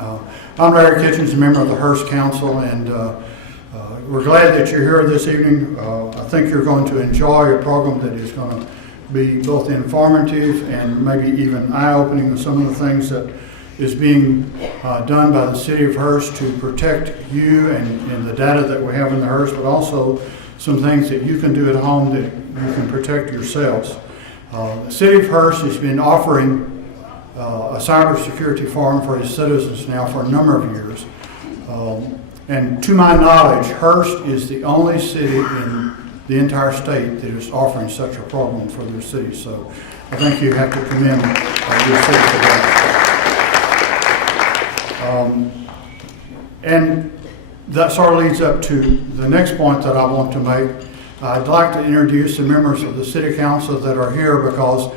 I'm Larry Kitchens, a member of the Hearst Council, and we're glad that you're here this evening. I think you're going to enjoy a program that is going to be both informative and maybe even eye-opening with some of the things that is being done by the City of Hearst to protect you and the data that we have in the Hearst, but also some things that you can do at home that you can protect yourselves. The City of Hearst has been offering a cybersecurity forum for its citizens now for a number of years. And to my knowledge, Hearst is the only city in the entire state that is offering such a program for their city. So I think you have to commend your city for that. And that sort of leads up to the next point that I want to make. I'd like to introduce the members of the City Council that are here, because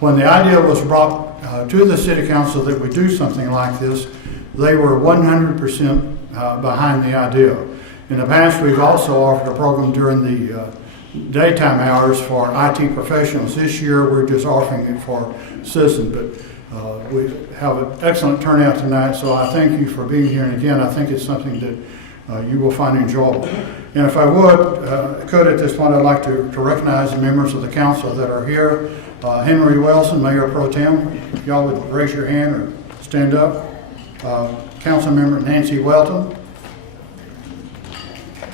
when the idea was brought to the City Council that we do something like this, they were 100% behind the idea. In the past, we've also offered a program during the daytime hours for IT professionals. This year, we're just offering it for citizens, but we have an excellent turnout tonight, so I thank you for being here. And again, I think it's something that you will find enjoyable. And if I could at this point, I'd like to recognize the members of the council that are here. Henry Wilson, Mayor Pro Tem, if y'all would raise your hand or stand up. Council Member Nancy Welton.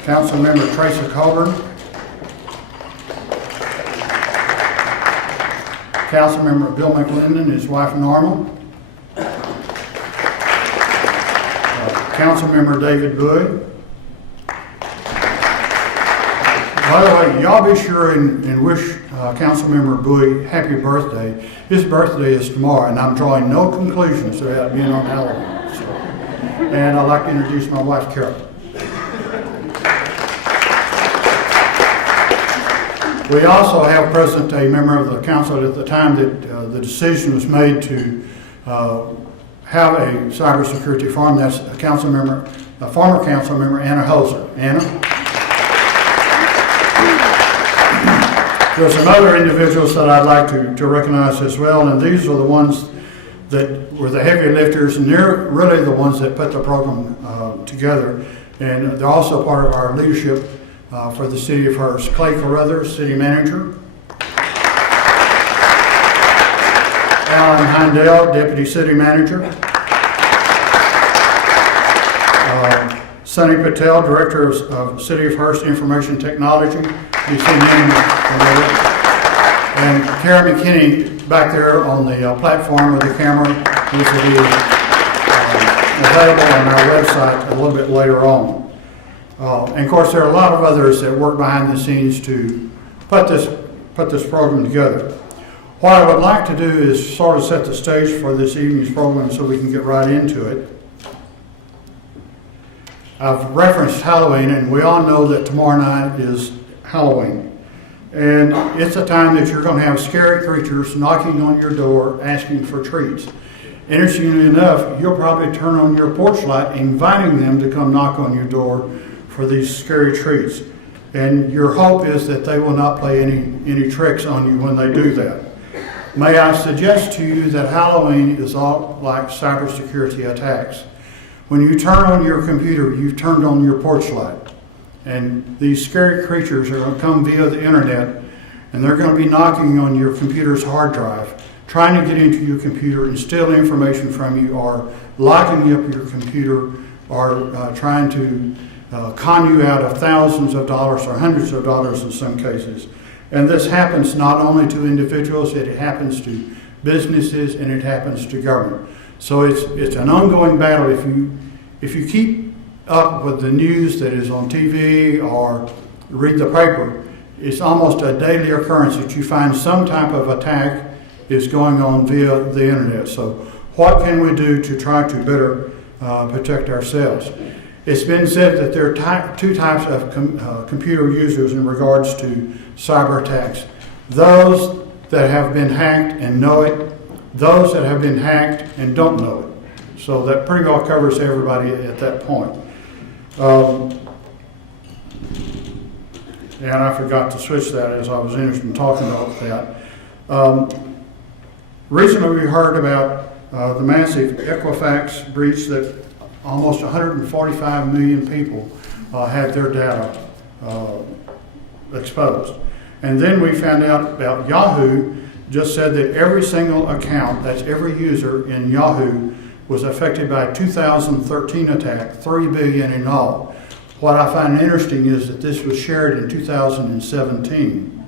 Council Member Tracy Coburn. Council Member Bill McLendon, his wife Norma. Council Member David Bowie. By the way, y'all be sure and wish Councilmember Bowie happy birthday. His birthday is tomorrow, and I'm drawing no conclusions about being on Halloween. So. And I'd like to introduce my wife, Carol. We also have present a member of the council at the time that the decision was made to have a cybersecurity forum. That's a former council member, Anna Hoser. Anna? There's some other individuals that I'd like to recognize as well, and these are the ones that were the heavy lifters, and they're really the ones that put the program together, and they're also part of our leadership for the City of Hearst. Clay Carruthers, City Manager. Alan Heindel, Deputy City Manager. Sunny Patel, Director of City of Hearst Information Technology. You see him, and Kara McKinney back there on the platform with the camera. This will be available on our website a little bit later on. And of course, there are a lot of others that work behind the scenes to put this program together. What I would like to do is sort of set the stage for this evening's program so we can get right into it. I've referenced Halloween, and we all know that tomorrow night is Halloween. And it's a time that you're going to have scary creatures knocking on your door asking for treats. Interestingly enough, you'll probably turn on your porch light inviting them to come knock on your door for these scary treats. And your hope is that they will not play any tricks on you when they do that. May I suggest to you that Halloween is all like cybersecurity attacks. When you turn on your computer, you've turned on your porch light. And these scary creatures are going to come via the internet, and they're going to be knocking on your computer's hard drive, trying to get into your computer and steal information from you, or locking up your computer, or trying to con you out of thousands of dollars or hundreds of dollars in some cases. And this happens not only to individuals, it happens to businesses, and it happens to government. So it's an ongoing battle. If you keep up with the news that is on TV or read the paper, it's almost a daily occurrence that you find some type of attack is going on via the internet. So what can we do to try to better protect ourselves? It's been said that there are two types of computer users in regards to cyber attacks. Those that have been hacked and know it, those that have been hacked and don't know it. So that pretty well covers everybody at that point. And I forgot to switch that as I was interested in talking about that. Recently we heard about the massive Equifax breach that almost 145 million people had their data exposed. And then we found out about Yahoo just said that every single account, that's every user in Yahoo, was affected by a 2013 attack, 3 billion in all. What I find interesting is that this was shared in 2017,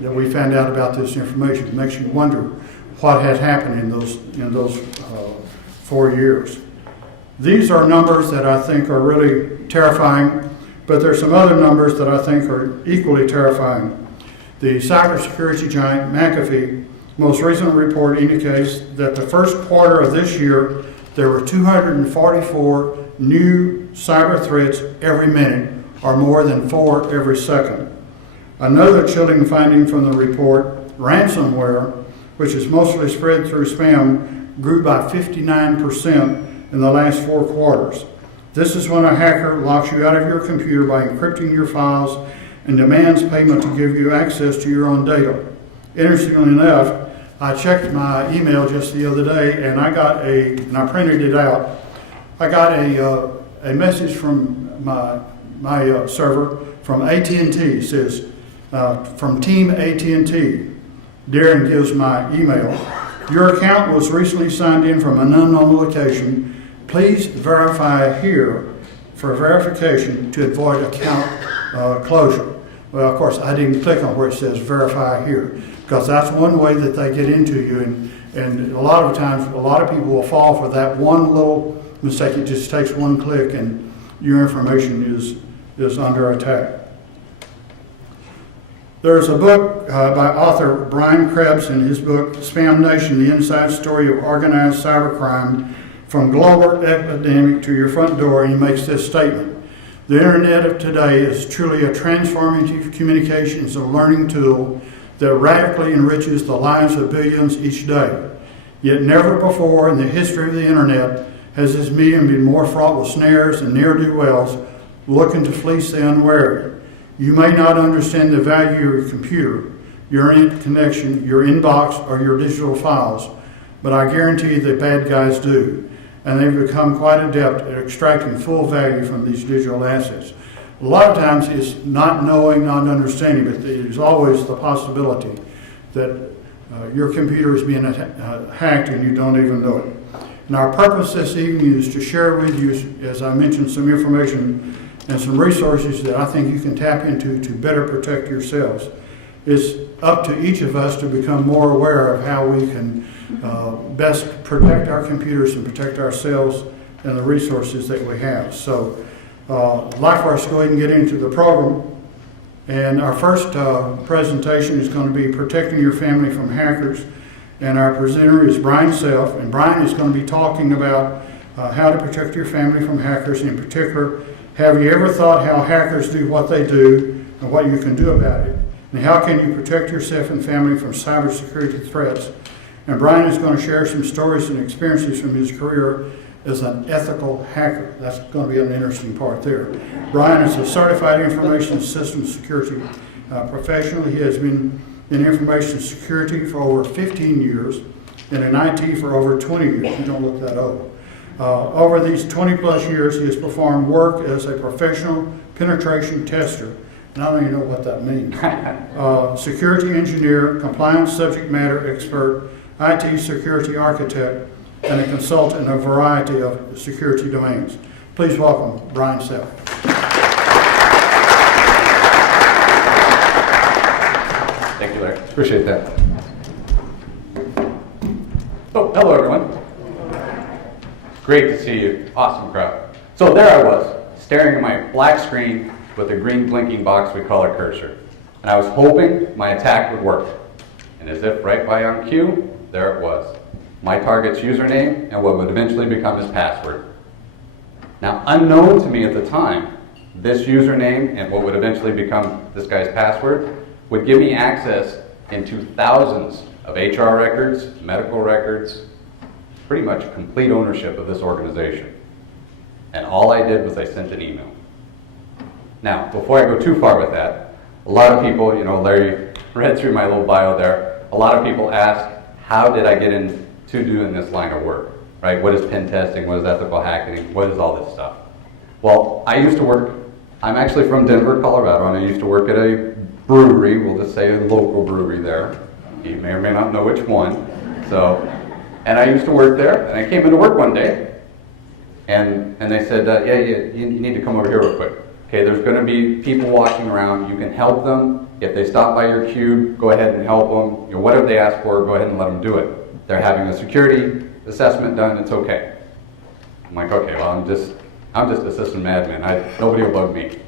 that we found out about this information. It makes you wonder what had happened in those 4 years. These are numbers that I think are really terrifying, but there's some other numbers that I think are equally terrifying. The cybersecurity giant McAfee most recent report indicates that the first quarter of this year, there were 244 new cyber threats every minute, or more than 4 every second. Another chilling finding from the report, ransomware, which is mostly spread through spam, grew by 59% in the last 4 quarters. This is when a hacker locks you out of your computer by encrypting your files and demands payment to give you access to your own data. Interestingly enough, I checked my email just the other day, and I printed it out. I got a message from my server from AT&T. It says, from Team AT&T. Darren gives my email. Your account was recently signed in from an unknown location. Please verify here for verification to avoid account closure. Well, of course, I didn't click on where it says verify here, because that's one way that they get into you. And a lot of times, a lot of people will fall for that one little mistake. It just takes one click and your information is under attack. There's a book by author Brian Krebs in his book, Spam Nation, The Inside Story of Organized Cybercrime from Global Epidemic to Your Front Door, and he makes this statement. The internet of today is truly a transformative communications and learning tool that radically enriches the lives of billions each day. Yet never before in the history of the internet has this medium been more fraught with snares and ne'er-do-wells looking to fleece the unwary. You may not understand the value of your computer, your internet connection, your inbox, or your digital files, but I guarantee the bad guys do. And they've become quite adept at extracting full value from these digital assets. A lot of times it's not knowing, not understanding, but there's always the possibility that your computer is being hacked and you don't even know it. And our purpose this evening is to share with you, as I mentioned, some information and some resources that I think you can tap into to better protect yourselves. It's up to each of us to become more aware of how we can best protect our computers and protect ourselves and the resources that we have. So I'd like for us to go ahead and get into the program. And our first presentation is going to be Protecting Your Family from Hackers. And our presenter is Brian Self. And Brian is going to be talking about how to protect your family from hackers. In particular, have you ever thought how hackers do what they do and what you can do about it? And how can you protect yourself and family from cybersecurity threats? And Brian is going to share some stories and experiences from his career as an ethical hacker. That's going to be an interesting part there. Brian is a certified information systems security professional. He has been in information security for over 15 years and in IT for over 20 years. You don't look that old. Over these 20 plus years, he has performed work as a professional penetration tester. And I don't even know what that means. Security engineer, compliance subject matter expert, IT security architect, and a consultant in a variety of security domains. Please welcome Brian Self. Thank you, Larry. Appreciate that. Oh, hello, everyone. Great to see you. Awesome crowd. So there I was, staring at my black screen with a green blinking box we call a cursor. And I was hoping my attack would work. And as if right by on cue, there it was. My target's username and what would eventually become his password. Now, unknown to me at the time, this username and what would eventually become this guy's password would give me access into thousands of HR records, medical records, pretty much complete ownership of this organization. And all I did was I sent an email. Now, before I go too far with that, a lot of people, Larry read through my little bio there, a lot of people ask, how did I get in to doing this line of work, right? What is pen testing? What is ethical hacking? What is all this stuff? Well, I'm actually from Denver, Colorado, and I used to work at a brewery, we'll just say a local brewery there. You may or may not know which one. And I used to work there, and I came into work one day, and they said, yeah, you need to come over here real quick. Okay, there's going to be people walking around. You can help them. If they stop by your cube, go ahead and help them. You know, whatever they ask for, go ahead and let them do it. They're having a security assessment done. It's okay. I'm like, okay, well, I'm just a system admin. Nobody will bug me.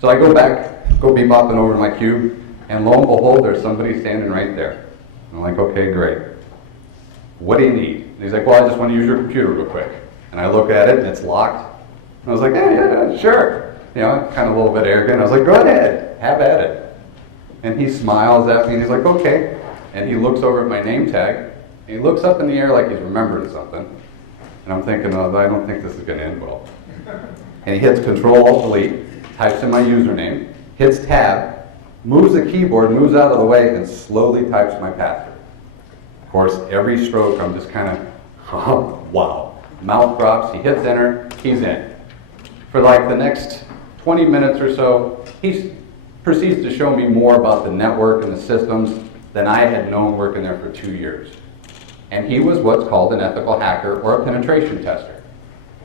So I go bebopping over to my cube, and lo and behold, there's somebody standing right there. I'm like, okay, great. What do you need? And he's like, well, I just want to use your computer real quick. And I look at it, and it's locked. And I was like, yeah, sure. You know, kind of a little bit arrogant. I was like, go ahead, have at it. And he smiles at me, and he's like, okay. And he looks over at my name tag, and he looks up in the air like he's remembering something. And I'm thinking, oh, I don't think this is going to end well. And he hits Control-Alt-Delete, types in my username, hits Tab, moves the keyboard, moves out of the way, and slowly types my password. Of course, every stroke, I'm just kind of, oh, wow. Mouth drops, he hits enter, he's in. For like the next 20 minutes or so, he proceeds to show me more about the network and the systems than I had known working there for 2 years. And he was what's called an ethical hacker or a penetration tester.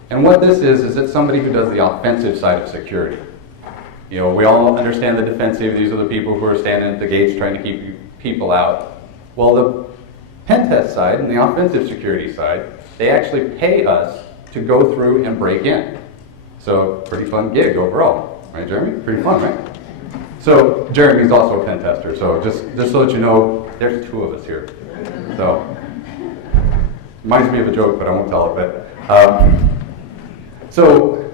And what this is it's somebody who does the offensive side of security. You know, we all understand the defensive. These are the people who are standing at the gates trying to keep people out. Well, the pen test side and the offensive security side, they actually pay us to go through and break in. So, pretty fun gig overall. Right, Jeremy? Pretty fun, right? So, Jeremy's also a pen tester. So, just so that you know, there's 2 of us here. So, reminds me of a joke, but I won't tell it. But, so,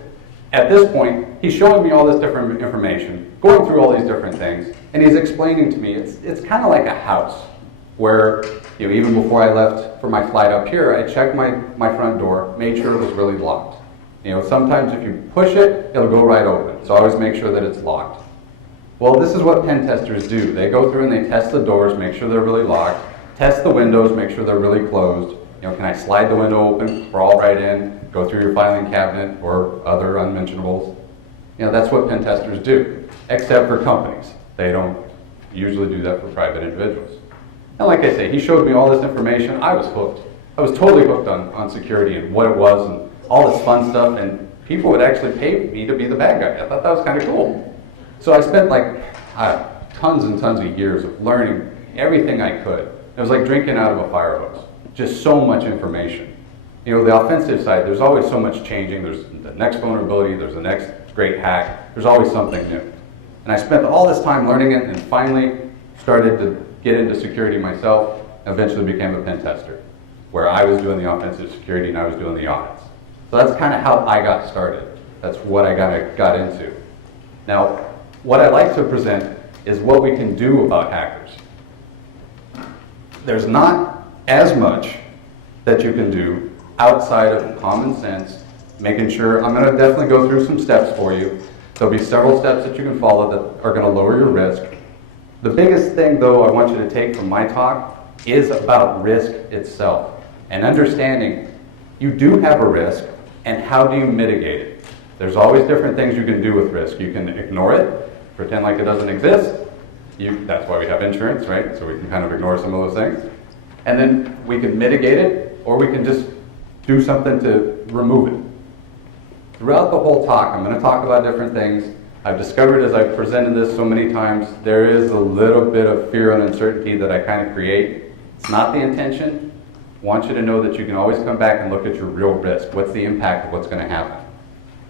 at this point, he's showing me all this different information, going through all these different things, and he's explaining to me it's kind of like a house where, you know, even before I left for my flight up here, I checked my front door, made sure it was really locked. You know, sometimes if you push it, it'll go right open. So I always make sure that it's locked. Well, this is what pen testers do. They go through and they test the doors, make sure they're really locked, test the windows, make sure they're really closed. You know, can I slide the window open, crawl right in, go through your filing cabinet or other unmentionables? You know, that's what pen testers do, except for companies. They don't usually do that for private individuals. And like I say, he showed me all this information. I was hooked. I was totally hooked on security and what it was and all this fun stuff, and people would actually pay me to be the bad guy. I thought that was kind of cool. So I spent like tons and tons of years of learning everything I could. It was like drinking out of a fire hose. Just so much information. You know, the offensive side, there's always so much changing. There's the next vulnerability, there's the next great hack. There's always something new. And I spent all this time learning it and finally started to get into security myself, and eventually became a pen tester, where I was doing the offensive security and I was doing the audits. So that's kind of how I got started. That's what I got into. Now, what I like to present is what we can do about hackers. There's not as much that you can do outside of common sense, making sure, I'm going to definitely go through some steps for you. There'll be several steps that you can follow that are going to lower your risk. The biggest thing, though, I want you to take from my talk is about risk itself and understanding you do have a risk and how do you mitigate it. There's always different things you can do with risk. You can ignore it, pretend like it doesn't exist. That's why we have insurance, right? So we can kind of ignore some of those things. And then we can mitigate it, or we can just do something to remove it. Throughout the whole talk, I'm going to talk about different things. I've discovered as I've presented this so many times, there is a little bit of fear and uncertainty that I kind of create. It's not the intention. I want you to know that you can always come back and look at your real risk. What's the impact of what's going to happen?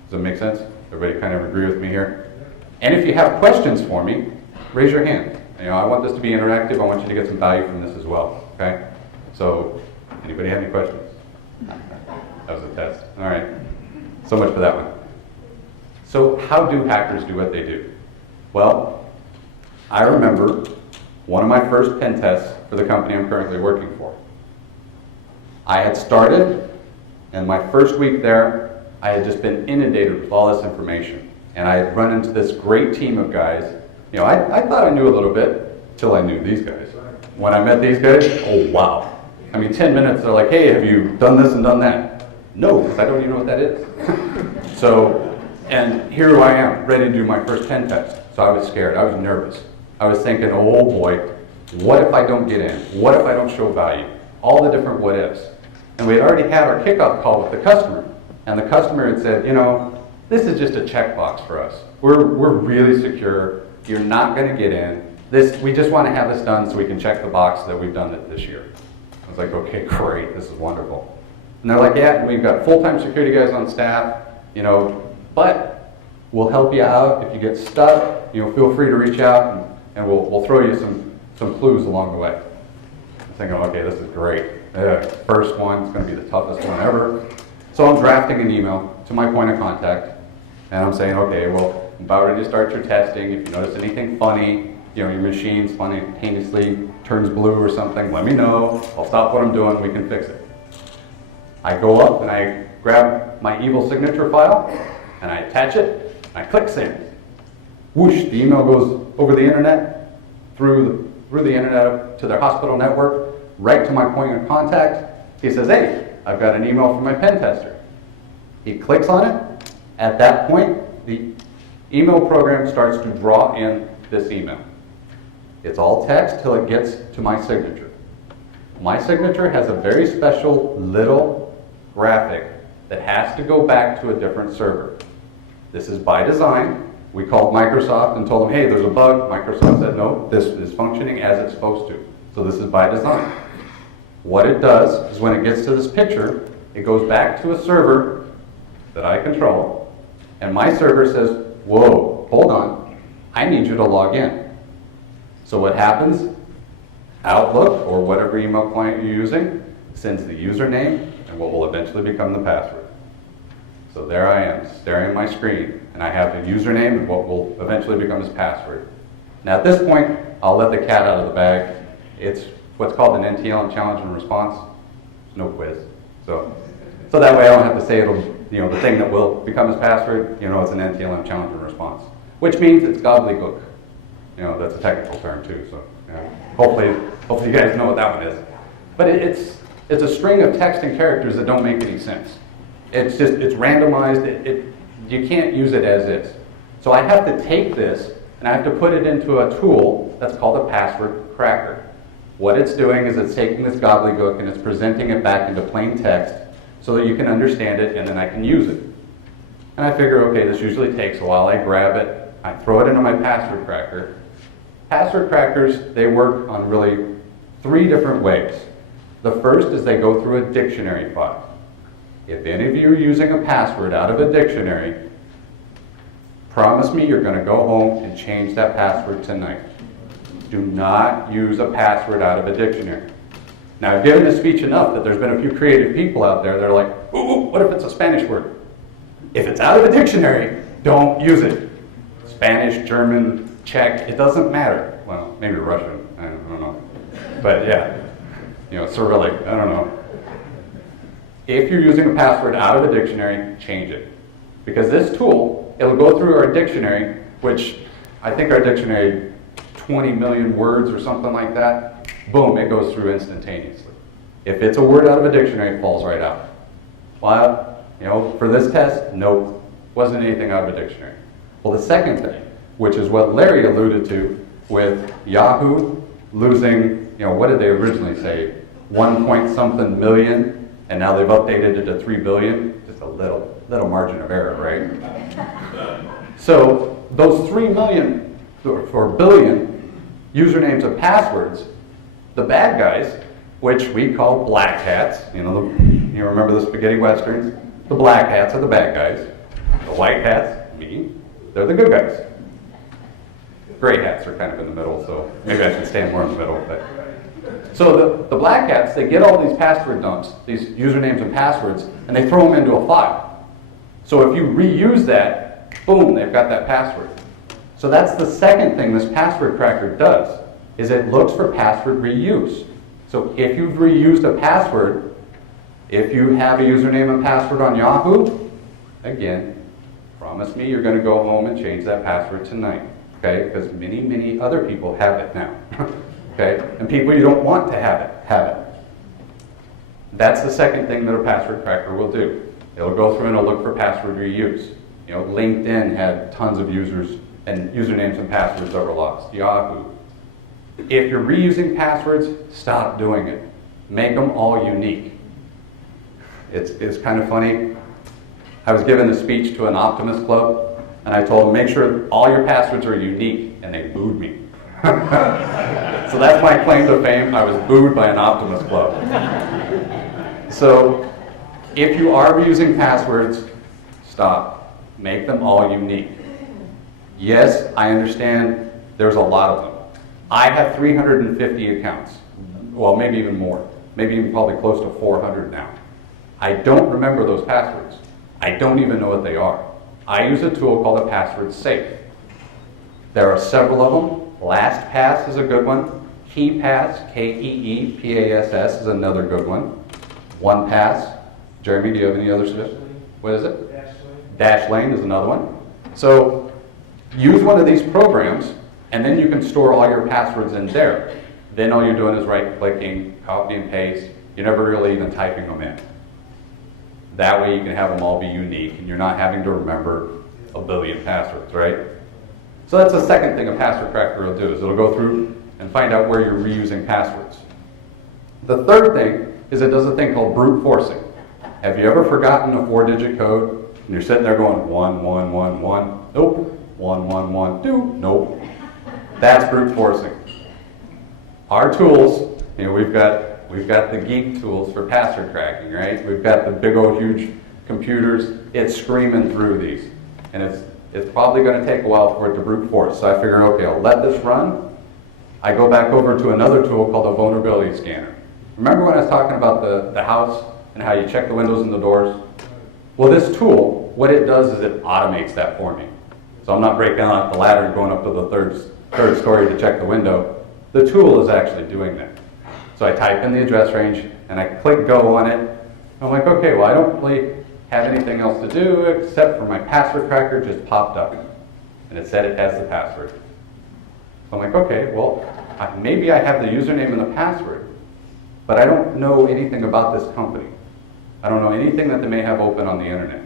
Does that make sense? Everybody kind of agree with me here? And if you have questions for me, raise your hand. You know, I want this to be interactive. I want you to get some value from this as well. Okay? So, anybody have any questions? That was a test. All right. So much for that one. So, how do hackers do what they do? Well, I remember one of my first pen tests for the company I'm currently working for. I had started, and my first week there, I had just been inundated with all this information. And I had run into this great team of guys. You know, I thought I knew a little bit, till I knew these guys. When I met these guys, oh wow. I mean, 10 minutes, they're like, hey, have you done this and done that? No, because I don't even know what that is. So, and here I am, ready to do my first pen test. So I was scared, I was nervous. I was thinking, oh boy, what if I don't get in? What if I don't show value? All the different what ifs. And we had already had our kickoff call with the customer. And the customer had said, you know, this is just a checkbox for us. We're really secure. You're not going to get in. We just want to have this done so we can check the box that we've done it this year. I was like, okay, great, this is wonderful. And they're like, yeah, we've got full-time security guys on staff, you know, but we'll help you out if you get stuck. You know, feel free to reach out and we'll throw you some clues along the way. I'm thinking, okay, this is great. First one, it's going to be the toughest one ever. So I'm drafting an email to my point of contact, and I'm saying, okay, well, I'm about ready to start your testing. If you notice anything funny, you know, your machine spontaneously turns blue or something, let me know. I'll stop what I'm doing, we can fix it. I go up and I grab my evil signature file, and I attach it, and I click send. Whoosh, the email goes over the internet, through the internet to their hospital network, right to my point of contact. He says, hey, I've got an email from my pen tester. He clicks on it. At that point, the email program starts to draw in this email. It's all text till it gets to my signature. My signature has a very special little graphic that has to go back to a different server. This is by design. We called Microsoft and told them, hey, there's a bug. Microsoft said, no, this is functioning as it's supposed to. So this is by design. What it does is when it gets to this picture, it goes back to a server that I control, and my server says, whoa, hold on, I need you to log in. So what happens? Outlook, or whatever email client you're using, sends the username and what will eventually become the password. So there I am, staring at my screen, and I have the username and what will eventually become his password. Now at this point, I'll let the cat out of the bag. It's what's called an NTLM challenge and response. No quiz. So that way I don't have to say it'll, you know, the thing that will become his password, you know, it's an NTLM challenge and response, which means it's gobbledygook. You know, that's a technical term too, so you know, hopefully you guys know what that one is. But it's a string of text and characters that don't make any sense. It's randomized, you can't use it as is. So I have to take this and I have to put it into a tool that's called a password cracker. What it's doing is it's taking this gobbledygook and it's presenting it back into plain text so that you can understand it and then I can use it. And I figure, okay, this usually takes a while. I grab it, I throw it into my password cracker. Password crackers, they work on really 3 different ways. The first is they go through a dictionary file. If any of you are using a password out of a dictionary, promise me you're going to go home and change that password tonight. Do not use a password out of a dictionary. Now, I've given this speech enough that there's been a few creative people out there that are like, ooh, what if it's a Spanish word? If it's out of a dictionary, don't use it. Spanish, German, Czech, it doesn't matter. Well, maybe Russian, I don't know. But yeah, you know, Cyrillic, I don't know. If you're using a password out of a dictionary, change it. Because this tool, it'll go through our dictionary, which I think our dictionary, 20 million words or something like that, boom, it goes through instantaneously. If it's a word out of a dictionary, it falls right out. Well, you know, for this test, nope, wasn't anything out of a dictionary. Well, the second thing, which is what Larry alluded to with Yahoo losing, you know, what did they originally say? 1 point something million, and now they've updated it to 3 billion. Just a little margin of error, right? So those 3 million or billion usernames and passwords, the bad guys, which we call black hats, you know, you remember the spaghetti westerns? The black hats are the bad guys. The white hats, me, they're the good guys. Gray hats are kind of in the middle, so maybe I should stand more in the middle. But. So the black hats, they get all these password dumps, these usernames and passwords, and they throw them into a file. So if you reuse that, boom, they've got that password. So that's the second thing this password cracker does, is it looks for password reuse. So if you've reused a password, if you have a username and password on Yahoo, again, promise me you're going to go home and change that password tonight, okay? Because many, many other people have it now, okay? And people you don't want to have it. That's the second thing that a password cracker will do. It'll go through and it'll look for password reuse. You know, LinkedIn had tons of users and usernames and passwords that were lost. Yahoo. If you're reusing passwords, stop doing it. Make them all unique. It's kind of funny. I was giving a speech to an Optimist Club, and I told them, make sure all your passwords are unique, and they booed me. So that's my claim to fame. I was booed by an Optimist Club. So if you are reusing passwords, stop. Make them all unique. Yes, I understand there's a lot of them. I have 350 accounts. Well, maybe even more. Maybe even probably close to 400 now. I don't remember those passwords. I don't even know what they are. I use a tool called a password safe. There are several of them. LastPass is a good one. KeePass, Keepass is another good one. OnePass. Jeremy, do you have any other suggestions? What is it? Dashlane is another one. So use one of these programs, and then you can store all your passwords in there. Then all you're doing is right-clicking, copy and paste. You're never really even typing them in. That way you can have them all be unique, and you're not having to remember a billion passwords, right? So that's the second thing a password cracker will do, is it'll go through and find out where you're reusing passwords. The third thing is it does a thing called brute forcing. Have you ever forgotten a 4-digit code, and you're sitting there going 1111? Nope. 1112? Nope. That's brute forcing. Our tools, you know, we've got the geek tools for password cracking, right? We've got the big old huge computers. It's screaming through these. And it's probably going to take a while for it to brute force. So I figure, okay, I'll let this run. I go back over to another tool called a vulnerability scanner. Remember when I was talking about the house and how you check the windows and the doors? Well, this tool, what it does is it automates that for me. So I'm not breaking out the ladder and going up to the third story to check the window. The tool is actually doing that. So I type in the address range and I click go on it. I'm like, okay, well, I don't really have anything else to do except for my password cracker just popped up. And it said it has the password. So I'm like, okay, well, maybe I have the username and the password, but I don't know anything about this company. I don't know anything that they may have open on the internet.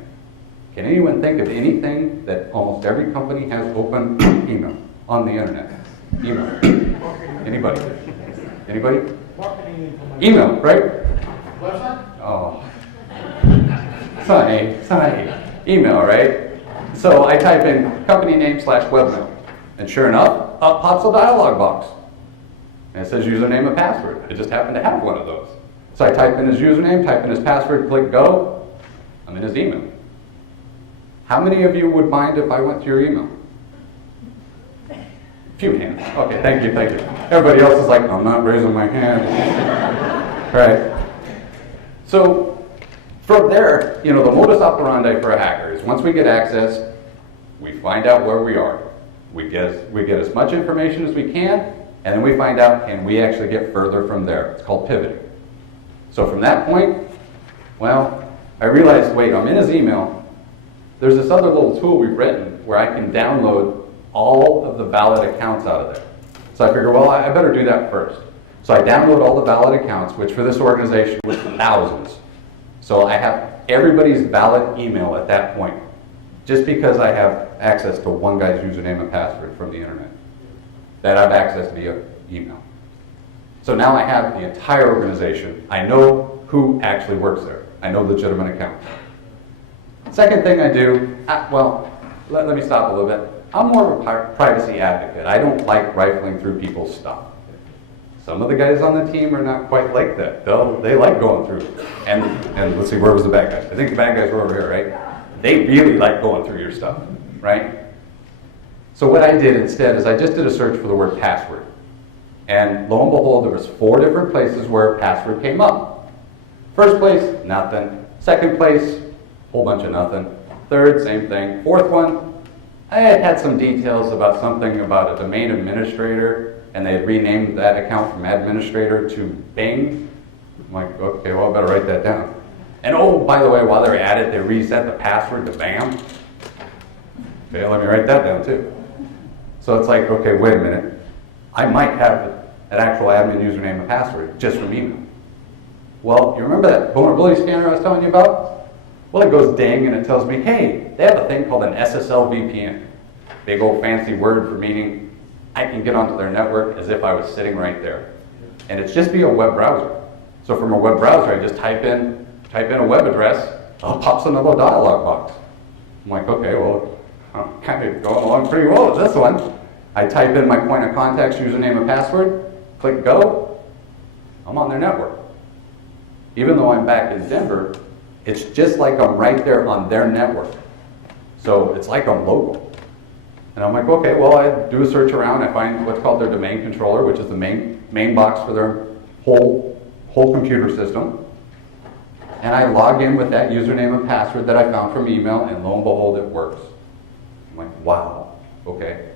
Can anyone think of anything that almost every company has open email on the internet? Email. Anybody? Anybody? Email, right? Oh. Sonny. Email, right? So I type in company name / webmail. And sure enough, up pops a dialog box. And it says username and password. I just happen to have one of those. So I type in his username, type in his password, click go. I'm in his email. How many of you would mind if I went to your email? Few hands. Okay, thank you. Everybody else is like, I'm not raising my hand. Right? So from there, you know, the modus operandi for a hacker is once we get access, we find out where we are. We get as much information as we can, and then we find out, can we actually get further from there? It's called pivoting. So from that point, well, I realized, wait, I'm in his email. There's this other little tool we've written where I can download all of the valid accounts out of there. So I figured, well, I better do that first. So I download all the valid accounts, which for this organization was thousands. So I have everybody's valid email at that point, just because I have access to one guy's username and password from the internet that I've accessed via email. So now I have the entire organization. I know who actually works there. I know legitimate accounts. Second thing I do, let me stop a little bit. I'm more of a privacy advocate. I don't like rifling through people's stuff. Some of the guys on the team are not quite like that. They like going through. And let's see, where was the bad guys? I think the bad guys were over here, right? They really like going through your stuff, right? So what I did instead is I just did a search for the word password. And lo and behold, there was 4 different places where password came up. First place, nothing. Second place, whole bunch of nothing. Third, same thing. Fourth one, I had some details about something about a domain administrator, and they had renamed that account from administrator to Bing. I'm like, okay, well, I better write that down. And oh, by the way, while they're at it, they reset the password to BAM. Okay, let me write that down too. So it's like, okay, wait a minute. I might have an actual admin username and password just from email. Well, you remember that vulnerability scanner I was telling you about? Well, it goes ding and it tells me, hey, they have a thing called an SSL VPN. Big old fancy word for meaning I can get onto their network as if I was sitting right there. And it's just via a web browser. So from a web browser, I just type in a web address, it pops another dialog box. I'm like, okay, well, I'm kind of going along pretty well with this one. I type in my point of contact's username and password, click go, I'm on their network. Even though I'm back in Denver, it's just like I'm right there on their network. So it's like I'm local. And I'm like, okay, well, I do a search around, I find what's called their domain controller, which is the main box for their whole computer system. And I log in with that username and password that I found from email, and lo and behold, it works. I'm like, wow, okay.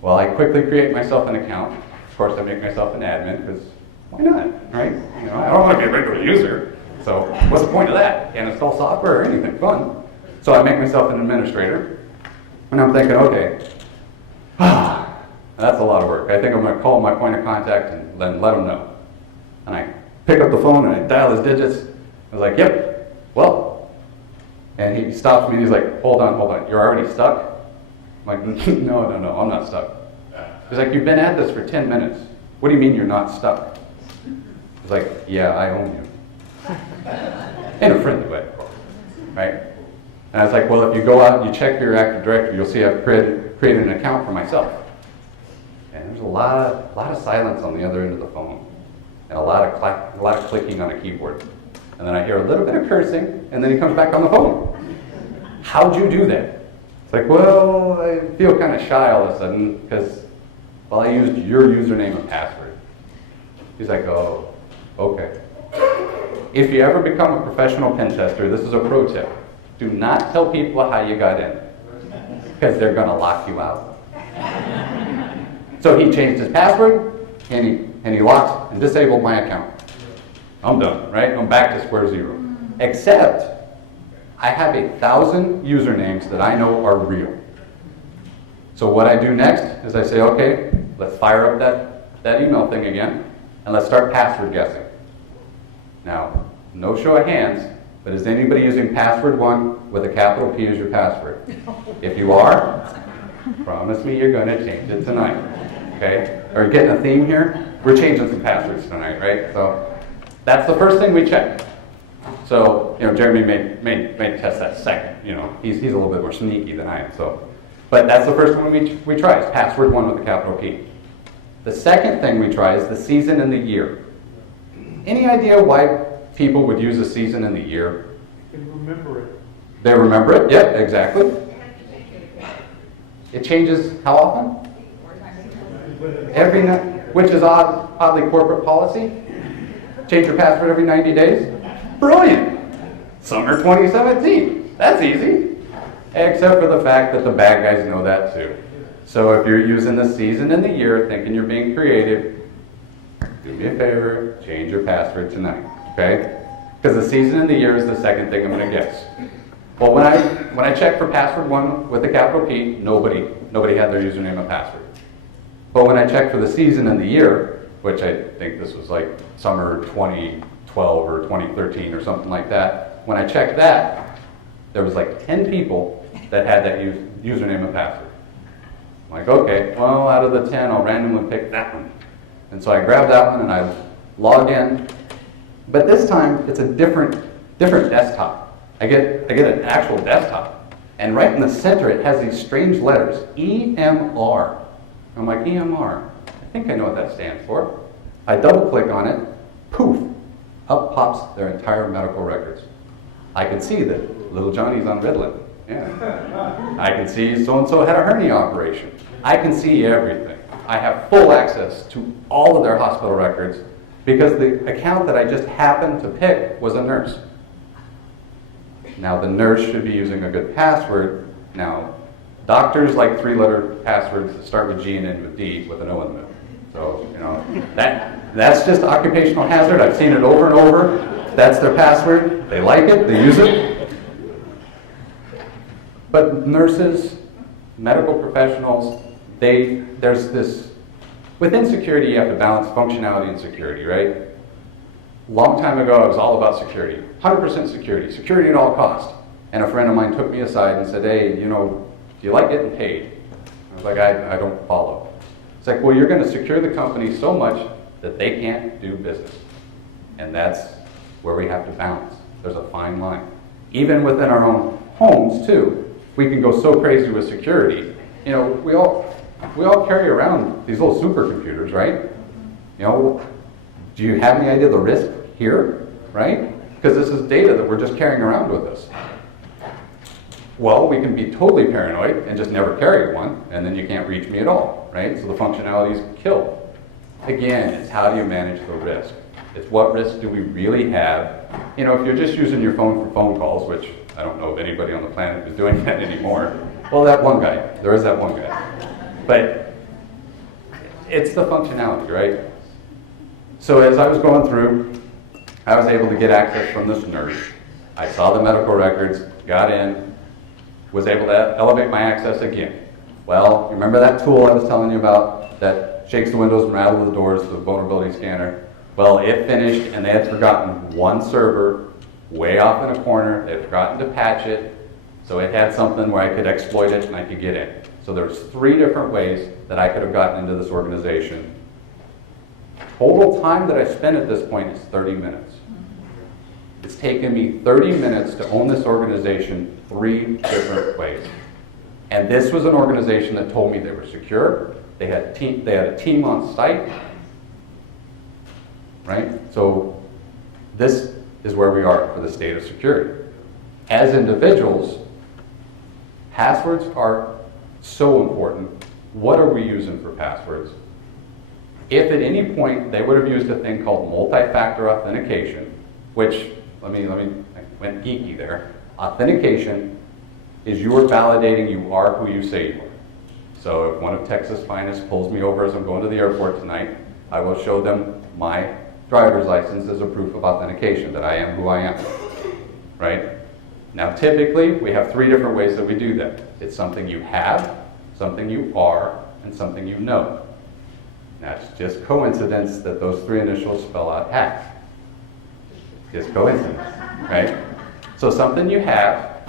Well, I quickly create myself an account. Of course, I make myself an admin, because why not, right? You know, I don't want to be a regular user, so what's the point of that? Can't install software or anything fun. So I make myself an administrator, and I'm thinking, okay, that's a lot of work. I think I'm going to call my point of contact and then let them know. And I pick up the phone and I dial his digits. I was like, yep, well. And he stops me and he's like, hold on, you're already stuck? I'm like, no, I'm not stuck. He's like, you've been at this for 10 minutes. What do you mean you're not stuck? He's like, yeah, I own you. In a friendly way, of course, right? And I was like, well, if you go out and you check your Active Directory, you'll see I've created an account for myself. And there's a lot of silence on the other end of the phone, and a lot of clicking on a keyboard. And then I hear a little bit of cursing, and then he comes back on the phone. How'd you do that? It's like, well, I feel kind of shy all of a sudden, because, well, I used your username and password. He's like, oh, okay. If you ever become a professional pen tester, this is a pro tip. Do not tell people how you got in, because they're going to lock you out. So he changed his password, and he locked and disabled my account. I'm done, right? I'm back to square zero. Except, I have 1,000 usernames that I know are real. So what I do next is I say, okay, let's fire up that email thing again, and let's start password guessing. Now, no show of hands, but is anybody using password 1 with a capital P as your password? If you are, promise me you're going to change it tonight. Okay? Are you getting a theme here? We're changing some passwords tonight, right? So that's the first thing we check. So, Jeremy may test that second. He's a little bit more sneaky than I am. So, but that's the first one we try, is password 1 with a capital P. The second thing we try is the season and the year. Any idea why people would use a season and the year? They remember it. They remember it? Yep, exactly. It changes how often? Every night, which is oddly corporate policy. Change your password every 90 days. Brilliant. Summer 2017. That's easy. Except for the fact that the bad guys know that too. So if you're using the season and the year thinking you're being creative, do me a favor, change your password tonight, okay? Because the season and the year is the second thing I'm going to guess. Well, when I checked for password 1 with a capital P, nobody had their username and password. But when I checked for the season and the year, which I think this was like summer 2012 or 2013 or something like that, when I checked that, there was like 10 people that had that username and password. I'm like, okay, well, out of the 10, I'll randomly pick that one. And so I grab that one and I log in. But this time, it's a different desktop. I get an actual desktop. And right in the center, it has these strange letters, EMR. I'm like, EMR, I think I know what that stands for. I double click on it, poof, up pops their entire medical records. I can see that little Johnny's on Ritalin. Yeah. I can see so-and-so had a hernia operation. I can see everything. I have full access to all of their hospital records because the account that I just happened to pick was a nurse. Now, the nurse should be using a good password. Now, doctors like 3-letter passwords that start with G and end with D with an O in the middle. So, that's just occupational hazard. I've seen it over and over. That's their password. They like it. They use it. But nurses, medical professionals, there's this, within security you have to balance functionality and security, right? long time ago, I was all about security, 100% security, security at all costs. And a friend of mine took me aside and said, hey, you know, do you like getting paid? I was like, I don't follow. It's like, well, you're going to secure the company so much that they can't do business. And that's where we have to balance. There's a fine line. Even within our own homes, too, we can go so crazy with security. You know, we all carry around these little supercomputers, right? You know, do you have any idea the risk here, right? Because this is data that we're just carrying around with us. Well, we can be totally paranoid and just never carry one, and then you can't reach me at all, right? So the functionality is killed. Again, it's how do you manage the risk? It's what risk do we really have? You know, if you're just using your phone for phone calls, which I don't know if anybody on the planet is doing that anymore. Well, that one guy. There is that one guy. But it's the functionality, right? So as I was going through, I was able to get access from this nurse. I saw the medical records, got in, was able to elevate my access again. Well, you remember that tool I was telling you about that shakes the windows and rattles the doors, the vulnerability scanner? Well, it finished and they had forgotten one server way off in a corner. They had forgotten to patch it. So it had something where I could exploit it and I could get in. So there's 3 different ways that I could have gotten into this organization. Total time that I spent at this point is 30 minutes. It's taken me 30 minutes to own this organization 3 different ways. And this was an organization that told me they were secure. They had a team on site. Right? So this is where we are for the state of security. As individuals, passwords are so important. What are we using for passwords? If at any point they would have used a thing called multi-factor authentication, which, I went geeky there. Authentication is you are validating you are who you say you are. So if one of Texas' finest pulls me over as I'm going to the airport tonight, I will show them my driver's license as a proof of authentication that I am who I am, right? Now typically we have 3 different ways that we do that. It's something you have, something you are, and something you know. Now it's just coincidence that those 3 initials spell out hack. Just coincidence, right? So something you have,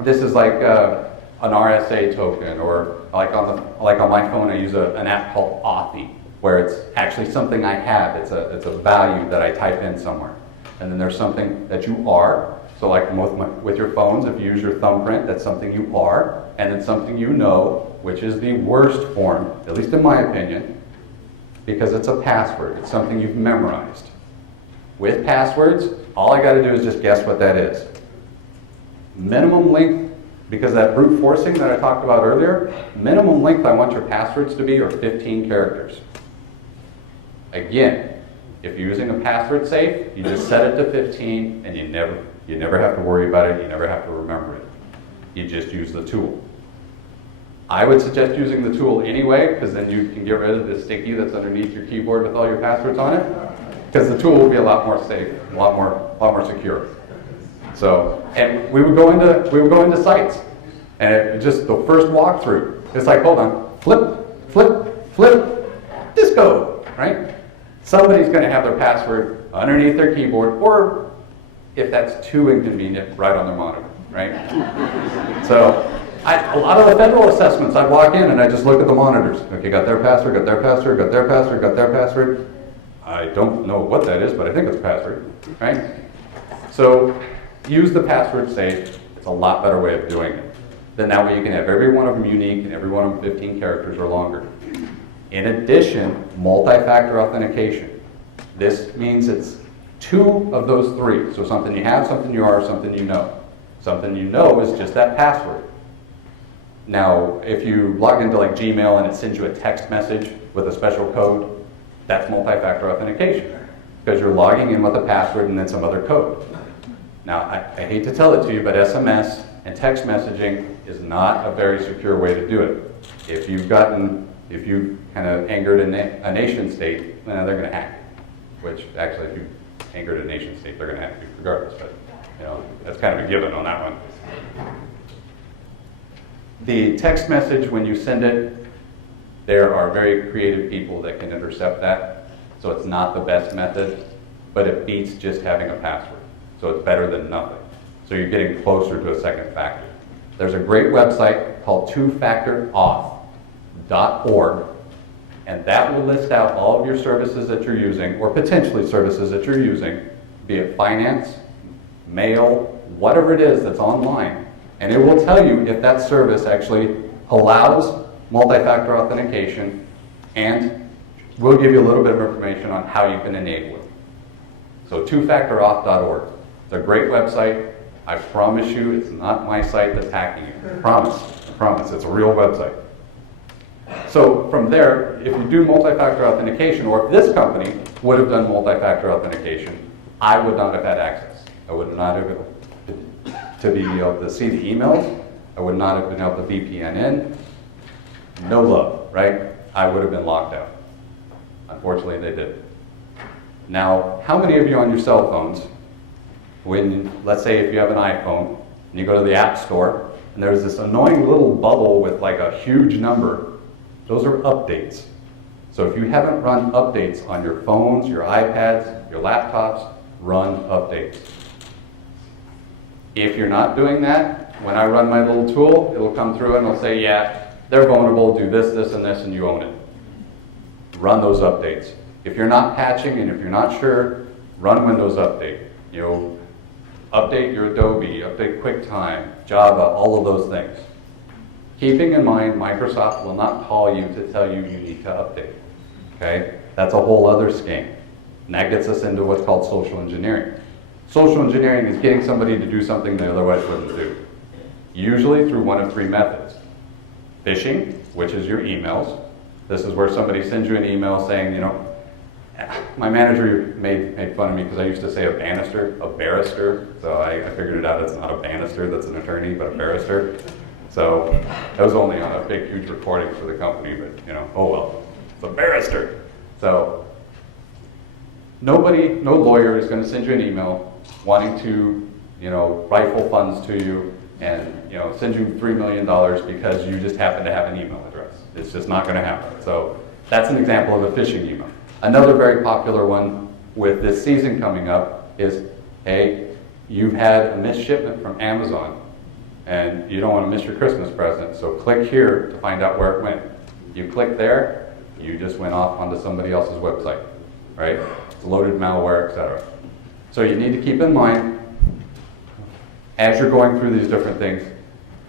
this is like an RSA token, or like on my phone I use an app called Authy, where it's actually something I have. It's a value that I type in somewhere. And then there's something that you are. So like with your phones, if you use your thumbprint, that's something you are. And then something you know, which is the worst form, at least in my opinion, because it's a password. It's something you've memorized. With passwords, all I got to do is just guess what that is. Minimum length, because that brute forcing that I talked about earlier, minimum length I want your passwords to be are 15 characters. Again, if you're using a password safe, you just set it to 15 and you never have to worry about it, you never have to remember it. You just use the tool. I would suggest using the tool anyway, because then you can get rid of the sticky that's underneath your keyboard with all your passwords on it. Because the tool will be a lot more safe, a lot more secure. So, and we would go into sites, and it just the first walkthrough, it's like, hold on, flip, disco, right? Somebody's going to have their password underneath their keyboard, or if that's too inconvenient, right on their monitor, right? So, a lot of the federal assessments, I'd walk in and I just look at the monitors. Okay, got their password, got their password, got their password, got their password. I don't know what that is, but I think it's a password, right? So use the password safe. It's a lot better way of doing it. Then that way you can have every one of them unique and every one of them 15 characters or longer. In addition, multi-factor authentication. This means it's 2 of those 3. So something you have, something you are, something you know. Something you know is just that password. Now, if you log into like Gmail and it sends you a text message with a special code, that's multi-factor authentication, because you're logging in with a password and then some other code. Now, I hate to tell it to you, but SMS and text messaging is not a very secure way to do it. If you kind of angered a nation state, they're going to hack you. Which, actually, if you angered a nation state, they're going to hack you regardless, but that's kind of a given on that one. The text message, when you send it, there are very creative people that can intercept that, so it's not the best method. but it beats just having a password. So it's better than nothing. So you're getting closer to a second factor. There's a great website called twofactorauth.org, and that will list out all of your services that you're using, or potentially services that you're using, be it finance, mail, whatever it is that's online. And it will tell you if that service actually allows multi-factor authentication, and we'll give you a little bit of information on how you can enable it. So twofactorauth.org. It's a great website. I promise you it's not my site that's hacking you. I promise. It's a real website. So from there, if you do multi-factor authentication, or if this company would have done multi-factor authentication, I would not have had access. I would not have been able to be able to see the emails. I would not have been able to VPN in. No love, right? I would have been locked out. Unfortunately, they did. Now, how many of you on your cell phones, when, let's say if you have an iPhone, and you go to the App Store, and there's this annoying little bubble with like a huge number, those are updates. So if you haven't run updates on your phones, your iPads, your laptops, run updates. If you're not doing that, when I run my little tool, it'll come through and it'll say, yeah, they're vulnerable, do this, this, and this, and you own it. Run those updates. If you're not patching and if you're not sure, run Windows Update. You know, update your Adobe, update QuickTime, Java, all of those things. Keeping in mind, Microsoft will not call you to tell you you need to update. Okay? That's a whole other scheme. And that gets us into what's called social engineering. Social engineering is getting somebody to do something they otherwise wouldn't do. Usually through one of three methods. Phishing, which is your emails. This is where somebody sends you an email saying, you know, my manager made fun of me because I used to say a barrister. So I figured it out, it's not a banister that's an attorney, but a barrister. So that was only on a big, huge recording for the company, but you know, oh well, it's a barrister. So no lawyer is going to send you an email wanting to, you know, rifle funds to you and, you know, send you $3 million because you just happen to have an email address. It's just not going to happen. So that's an example of a phishing email. Another very popular one with this season coming up is, hey, you've had a missed shipment from Amazon and you don't want to miss your Christmas present, so click here to find out where it went. You click there, you just went off onto somebody else's website, right? It's loaded malware, etc. So you need to keep in mind, as you're going through these different things,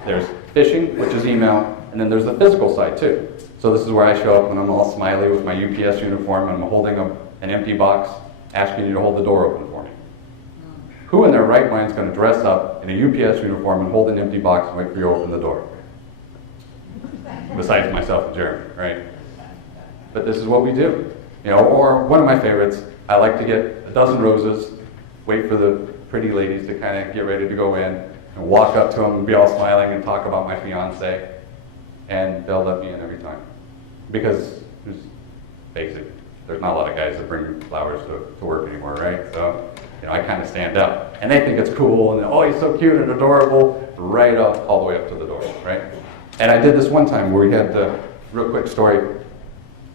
there's phishing, which is email, and then there's the physical side too. So this is where I show up when I'm all smiley with my UPS uniform and I'm holding an empty box, asking you to hold the door open for me. Who in their right mind is going to dress up in a UPS uniform and hold an empty box and wait for you to open the door? Besides myself and Jeremy, right? But this is what we do. You know, or one of my favorites, I like to get a dozen roses, wait for the pretty ladies to kind of get ready to go in, and walk up to them and be all smiling and talk about my fiance, and they'll let me in every time. Because it's basic. There's not a lot of guys that bring flowers to work anymore, right? So, you know, I kind of stand out. And they think it's cool, and oh, he's so cute and adorable, right up, all the way up to the door, right? And I did this one time where we had the, real quick story,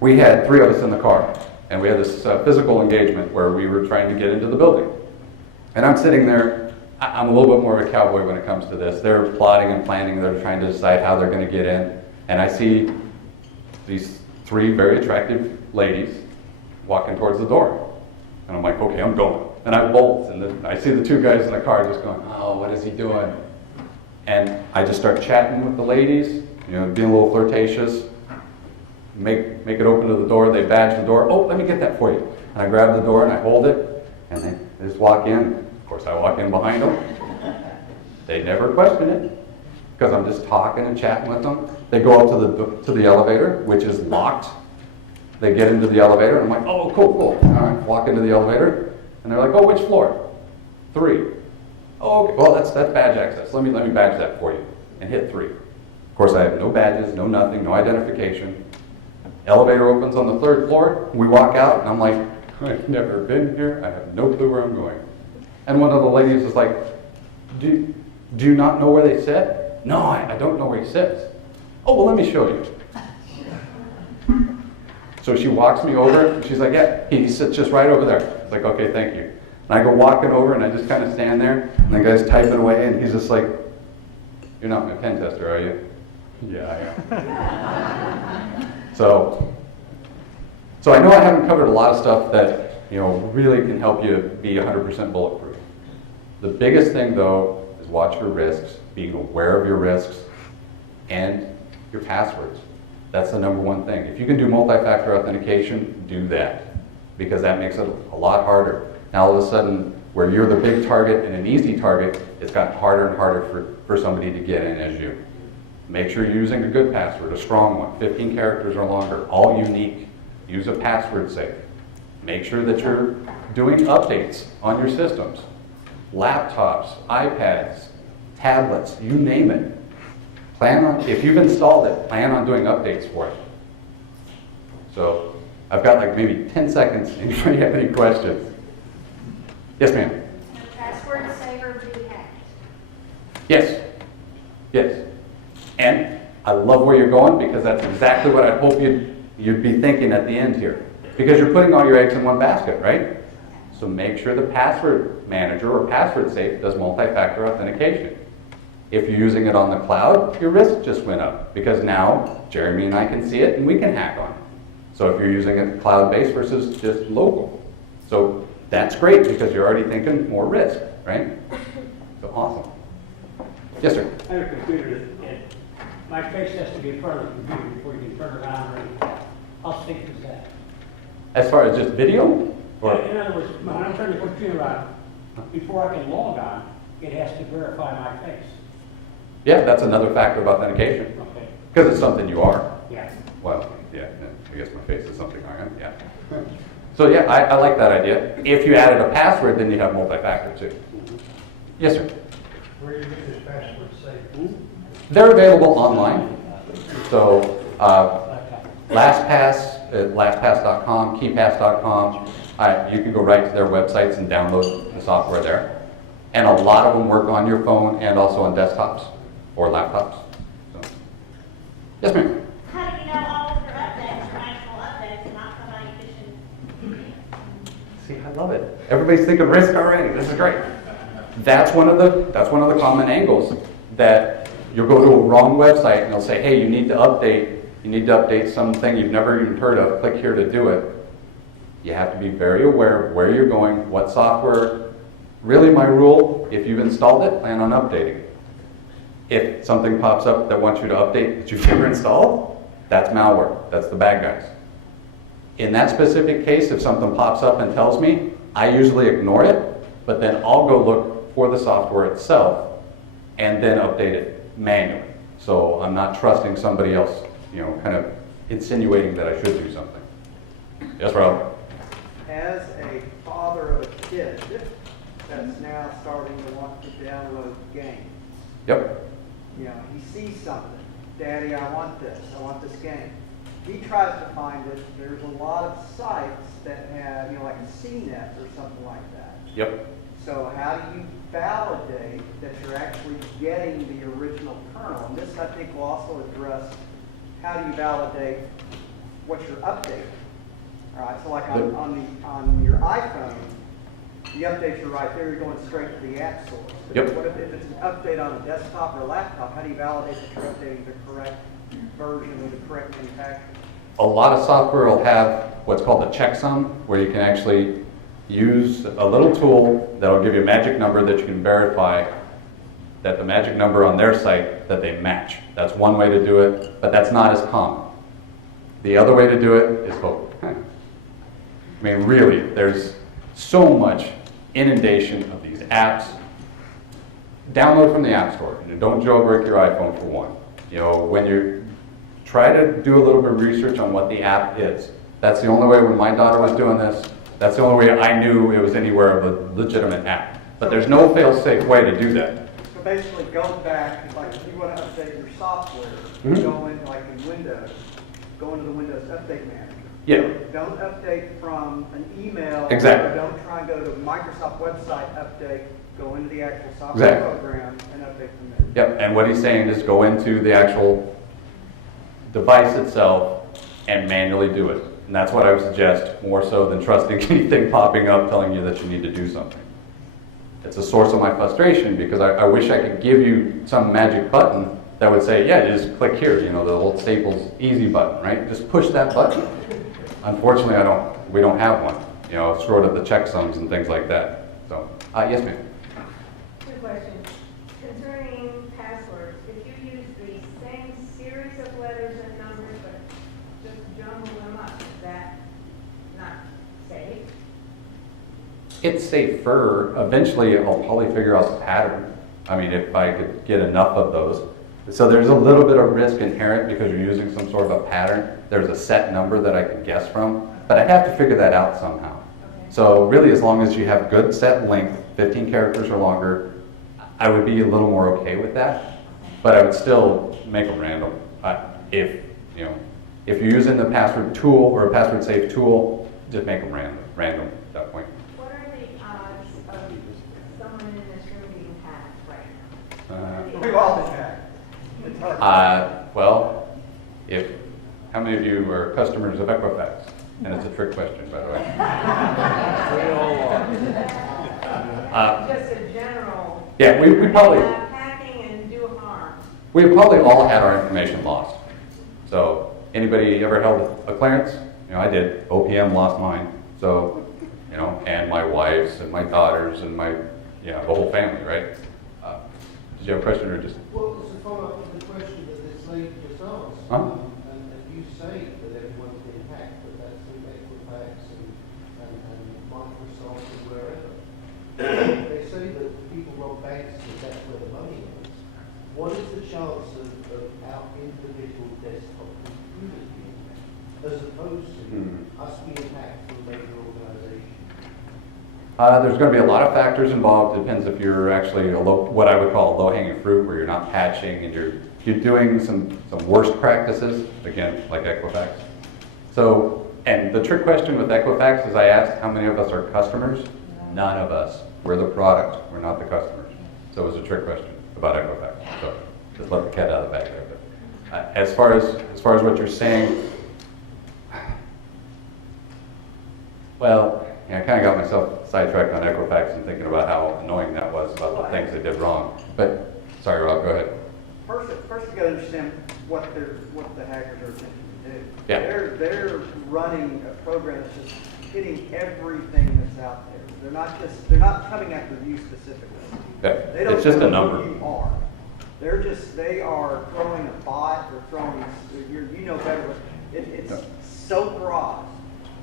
we had 3 of us in the car, and we had this physical engagement where we were trying to get into the building. And I'm sitting there, I'm a little bit more of a cowboy when it comes to this. They're plotting and planning, they're trying to decide how they're going to get in. And I see these 3 very attractive ladies walking towards the door. And I'm like, okay, I'm going. And I bolt, and then I see the 2 guys in the car just going, oh, what is he doing? And I just start chatting with the ladies, you know, being a little flirtatious, make it open to the door, they badge the door, oh, let me get that for you. And I grab the door and I hold it, and they just walk in. Of course, I walk in behind them. They never question it, because I'm just talking and chatting with them. They go up to the elevator, which is locked. They get into the elevator, and I'm like, oh, cool. All right, walk into the elevator, and they're like, oh, which floor? 3. Oh, okay, well, that's badge access. Let me badge that for you, and hit 3. Of course, I have no badges, no nothing, no identification. Elevator opens on the 3rd floor. We walk out, and I'm like, I've never been here. I have no clue where I'm going. And one of the ladies is like, do you not know where they sit? No, I don't know where he sits. Oh, well, let me show you. So she walks me over, and she's like, yeah, he sits just right over there. It's like, okay, thank you. And I go walking over and I just kind of stand there, and the guy's typing away, and he's just like, "You're not my pen tester, are you?" "Yeah, I am." So I know I haven't covered a lot of stuff that, really can help you be 100% bulletproof. The biggest thing, though, is watch your risks, being aware of your risks, and your passwords. That's the number one thing. If you can do multi-factor authentication, do that, because that makes it a lot harder. Now all of a sudden, where you're the big target and an easy target, it's gotten harder and harder for somebody to get in as you. Make sure you're using a good password, a strong one, 15 characters or longer, all unique. Use a password safe. Make sure that you're doing updates on your systems. Laptops, iPads, tablets, you name it. If you've installed it, plan on doing updates for it. So I've got like maybe 10 seconds. Anybody have any questions? Yes, ma'am. Can a password saver be hacked? Yes. Yes. And I love where you're going, because that's exactly what I hope you'd be thinking at the end here. Because you're putting all your eggs in one basket, right? So make sure the password manager or password safe does multi-factor authentication. If you're using it on the cloud, your risk just went up, because now Jeremy and I can see it and we can hack on it. So if you're using it cloud-based versus just local. So that's great, because you're already thinking more risk, right? So awesome. Yes, sir. I have a computer and my face has to be in front of the computer before you can turn it on or anything. How safe is that? As far as just video? Or? In other words, when I'm turning the computer on, before I can log on, it has to verify my face. Yeah, that's another factor of authentication. Okay. Because it's something you are. Yeah. Well, yeah, I guess my face is something I am, yeah. So yeah, I like that idea. If you added a password, then you have multi-factor too. Yes, sir. Where do you get this password safe? They're available online. So LastPass at lastpass.com, KeyPass.com. You can go right to their websites and download the software there. And a lot of them work on your phone and also on desktops or laptops. So. Yes, ma'am. How do you know all of your updates are actual updates and not somebody fishing? See, I love it. Everybody's thinking risk already. This is great. That's one of the common angles, that you'll go to a wrong website and they'll say, "Hey, you need to update something you've never even heard of. Click here to do it." You have to be very aware of where you're going, what software. Really, my rule: if you've installed it, plan on updating it. If something pops up that wants you to update that you've never installed, that's malware. That's the bad guys. In that specific case, if something pops up and tells me, I usually ignore it, but then I'll go look for the software itself and then update it manually. So I'm not trusting somebody else, kind of insinuating that I should do something. Yes, Rob? As a father of a kid that's now starting to want to download games, Yep. he sees something. "Daddy, I want this. I want this game." He tries to find it. There's a lot of sites that have, like a CNET or something like that. Yep. So how do you validate that you're actually getting the original kernel? And this, I think, will also address how do you validate what you're updating. All right, so like on your iPhone, the updates are right there. You're going straight to the app source. But Yep. what if it's an update on a desktop or a laptop? How do you validate that you're updating the correct version or the correct manufacturer? A lot of software will have what's called a checksum, where you can actually use a little tool that'll give you a magic number that you can verify that the magic number on their site that they match. That's one way to do it, but that's not as common. The other way to do it is hope. I mean, really, there's so much inundation of these apps. Download from the App Store. Don't jailbreak your iPhone for one. When you try to do a little bit of research on what the app is. That's the only way. When my daughter was doing this, that's the only way I knew it was anywhere of a legitimate app. But there's no fail-safe way to do that. So basically, go back, like if you want to update your software, Mhm. go in, like in Windows, go into the Windows Update Manager. Yeah. Don't update from an email. Exactly. Or don't try and go to the Microsoft website update. Go into the actual software Exactly. program and update from there. Yep, and what he's saying is go into the actual device itself and manually do it. And that's what I would suggest, more so than trusting anything popping up telling you that you need to do something. It's a source of my frustration because I wish I could give you some magic button that would say, yeah, just click here, you know, the old Staples easy button, right? Just push that button. Unfortunately, we don't have one, you know, short of the checksums and things like that. So, yes, ma'am. Two questions. Concerning passwords, if you use the same series of letters and numbers, but just jumble them up, is that not safe? It's safer. Eventually, I'll probably figure out the pattern. I mean, if I could get enough of those. So there's a little bit of risk inherent because you're using some sort of a pattern. There's a set number that I can guess from, but I have to figure that out somehow. Okay. So really, as long as you have good set length, 15 characters or longer, I would be a little more okay with that. But I would still make them random. If you're using the password tool or a password safe tool, just make them random at that point. What are the odds of someone in this room being hacked right now? We've all been hacked. It's hard. Well, how many of you are customers of Equifax? And it's a trick question, by the way. Just a general. Yeah, we probably Hacking and do harm. we've probably all had our information lost. So anybody ever held a clearance? You know, I did. OPM lost mine. So, you know, and my wife's and my daughters and the whole family, right? Did you have a question or just? Well, it's a follow-up to the question that this lady just asked. Huh? And you say that everyone's been hacked, but that's through Equifax and Microsoft and wherever. They say that people rob banks because that's where the money is. What is the chance of our individual desktop computers being hacked, as opposed to us being hacked through a major organization? There's going to be a lot of factors involved. Depends if you're actually what I would call low-hanging fruit, where you're not patching and you're doing some worst practices, again, like Equifax. So, and the trick question with Equifax is I asked how many of us are customers? None of us. We're the product. We're not the customers. So it was a trick question about Equifax. So just let the cat out of the bag there. But as far as what you're saying, well, yeah, I kind of got myself sidetracked on Equifax and thinking about how annoying that was about the things they did wrong. But sorry, Rob, go ahead. First you gotta understand what the hackers are attempting to do. Yeah. They're running a program that's just hitting everything that's out there. They're not coming after you specifically. Yeah, They don't it's just know a number. who you are. They are throwing a bot or throwing, you know better, it's so broad.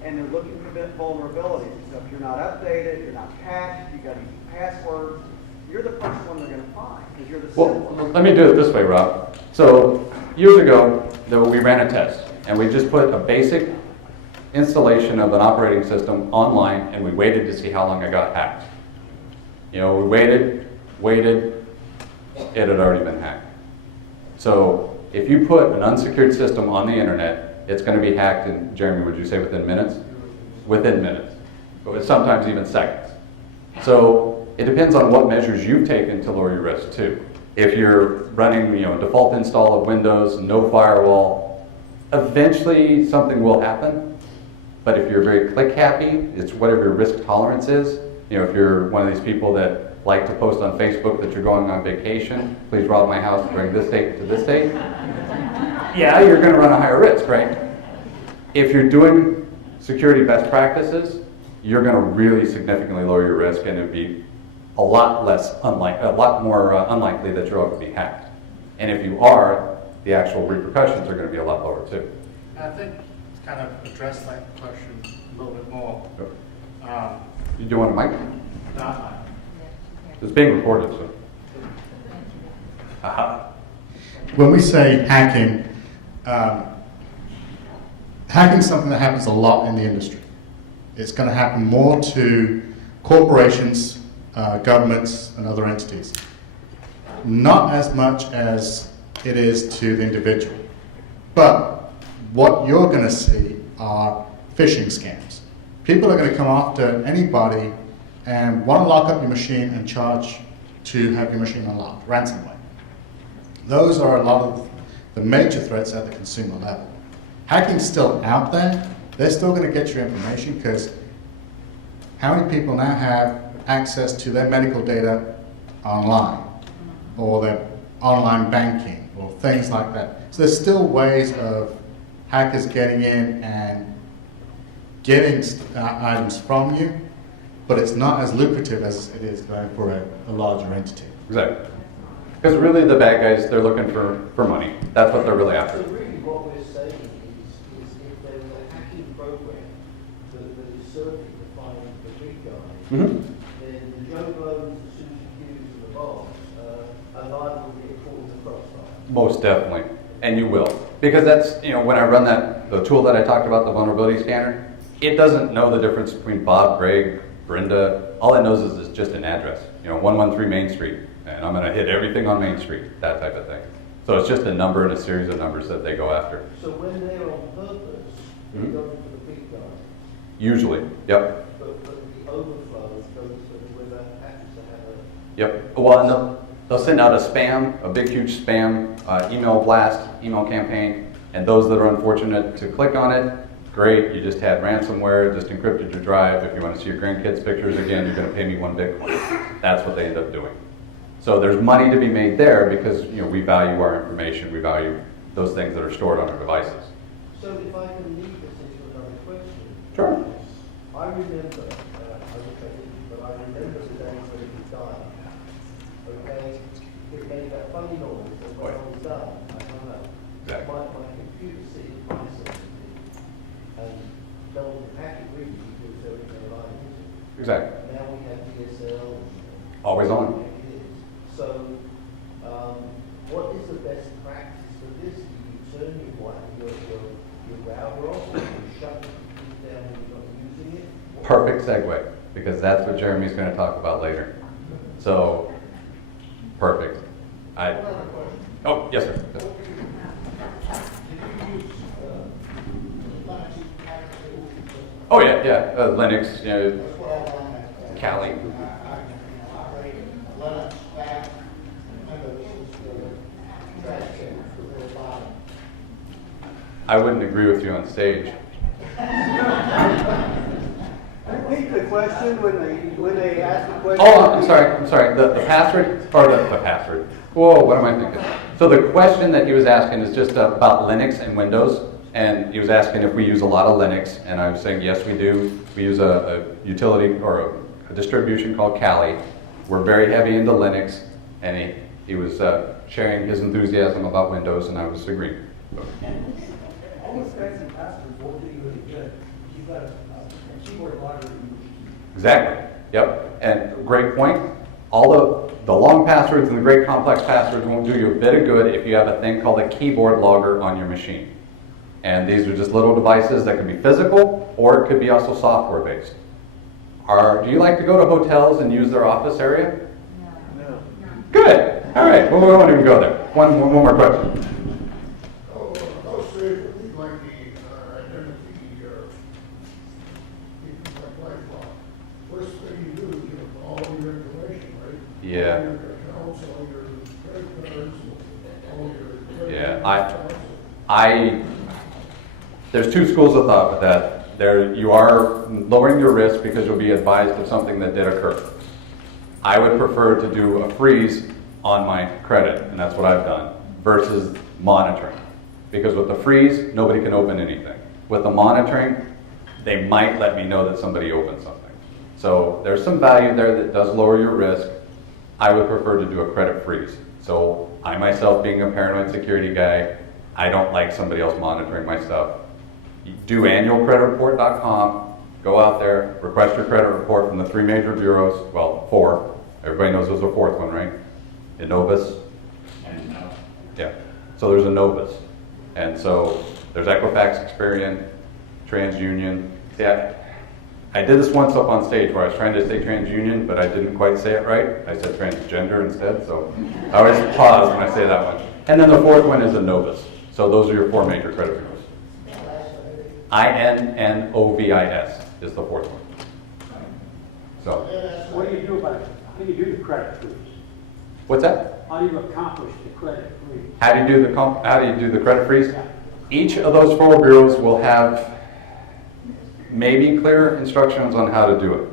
And they're looking for vulnerabilities. So if you're not updated, you're not patched, you got to use passwords, you're the first one they're going to find because you're the simplest. Well, let me do it this way, Rob. So years ago, we ran a test, and we just put a basic installation of an operating system online, and we waited to see how long it got hacked. You know, we waited, it had already been hacked. So if you put an unsecured system on the internet, it's going to be hacked in, Jeremy, would you say within minutes? Within minutes, but sometimes even seconds. So it depends on what measures you've taken to lower your risk too. If you're running, default install of Windows, no firewall, eventually something will happen. But if you're very click happy, it's whatever your risk tolerance is. If you're one of these people that like to post on Facebook that you're going on vacation, please rob my house during this date to this date. Yeah, you're going to run a higher risk, right? If you're doing security best practices, you're going to really significantly lower your risk, and it'd be a lot more unlikely that you're all going to be hacked. And if you are, the actual repercussions are going to be a lot lower too. I think to kind of address that question a little bit more. You do want a mic? Not It's being recorded, so. Aha. When we say hacking, hacking is something that happens a lot in the industry. It's going to happen more to corporations, governments, and other entities. Not as much as it is to the individual. But what you're going to see are phishing scams. People are going to come after anybody and want to lock up your machine and charge to have your machine unlocked, ransomware. Those are a lot of the major threats at the consumer level. Hacking's still out there, they're still going to get your information because how many people now have access to their medical data online or their online banking or things like that? So there's still ways of hackers getting in and getting items from you, but it's not as lucrative as it is going for a larger entity. Exactly. Because really the bad guys, they're looking for money. That's what they're really So after. really what we're saying is if there was a hacking program that is certain to find the big guys, Mhm. then the Joe Blowns, the Susie Q's, and the Bobs are liable to get caught in the crossfire. Most definitely. And you will. Because that's, when I run the tool that I talked about, the vulnerability scanner, it doesn't know the difference between Bob, Greg, Brenda. All it knows is it's just an address. 113 Main Street. And I'm going to hit everything on Main Street, that type of thing. So it's just a number and a series of numbers that they go after. So when they're on purpose, they're Mhm. going for the big guys. Usually. Yep. But the overflow goes to whoever happens to have a... Yep. Well, and they'll send out a big, huge spam email blast, email campaign, and those that are unfortunate to click on it, great, you just had ransomware, just encrypted your drive. If you want to see your grandkids' pictures again, you're going to pay me 1 Bitcoin. That's what they end up doing. So there's money to be made there because we value our information, we value those things that are stored on our devices. So if I can lead this into another question. Sure. I remember, I wish I didn't, but I remember the day when it died. Okay? It made that funny noise, and when I was done, I don't know. Exactly. My computer seemed my sensitive. And no one can hack it really because there is no line into it. Exactly. Now we have DSL. Always on. It is. So, what is the best practice for this? Do you turn your router off, or you shut the computer down when you're not using it? Perfect segue, because that's what Jeremy's going to talk about later. So, perfect. Oh, yes, sir. Yes. Oh, yeah. Linux, Kali. I wouldn't agree with you on stage. Repeat the question when they ask the question. Oh, I'm sorry. The password, or the password. Whoa, what am I thinking? So the question that he was asking is just about Linux and Windows. And he was asking if we use a lot of Linux. And I was saying, yes, we do. We use a utility or a distribution called Kali. We're very heavy into Linux. And he was sharing his enthusiasm about Windows, and I was agreeing. All these guys and passwords won't do you any good. You've got a keyboard logger. Exactly. Yep. And great point. All the long passwords and the great complex passwords won't do you a bit of good if you have a thing called a keyboard logger on your machine. And these are just little devices that can be physical, or it could be also software based. Do you like to go to hotels and use their office area? No. Good. All right. Well, we won't even go there. One more question. How safe are we going to be identity people like LifeLock? First thing you do is give all your information, right? Yeah. All your accounts, all your credit cards, all your credit Yeah, cards. There's two schools of thought with that. You are lowering your risk because you'll be advised of something that did occur. I would prefer to do a freeze on my credit, and that's what I've done, versus monitoring. Because with the freeze, nobody can open anything. With the monitoring, they might let me know that somebody opened something. So there's some value there that does lower your risk. I would prefer to do a credit freeze. So I myself, being a paranoid security guy, I don't like somebody else monitoring my stuff. Do annualcreditreport.com, go out there, request your credit report from the 3 major bureaus, well, 4. Everybody knows there's a 4th one, right? Innovus. Yeah. So there's a Novus. And so there's Equifax, Experian, TransUnion. Yeah. I did this once up on stage where I was trying to say TransUnion, but I didn't quite say it right. I said transgender instead, so I always pause when I say that one. And then the 4th one is a Novus. So those are your 4 major credit bureaus. INNOVIS is the 4th one. So, What do you do about it? How do you do the credit freeze? what's that? How do you accomplish the credit freeze? How do you do the credit freeze? Each of those 4 bureaus will have maybe clear instructions on how to do it.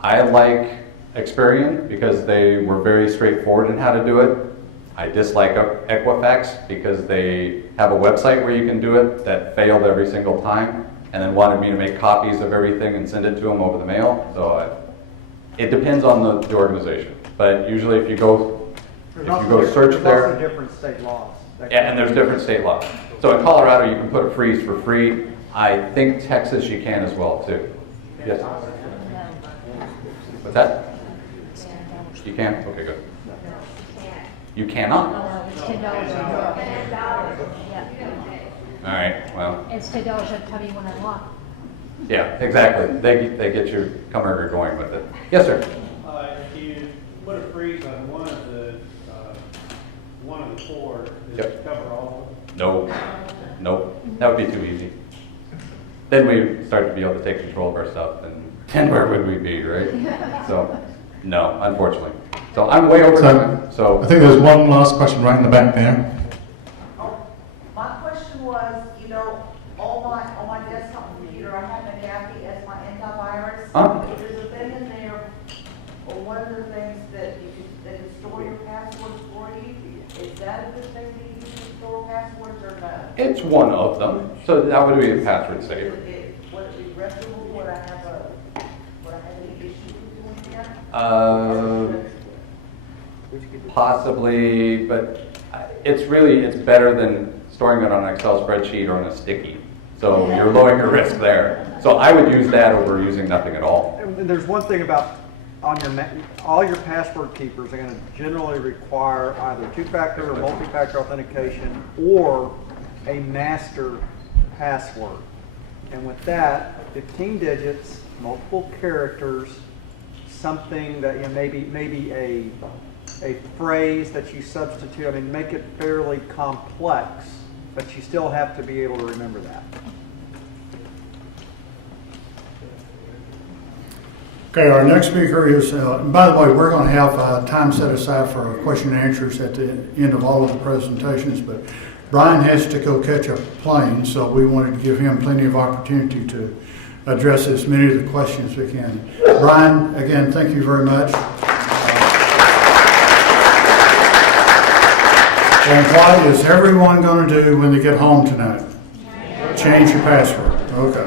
I like Experian because they were very straightforward in how to do it. I dislike Equifax because they have a website where you can do it that failed every single time, and then wanted me to make copies of everything and send it to them over the mail. So it depends on the organization. But usually if you go search there. There's also different state laws. Yeah, and there's different state laws. So in Colorado, you can put a freeze for free. I think Texas you can as well too. Yes? What's that? You can? Okay, good. You cannot? No, it's $10. Yeah. All right, well, It's $10 every time you want to unlock. yeah, exactly. They get your comer going with it. Yes, sir? If you put a freeze on one of the four, does Yep. it cover all of them? No. Nope. That would be too easy. Then we start to be able to take control of our stuff, and where would we be, right? So, no, unfortunately. So I'm way over time, so. I think there's one last question right in the back there. My question was, on my desktop computer, I have McAfee as my antivirus. Huh? There's a thing in there, or one of the things that that can store your passwords for you. Is that a good thing to use to store passwords or no? It's one of them, so that would be a password saver. Would it be reputable? Would I have any issue with doing that? Possibly, but it's better than storing it on an Excel spreadsheet or on a sticky. So you're lowering your risk there. So I would use that over using nothing at all. And there's one thing about all your password keepers are going to generally require either two-factor or multi-factor authentication or a master password. And with that, 15 digits, multiple characters, something that maybe a phrase that you substitute. I mean, make it fairly complex, but you still have to be able to remember that. Okay, our next speaker is, by the way, we're going to have time set aside for question and answers at the end of all of the presentations, but Brian has to go catch a plane, so we wanted to give him plenty of opportunity to address as many of the questions we can. Brian, again, thank you very much. And what is everyone going to do when they get home tonight? Change your password. Okay.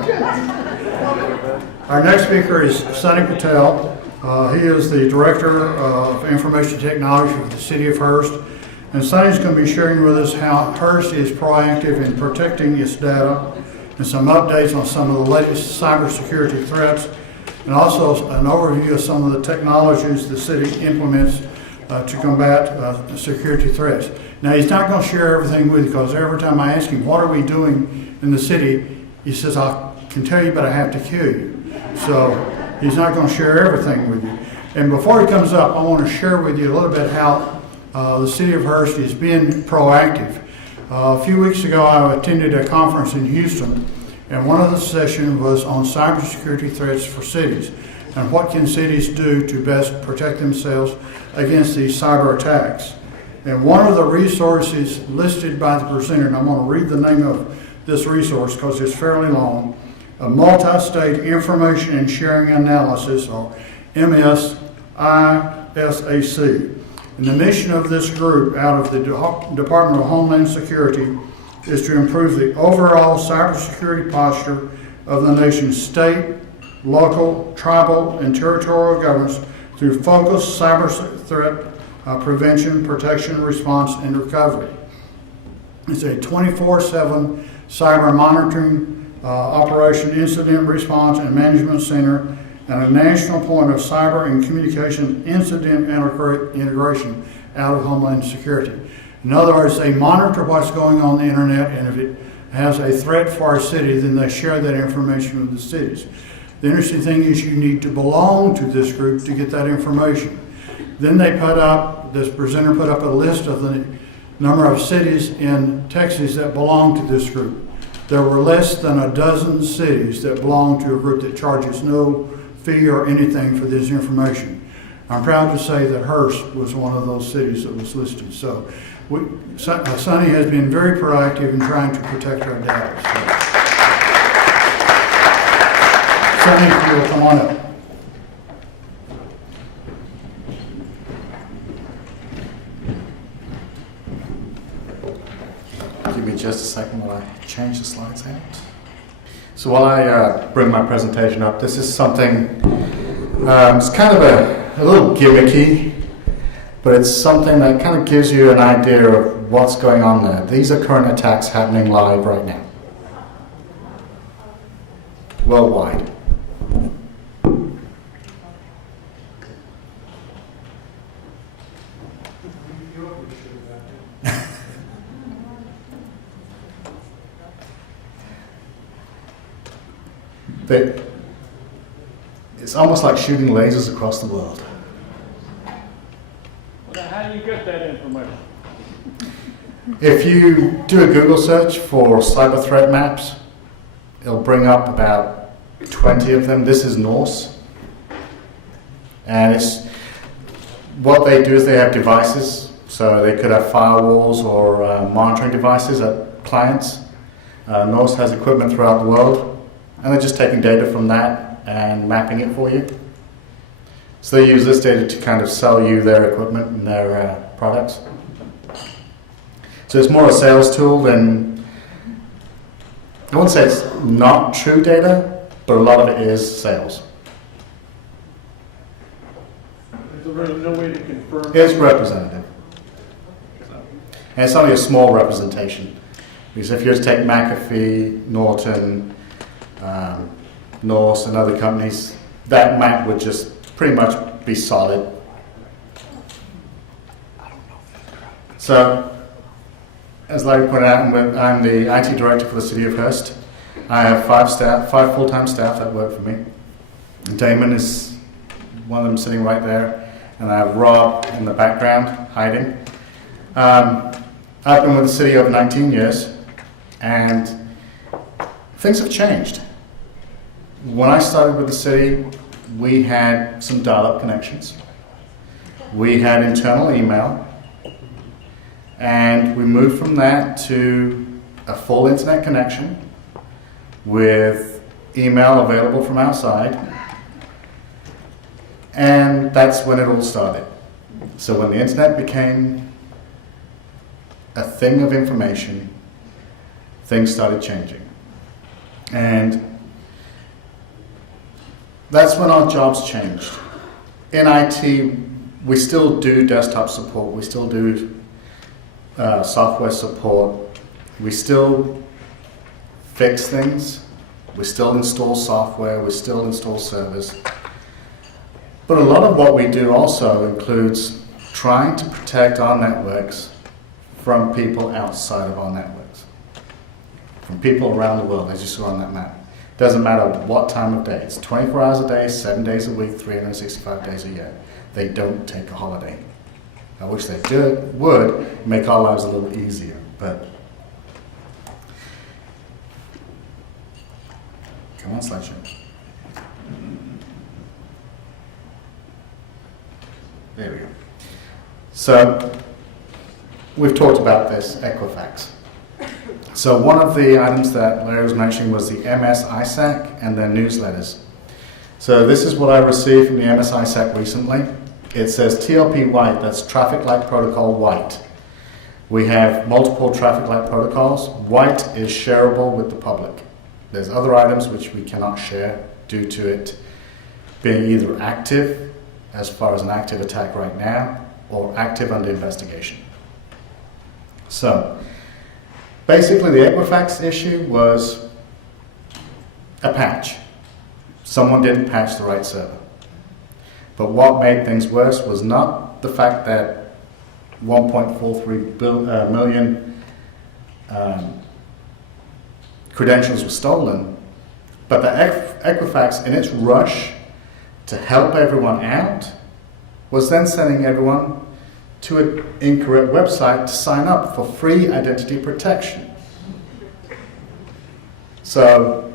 Our next speaker is Sunny Patel. He is the Director of Information Technology for the City of Hurst. And Sunny's going to be sharing with us how Hurst is proactive in protecting its data and some updates on some of the latest cybersecurity threats, and also an overview of some of the technologies the city implements to combat security threats. Now, he's not going to share everything with you because every time I ask him, what are we doing in the city, he says, I can tell you, but I have to kill you. So he's not going to share everything with you. And before he comes up, I want to share with you a little bit how the city of Hurst is being proactive. A few weeks ago, I attended a conference in Houston, and one of the sessions was on cybersecurity threats for cities and what can cities do to best protect themselves against these cyber attacks. And one of the resources listed by the presenter, and I'm going to read the name of this resource because it's fairly long, a Multi-State Information and Sharing Analysis, or MSISAC. And the mission of this group out of the Department of Homeland Security is to improve the overall cybersecurity posture of the nation's state, local, tribal, and territorial governments through focused cyber threat prevention, protection, response, and recovery. It's a 24/7 cyber monitoring operation, incident response and management center, and a national point of cyber and communication incident integration out of Homeland Security. In other words, they monitor what's going on the internet, and if it has a threat for our city, then they share that information with the cities. The interesting thing is you need to belong to this group to get that information. Then this presenter put up a list of the number of cities in Texas that belong to this group. There were less than a dozen cities that belong to a group that charges no fee or anything for this information. I'm proud to say that Hurst was one of those cities that was listed. So Sunny has been very proactive in trying to protect our data. Attorney, if you will come on up. Give me just a second while I change the slides out. So while I bring my presentation up, this is something, it's kind of a little gimmicky, but it's something that kind of gives you an idea of what's going on there. These are current attacks happening live right now, worldwide. It's almost like shooting lasers across the world. Well, how do you get that information? If you do a Google search for cyber threat maps, it'll bring up about 20 of them. This is Norse. And it's what they do is they have devices. So they could have firewalls or monitoring devices at clients. Norse has equipment throughout the world. And they're just taking data from that and mapping it for you. So they use this data to kind of sell you their equipment and their products. So it's more a sales tool than, I wouldn't say it's not true data, but a lot of it is sales. There's really no way to confirm. It's representative. And it's only a small representation. Because if you were to take McAfee, Norton, Norse and other companies, that map would just pretty much be solid. So, as Larry pointed out, I'm the IT director for the City of Hearst. I have 5 full-time staff that work for me. Damon is one of them sitting right there, and I have Rob in the background hiding. I've been with the city over 19 years, and things have changed. When I started with the city, we had some dial-up connections. We had internal email, and we moved from that to a full internet connection with email available from outside, and that's when it all started. So when the internet became a thing of information, things started changing. And that's when our jobs changed. In IT, we still do desktop support, we still do software support, we still fix things, we still install software, we still install servers. But a lot of what we do also includes trying to protect our networks from people outside of our networks, from people around the world, as you saw on that map. Doesn't matter what time of day. It's 24 hours a day, 7 days a week, 365 days a year. They don't take a holiday. I wish they would make our lives a little easier, but come on, slideshow. There we go. So we've talked about this, Equifax. So one of the items that Larry was mentioning was the MS ISAC and their newsletters. So this is what I received from the MS ISAC recently. It says TLP White, that's Traffic Light Protocol White. We have multiple traffic light protocols. White is shareable with the public. There's other items which we cannot share due to it being either active, as far as an active attack right now, or active under investigation. So, basically, the Equifax issue was a patch. Someone didn't patch the right server. But what made things worse was not the fact that 1.43 million credentials were stolen, but that Equifax, in its rush to help everyone out, was then sending everyone to an incorrect website to sign up for free identity protection. So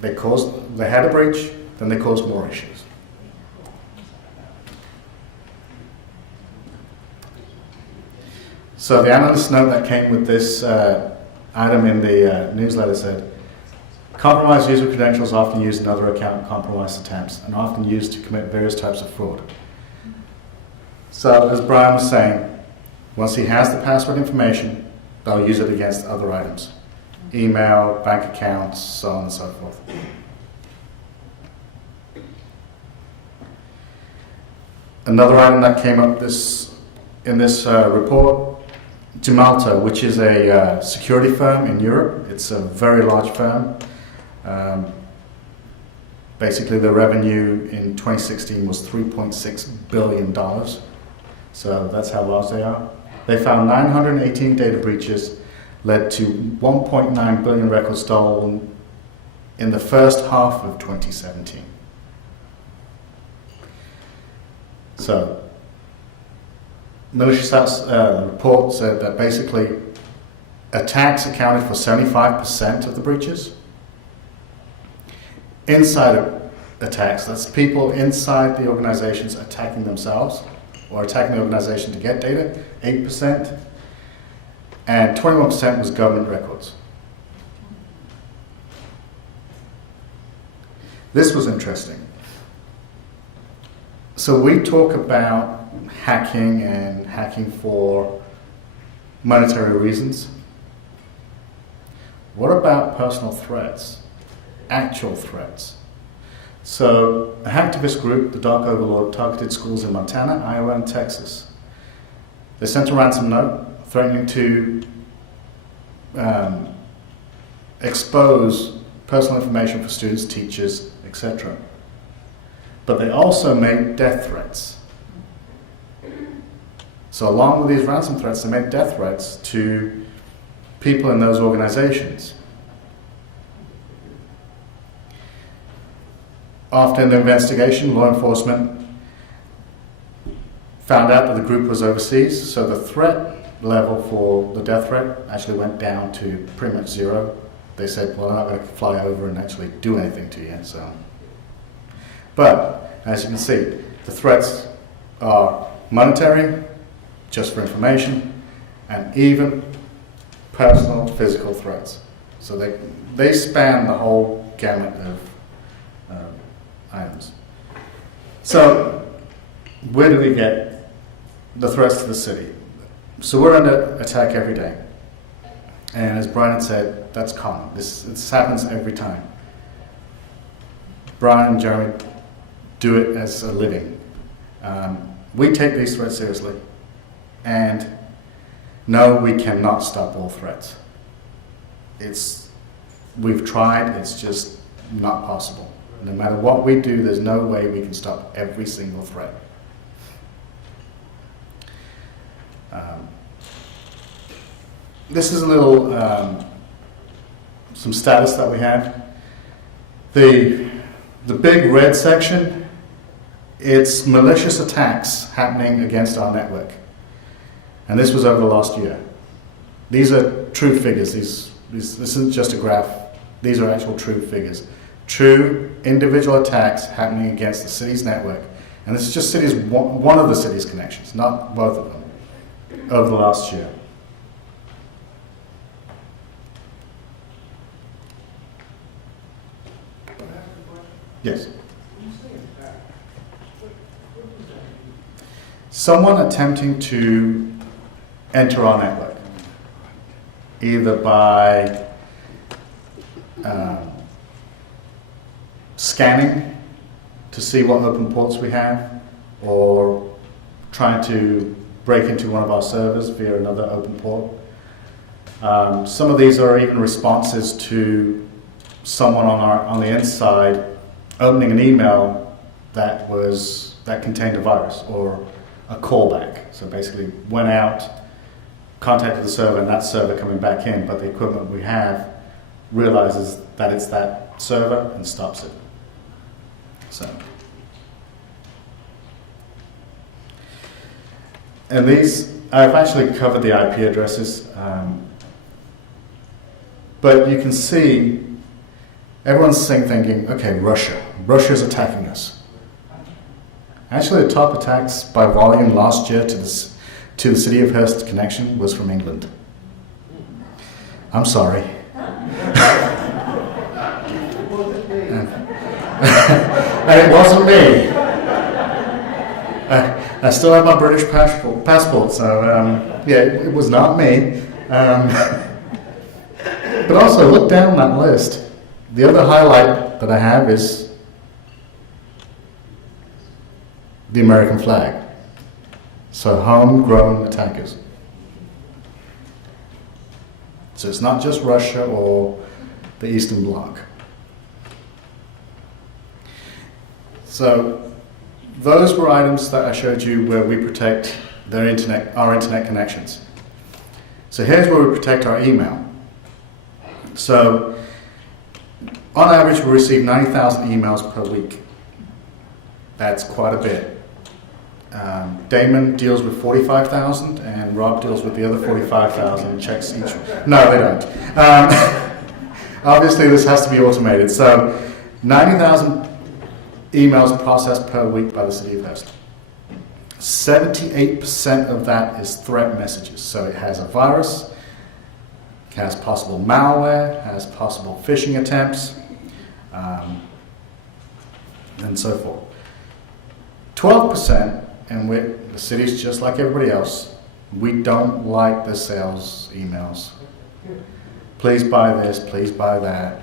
they had a breach, then they caused more issues. So the analyst note that came with this item in the newsletter said, Compromised user credentials are often used in other account compromise attempts and often used to commit various types of fraud. So, as Brian was saying, once he has the password information, they'll use it against other items. Email, bank accounts, so on and so forth. Another item that came up in this report, Gemalto, which is a security firm in Europe. It's a very large firm. Basically, the revenue in 2016 was $3.6 billion. So that's how large they are. They found 918 data breaches, led to 1.9 billion records stolen in the first half of 2017. So, Malicious Acts report said that basically attacks accounted for 75% of the breaches. Insider attacks, that's people inside the organizations attacking themselves or attacking the organization to get data, 8%. And 21% was government records. This was interesting. So we talk about hacking and hacking for monetary reasons. What about personal threats? Actual threats. So a hacktivist group, the Dark Overlord, targeted schools in Montana, Iowa, and Texas. They sent a ransom note threatening to expose personal information for students, teachers, etc. But they also made death threats. So along with these ransom threats, they made death threats to people in those organizations. After the investigation, law enforcement found out that the group was overseas, so the threat level for the death threat actually went down to pretty much zero. They said, well, I'm not going to fly over and actually do anything to you. So, but as you can see, the threats are monetary, just for information, and even personal, physical threats. So they span the whole gamut of items. So where do we get the threats to the city? So we're under attack every day. And as Brian had said, that's common. This happens every time. Brian and Jeremy do it as a living. We take these threats seriously. And no, we cannot stop all threats. We've tried, it's just not possible. No matter what we do, there's no way we can stop every single threat. This is a little, some status that we have. The big red section, it's malicious attacks happening against our network. And this was over the last year. These are true figures. This isn't just a graph. These are actual true figures. True individual attacks happening against the city's network. And this is just one of the city's connections, not both of them, over the last year. Yes. Someone attempting to enter our network, either by scanning to see what open ports we have, or trying to break into one of our servers via another open port. Some of these are even responses to someone on the inside opening an email that contained a virus or a callback. So basically went out, contacted the server, and that server coming back in, but the equipment we have realizes that it's that server and stops it. So, and these, I've actually covered the IP addresses, but you can see everyone's thinking, okay, Russia's attacking us. Actually, the top attacks by volume last year to the City of Hearst connection was from England. I'm sorry. And it wasn't me. I still have my British passport, so yeah, it was not me. But also, look down that list. The other highlight that I have is the American flag. So homegrown attackers. So it's not just Russia or the Eastern Bloc. So those were items that I showed you where we protect our internet connections. So here's where we protect our email. So on average, we receive 90,000 emails per week. That's quite a bit. Damon deals with 45,000 and Rob deals with the other 45,000, checks each. No, they don't. Obviously, this has to be automated. So 90,000 emails processed per week by the City of Hurst. 78% of that is threat messages. So it has a virus, it has possible malware, has possible phishing attempts, and so forth. 12%, and the city's just like everybody else, we don't like the sales emails. Please buy this, please buy that.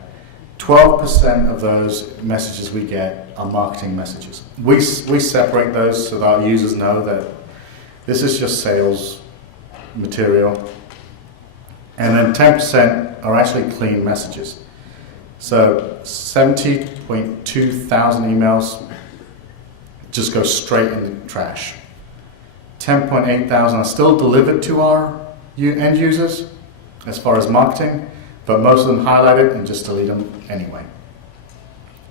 12% of those messages we get are marketing messages. We separate those so that our users know that this is just sales material. And then 10% are actually clean messages. So 70.2 thousand emails just go straight in the trash. 10.8 thousand are still delivered to our end users as far as marketing, but most of them highlight it and just delete them anyway.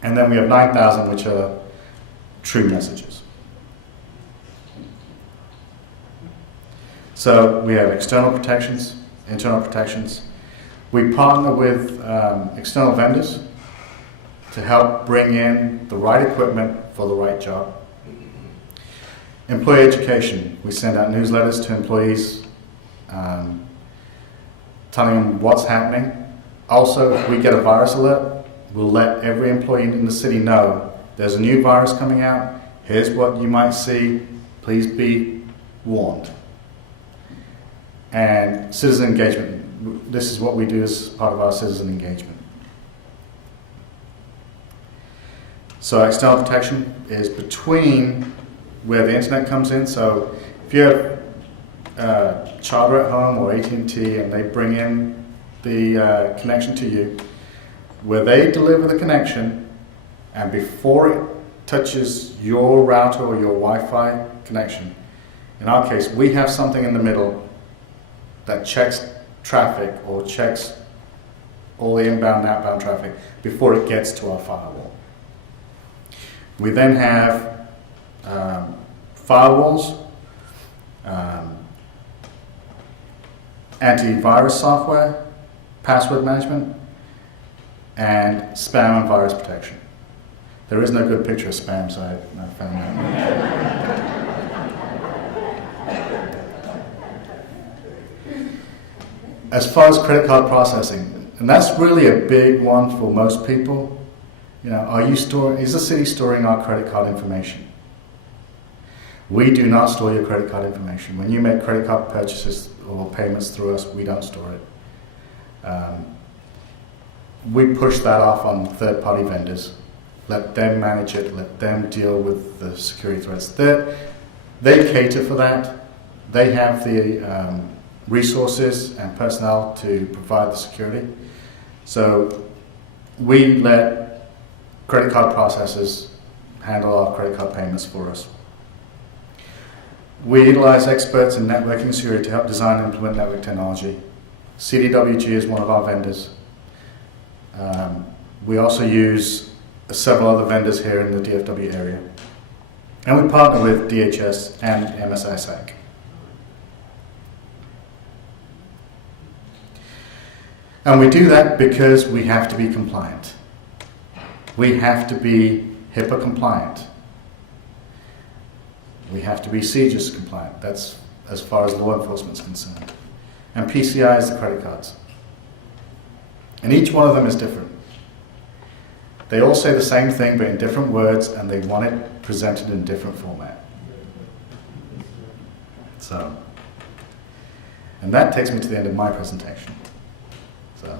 And then we have 9,000 which are true messages. So we have external protections, internal protections. We partner with external vendors to help bring in the right equipment for the right job. Employee education. We send out newsletters to employees telling them what's happening. Also, if we get a virus alert, we'll let every employee in the city know there's a new virus coming out. Here's what you might see. Please be warned. And citizen engagement. This is what we do as part of our citizen engagement. So external protection is between where the internet comes in. So if you have Charter at home or AT&T and they bring in the connection to you, where they deliver the connection, and before it touches your router or your Wi-Fi connection, in our case, we have something in the middle that checks traffic or checks all the inbound and outbound traffic before it gets to our firewall. We then have firewalls, antivirus software, password management, and spam and virus protection. There is no good picture of spam, so I found that. As far as credit card processing, and that's really a big one for most people. You know, is the city storing our credit card information? We do not store your credit card information. When you make credit card purchases or payments through us, we don't store it. We push that off on third-party vendors. Let them manage it. Let them deal with the security threats. They cater for that. They have the resources and personnel to provide the security. So we let credit card processors handle our credit card payments for us. We utilize experts in networking security to help design and implement network technology. CDWG is one of our vendors. We also use several other vendors here in the DFW area. And we partner with DHS and MSISAC. And we do that because we have to be compliant. We have to be HIPAA compliant. We have to be CJIS compliant. That's as far as law enforcement is concerned. And PCI is the credit cards. And each one of them is different. They all say the same thing, but in different words, and they want it presented in different format. So, and that takes me to the end of my presentation. So,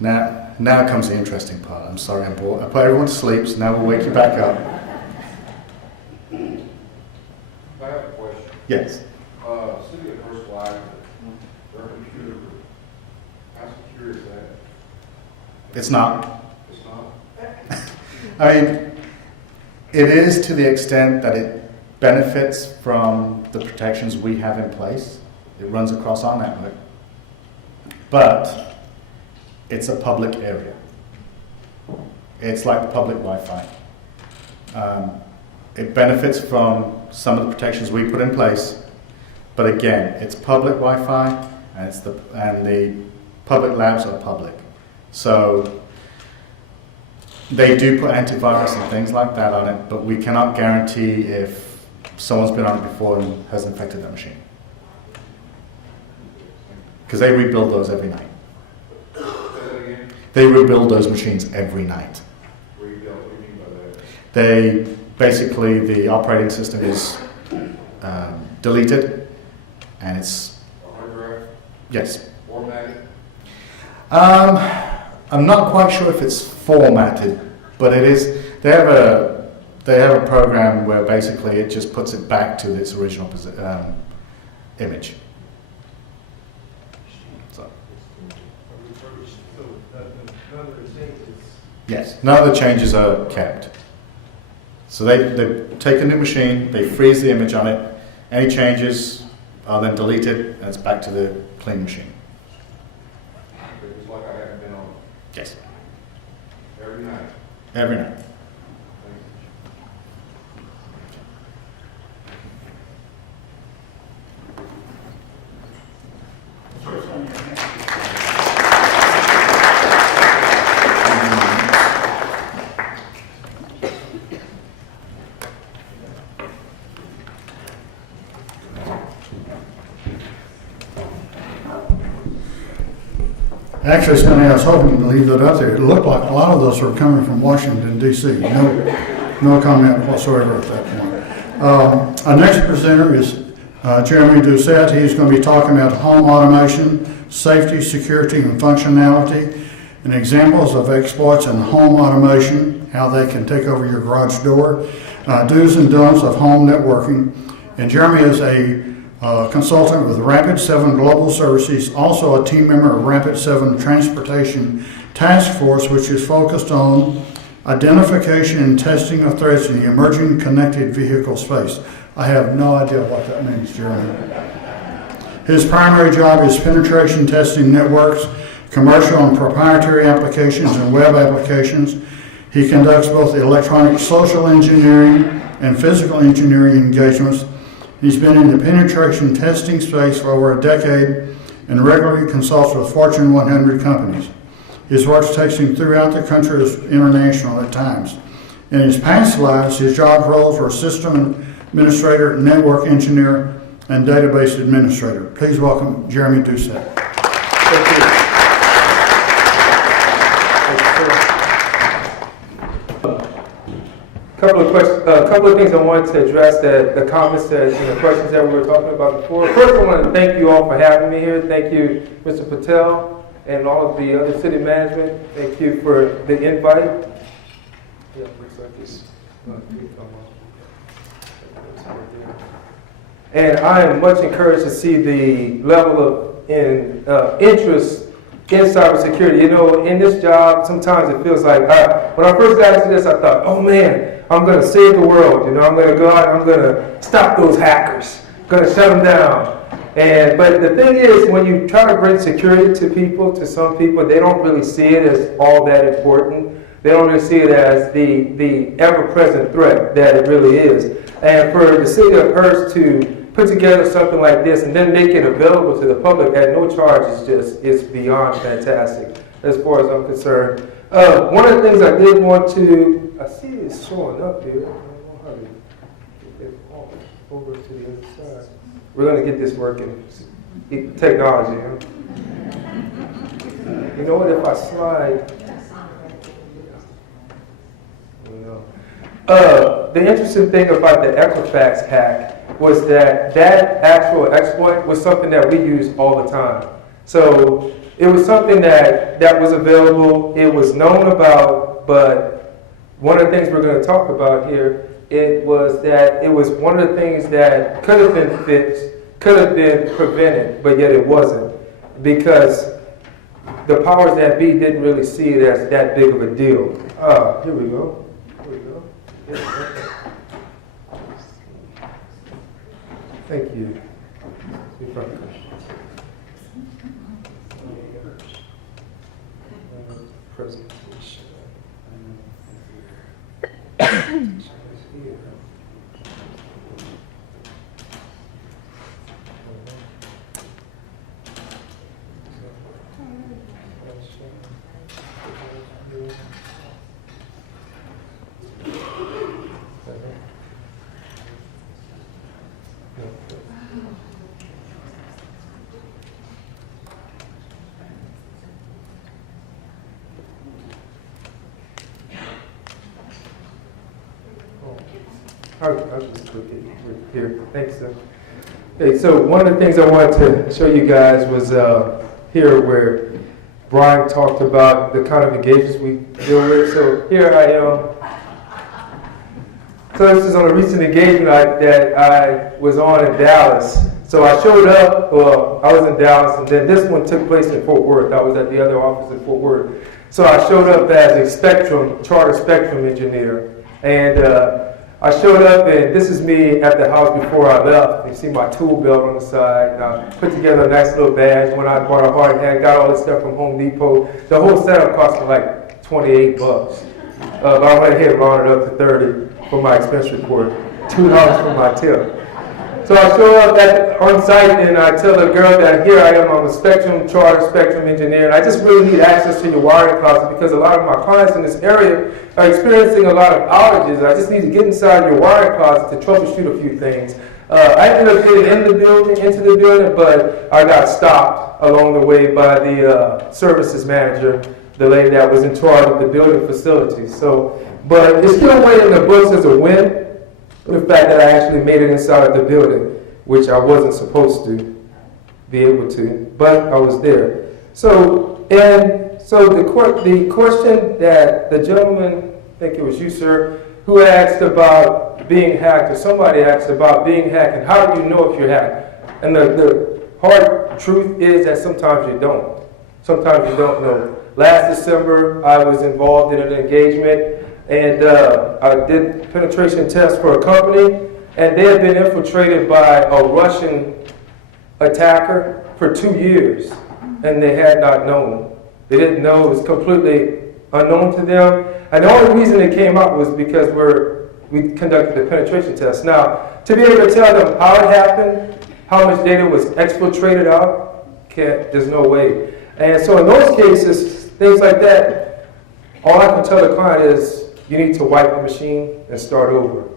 now comes the interesting part. I'm sorry I put everyone to sleep, so now we'll wake you back up. I have a question. Yes. City of First Live, their computer, how secure is that? It's not. It's not? I mean, it is to the extent that it benefits from the protections we have in place. It runs across our network. But it's a public area. It's like public Wi-Fi. It benefits from some of the protections we put in place, but again, it's public Wi-Fi, and the public labs are public. So they do put antivirus and things like that on it, but we cannot guarantee if someone's been on it before and has infected their machine. Because they rebuild those every night. They rebuild those machines every night. Rebuild, what do you mean by that? They basically, the operating system is deleted, and it's A hard drive, yes. formatted? I'm not quite sure if it's formatted, but it is. They have a program where basically it just puts it back to its original image. So. Yes, none of the changes are kept. So they take a new machine, they freeze the image on it, any changes are then deleted, and it's back to the clean machine. It's like I haven't been on Yes, every night. every night. Actually, Sonny, I was hoping to leave that up there. It looked like a lot of those were coming from Washington, D.C. No comment whatsoever at that point. Our next presenter is Jeremy Doucette. He's going to be talking about home automation, safety, security, and functionality, and examples of exploits in home automation, how they can take over your garage door, do's and don'ts of home networking. And Jeremy is a consultant with Rapid7 Global Services, also a team member of Rapid7 Transportation Task Force, which is focused on identification and testing of threats in the emerging connected vehicle space. I have no idea what that means, Jeremy. His primary job is penetration testing networks, commercial and proprietary applications, and web applications. He conducts both electronic social engineering and physical engineering engagements. He's been in the penetration testing space for over a decade and regularly consults with Fortune 100 companies. His work takes him throughout the country as international at times. In his past lives, his job roles were system administrator, network engineer, and database administrator. Please welcome Jeremy Doucette. Thank you. A couple of things I wanted to address, the comments and the questions that we were talking about before. First, I want to thank you all for having me here. Thank you, Mr. Patel, and all of the other city management. Thank you for the invite. Yeah, looks like this. And I am much encouraged to see the level of interest in cybersecurity. You know, in this job, sometimes it feels like, when I first got into this, I thought, oh man, I'm going to save the world. You know, I'm going to go out and I'm going to stop those hackers. I'm going to shut them down. But the thing is, when you try to bring security to people, to some people, they don't really see it as all that important. They don't really see it as the ever-present threat that it really is. And for the city of Hurst to put together something like this and then make it available to the public at no charge is beyond fantastic as far as I'm concerned. One of the things I did want to, I see it's showing up here. I don't know how to get it all over to the other side. We're going to get this working. Technology, huh? You know what, if I slide, The interesting thing about the Equifax hack was that that actual exploit was something that we used all the time. So it was something that was available, it was known about, but one of the things we're going to talk about here, it was one of the things that could have been fixed, could have been prevented, but yet it wasn't, because the powers that be didn't really see it as that big of a deal. Here we go. Thank you. Presentation. I'll just put it here. Thanks, sir. Okay, so one of the things I wanted to show you guys was here where Brian talked about the kind of engagements we deal with. So here I am. So this is on a recent engagement that I was on in Dallas. So I showed up, I was in Dallas, and then this one took place in Fort Worth. I was at the other office in Fort Worth. So I showed up as a charter spectrum engineer. And I showed up, and this is me at the house before I left. You see my tool belt on the side. I put together a nice little badge when I bought a hard hat, got all this stuff from Home Depot. The whole setup cost me like $28. But I went ahead and rounded up to 30 for my expense report, $2 for my tip. So I show up on site, and I tell the girl that here I am, I'm a charter spectrum engineer, and I just really need access to your wiring closet because a lot of my clients in this area are experiencing a lot of outages. I just need to get inside your wiring closet to troubleshoot a few things. I ended up getting into the building, but I got stopped along the way by the services manager, the lady that was in charge of the building facilities. So, but it's still way in the books as a win. The fact that I actually made it inside of the building, which I wasn't supposed to be able to, but I was there. So the question that the gentleman, I think it was you, sir, who asked about being hacked, or somebody asked about being hacked, and how do you know if you're hacked? And the hard truth is that sometimes you don't. Sometimes you don't know. Last December, I was involved in an engagement, and I did penetration tests for a company, and they had been infiltrated by a Russian attacker for 2 years, and they had not known. They didn't know. It was completely unknown to them. And the only reason it came up was because we conducted the penetration test. Now, to be able to tell them how it happened, how much data was exfiltrated out, there's no way. And so in those cases, things like that, all I can tell the client is, you need to wipe the machine and start over.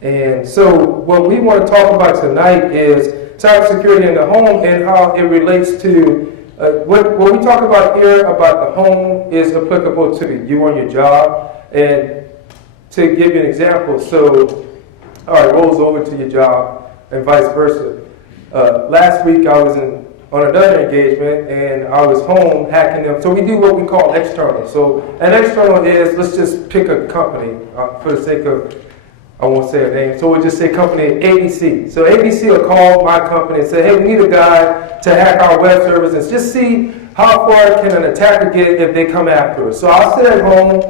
And so what we want to talk about tonight is cybersecurity in the home and how it relates to what we talk about here about the home is applicable to you on your job. And to give you an example, so it rolls over to your job and vice versa. Last week I was on another engagement, and I was home hacking them. So we do what we call external. So an external is, let's just pick a company for the sake of, I won't say a name. So we'll just say company ABC. So ABC will call my company and say, hey, we need a guy to hack our web servers and just see how far can an attacker get if they come after us. So I'll sit at home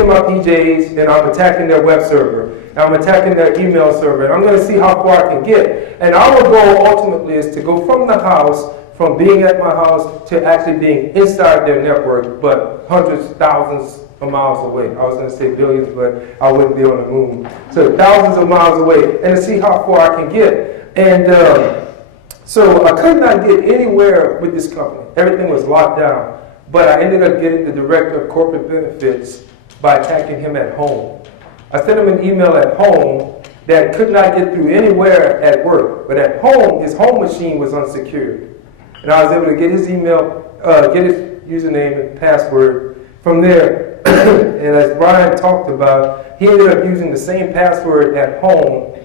in my PJs, and I'm attacking their web server. I'm attacking their email server, and I'm going to see how far I can get. And our goal ultimately is to go from the house, from being at my house, to actually being inside their network, but hundreds, thousands of miles away. I was going to say billions, but I wouldn't be on the moon. So thousands of miles away, and to see how far I can get. And so I could not get anywhere with this company. Everything was locked down. But I ended up getting the director of corporate benefits by attacking him at home. I sent him an email at home that could not get through anywhere at work. But at home, his home machine was unsecured. And I was able to get his email, get his username and password from there. And as Brian talked about, he ended up using the same password at home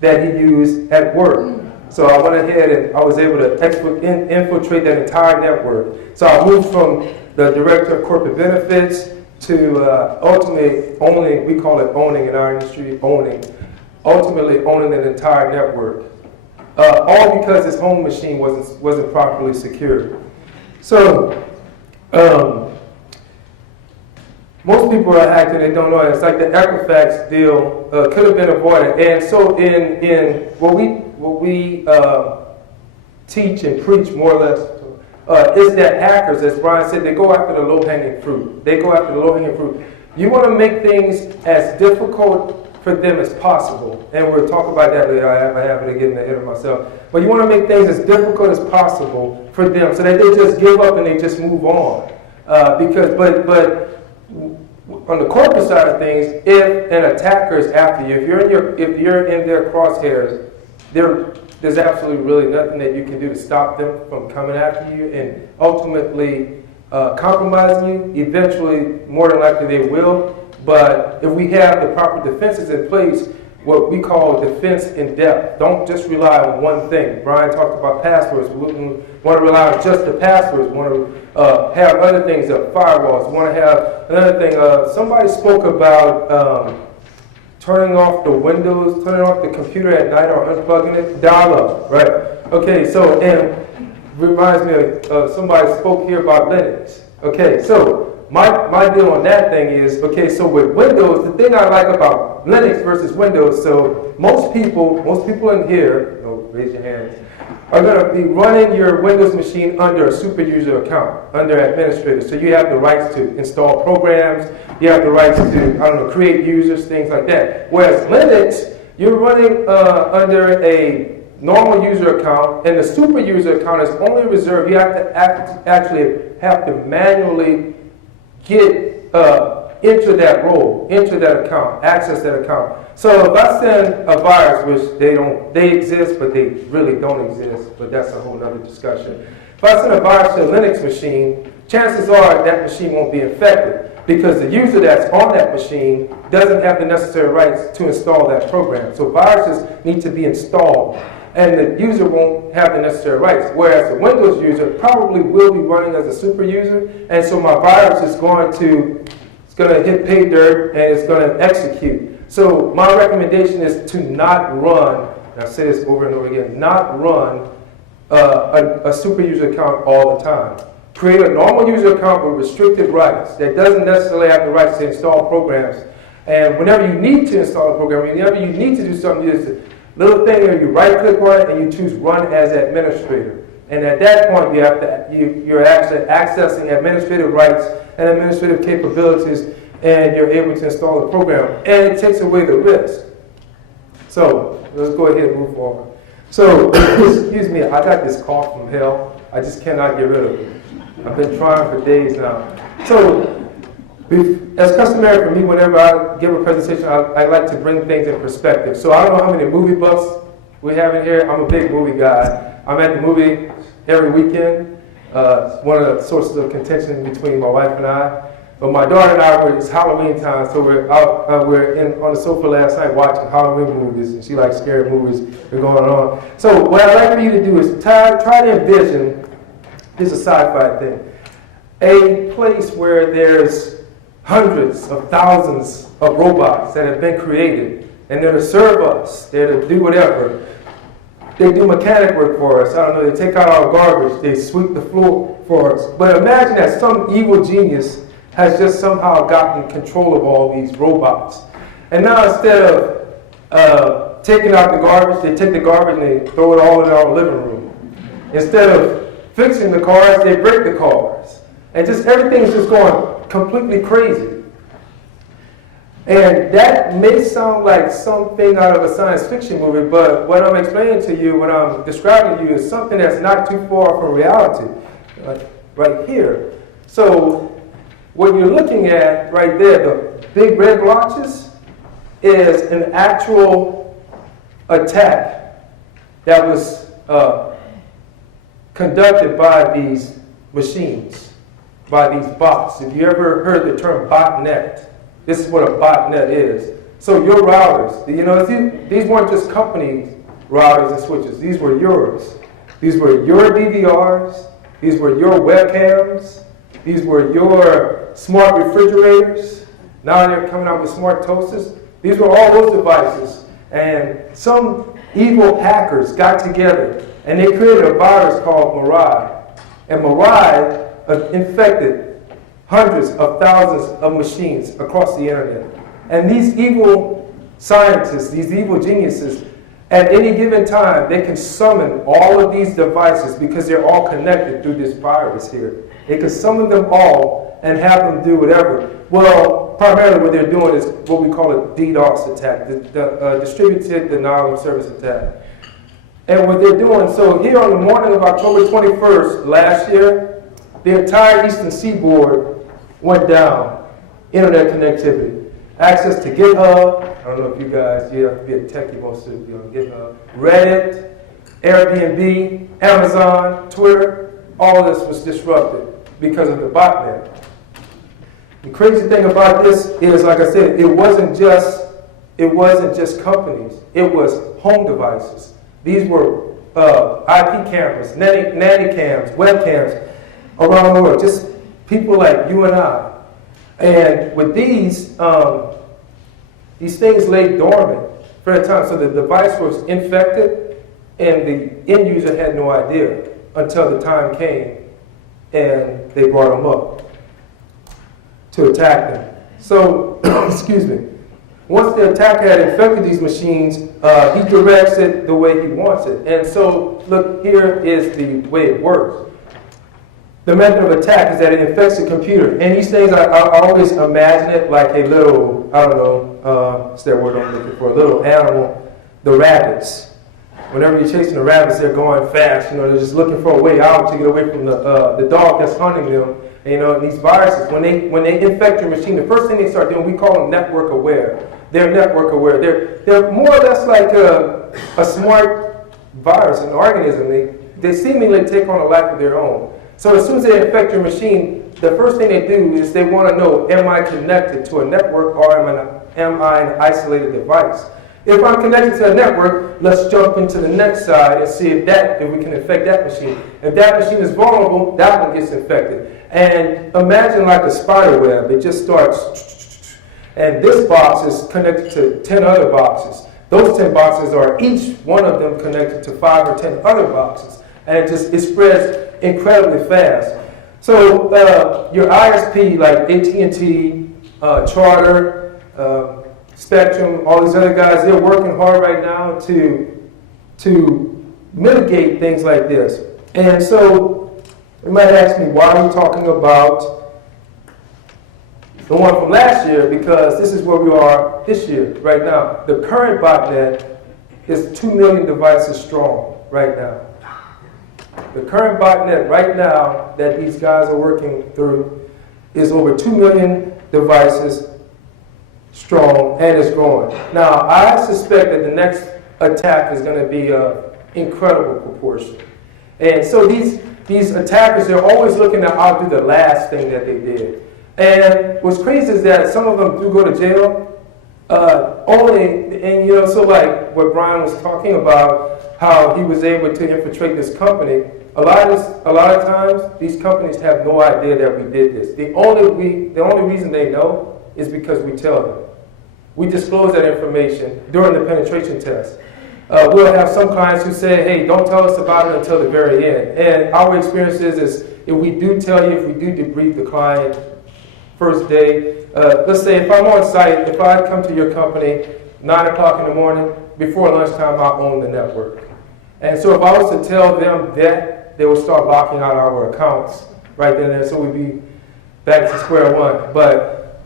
that he used at work. So I went ahead and I was able to infiltrate that entire network. So I moved from the director of corporate benefits to ultimately owning, we call it owning in our industry, ultimately owning an entire network. All because his home machine wasn't properly secured. So most people are hacked and they don't know it. It's like the Equifax deal could have been avoided. And so in what we teach and preach more or less is that hackers, as Brian said, they go after the low-hanging fruit. They go after the low-hanging fruit. You want to make things as difficult for them as possible. And we'll talk about that later. I have a habit of getting ahead of myself. But you want to make things as difficult as possible for them so that they just give up and they just move on. But on the corporate side of things, if an attacker is after you, if you're in their crosshairs, there's absolutely really nothing that you can do to stop them from coming after you and ultimately compromising you. Eventually, more than likely they will. But if we have the proper defenses in place, what we call defense in depth, don't just rely on one thing. Brian talked about passwords. We wouldn't want to rely on just the passwords. We want to have other things, firewalls. We want to have another thing. Somebody spoke about turning off the windows, turning off the computer at night or unplugging it. Dial-up, right? Okay, so, and reminds me of somebody spoke here about Linux. Okay, so my deal on that thing is, okay, so with Windows, the thing I like about Linux versus Windows, so most people in here, raise your hands, are going to be running your Windows machine under a super user account, under administrator. So you have the rights to install programs, you have the rights to, create users, things like that. Whereas Linux, you're running under a normal user account, and the super user account is only reserved, you have to actually have to manually get into that role, into that account, access that account. So if I send a virus, which they exist, but they really don't exist, but that's a whole other discussion. If I send a virus to a Linux machine, chances are that machine won't be infected because the user that's on that machine doesn't have the necessary rights to install that program. So viruses need to be installed, and the user won't have the necessary rights. Whereas the Windows user probably will be running as a super user, and so my virus is going to hit pay dirt and it's going to execute. So my recommendation is to not run, and I say this over and over again, not run a super user account all the time. Create a normal user account with restricted rights that doesn't necessarily have the rights to install programs. And whenever you need to install a program, whenever you need to do something, there's a little thing where you right-click on it and you choose Run as Administrator. And at that point, you're actually accessing administrative rights and administrative capabilities, and you're able to install the program. And it takes away the risk. So let's go ahead and move forward. So, excuse me, I got this cough from hell. I just cannot get rid of it. I've been trying for days now. So, as customary for me, whenever I give a presentation, I like to bring things in perspective. So I don't know how many movie buffs we have in here. I'm a big movie guy. I'm at the movie every weekend. It's one of the sources of contention between my wife and I. But my daughter and I, it's Halloween time, so we're out. On the sofa last night watching Halloween movies, and she likes scary movies. We're going on. So what I'd like for you to do is try to envision, this is a sci-fi thing, a place where there's hundreds of thousands of robots that have been created, and they're to serve us, they're to do whatever. They do mechanic work for us. I don't know, they take out our garbage, they sweep the floor for us. But imagine that some evil genius has just somehow gotten control of all these robots. And now instead of taking out the garbage, they take the garbage and they throw it all in our living room. Instead of fixing the cars, they break the cars. And just everything's just going completely crazy. And that may sound like something out of a science fiction movie, but what I'm explaining to you, what I'm describing to you, is something that's not too far from reality, right here. So what you're looking at right there, the big red blotches, is an actual attack that was conducted by these machines, by these bots. If you ever heard the term botnet, This is what a botnet is. So your routers, you know, these weren't just company routers and switches. These were yours. These were your DVRs. These were your webcams. These were your smart refrigerators. Now they're coming out with smart toasters. These were all those devices. And some evil hackers got together and they created a virus called Mirai. And Mirai infected hundreds of thousands of machines across the internet. And these evil scientists, these evil geniuses, at any given time, they can summon all of these devices because they're all connected through this virus here. They can summon them all and have them do whatever. Well, primarily what they're doing is what we call a DDoS attack, the distributed denial of service attack. And what they're doing, so here on the morning of October 21st last year, the entire Eastern Seaboard went down, internet connectivity. Access to GitHub, I don't know if you guys, you have to be a techie, most of you on GitHub, Reddit, Airbnb, Amazon, Twitter, all this was disrupted because of the botnet. The crazy thing about this is, like I said, it wasn't just companies, it was home devices. These were IP cameras, nanny cams, webcams around the world, just people like you and I. And with these things lay dormant for a time. So the device was infected and the end user had no idea until the time came and they brought them up to attack them. So, excuse me. Once the attacker had infected these machines, he directs it the way he wants it. And so, look, here is the way it works. The method of attack is that it infects the computer. And these things, I always imagine it like a little, I don't know, what's that word I'm looking for, a little animal, the rabbits. Whenever you're chasing the rabbits, they're going fast. You know, they're just looking for a way out to get away from the dog that's hunting them. And, you know, and these viruses, when they infect your machine, the first thing they start doing, we call them network aware. They're network aware. They're more or less like a smart virus, an organism. They seemingly take on a life of their own. So as soon as they infect your machine, the first thing they do is they want to know, am I connected to a network or am I an isolated device? If I'm connected to a network, let's jump into the next side and see if we can infect that machine. If that machine is vulnerable, that one gets infected. And imagine like a spider web. It just starts, and this box is connected to 10 other boxes. Those 10 boxes are each one of them connected to 5 or 10 other boxes. And it spreads incredibly fast. So your ISP like AT&T, Charter, Spectrum, all these other guys, they're working hard right now to mitigate things like this. And so you might ask me, why are we talking about the one from last year? Because this is where we are this year, right now. The current botnet is 2 million devices strong right now. The current botnet right now that these guys are working through is over 2 million devices strong, and it's growing. Now, I suspect that the next attack is going to be an incredible proportion. And so these attackers, they're always looking to outdo the last thing that they did. And what's crazy is that some of them do go to jail. So like what Brian was talking about, how he was able to infiltrate this company. A lot of times, these companies have no idea that we did this. The only reason they know is because we tell them. We disclose that information during the penetration test. We'll have some clients who say, hey, don't tell us about it until the very end. And our experience is if we do tell you, if we do debrief the client first day, let's say if I'm on site, if I come to your company 9 o'clock in the morning, before lunchtime, I own the network. And so if I was to tell them that, they would start locking out our accounts right then and there, so we'd be back to square one. But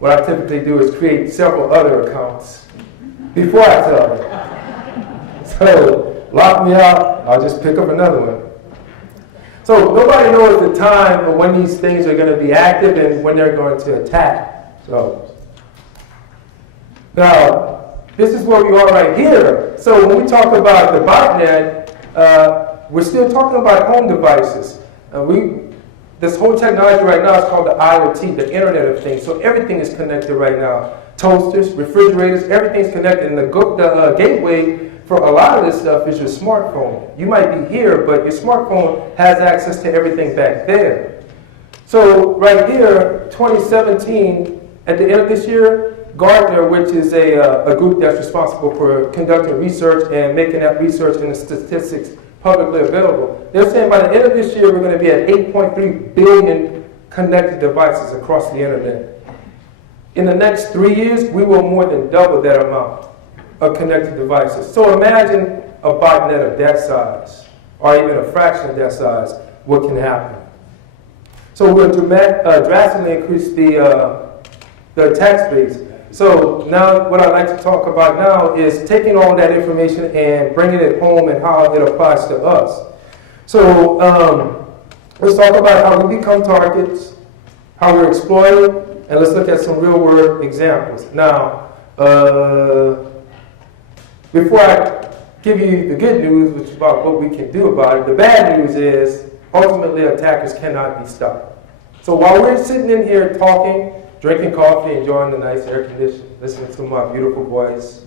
what I typically do is create several other accounts before I tell them. So lock me out, I'll just pick up another one. So nobody knows the time of when these things are going to be active and when they're going to attack. So now, this is where we are right here. So when we talk about the botnet, we're still talking about home devices. this whole technology right now is called the IoT, the Internet of Things. So everything is connected right now. Toasters, refrigerators, everything's connected. And the gateway for a lot of this stuff is your smartphone. You might be here, but your smartphone has access to everything back there. So right here, 2017, at the end of this year, Gartner, which is a group that's responsible for conducting research and making that research and the statistics publicly available, they're saying by the end of this year, we're going to be at 8.3 billion connected devices across the internet. In the next 3 years, we will more than double that amount of connected devices. So imagine a botnet of that size, or even a fraction of that size, what can happen. So we're going to drastically increase the attack space. So now what I'd like to talk about now is taking all that information and bringing it home and how it applies to us. So let's talk about how we become targets, how we're exploited, and let's look at some real world examples. Now, before I give you the good news, which is about what we can do about it, the bad news is ultimately attackers cannot be stopped. So while we're sitting in here talking, drinking coffee, enjoying the nice air conditioning, listening to my beautiful voice,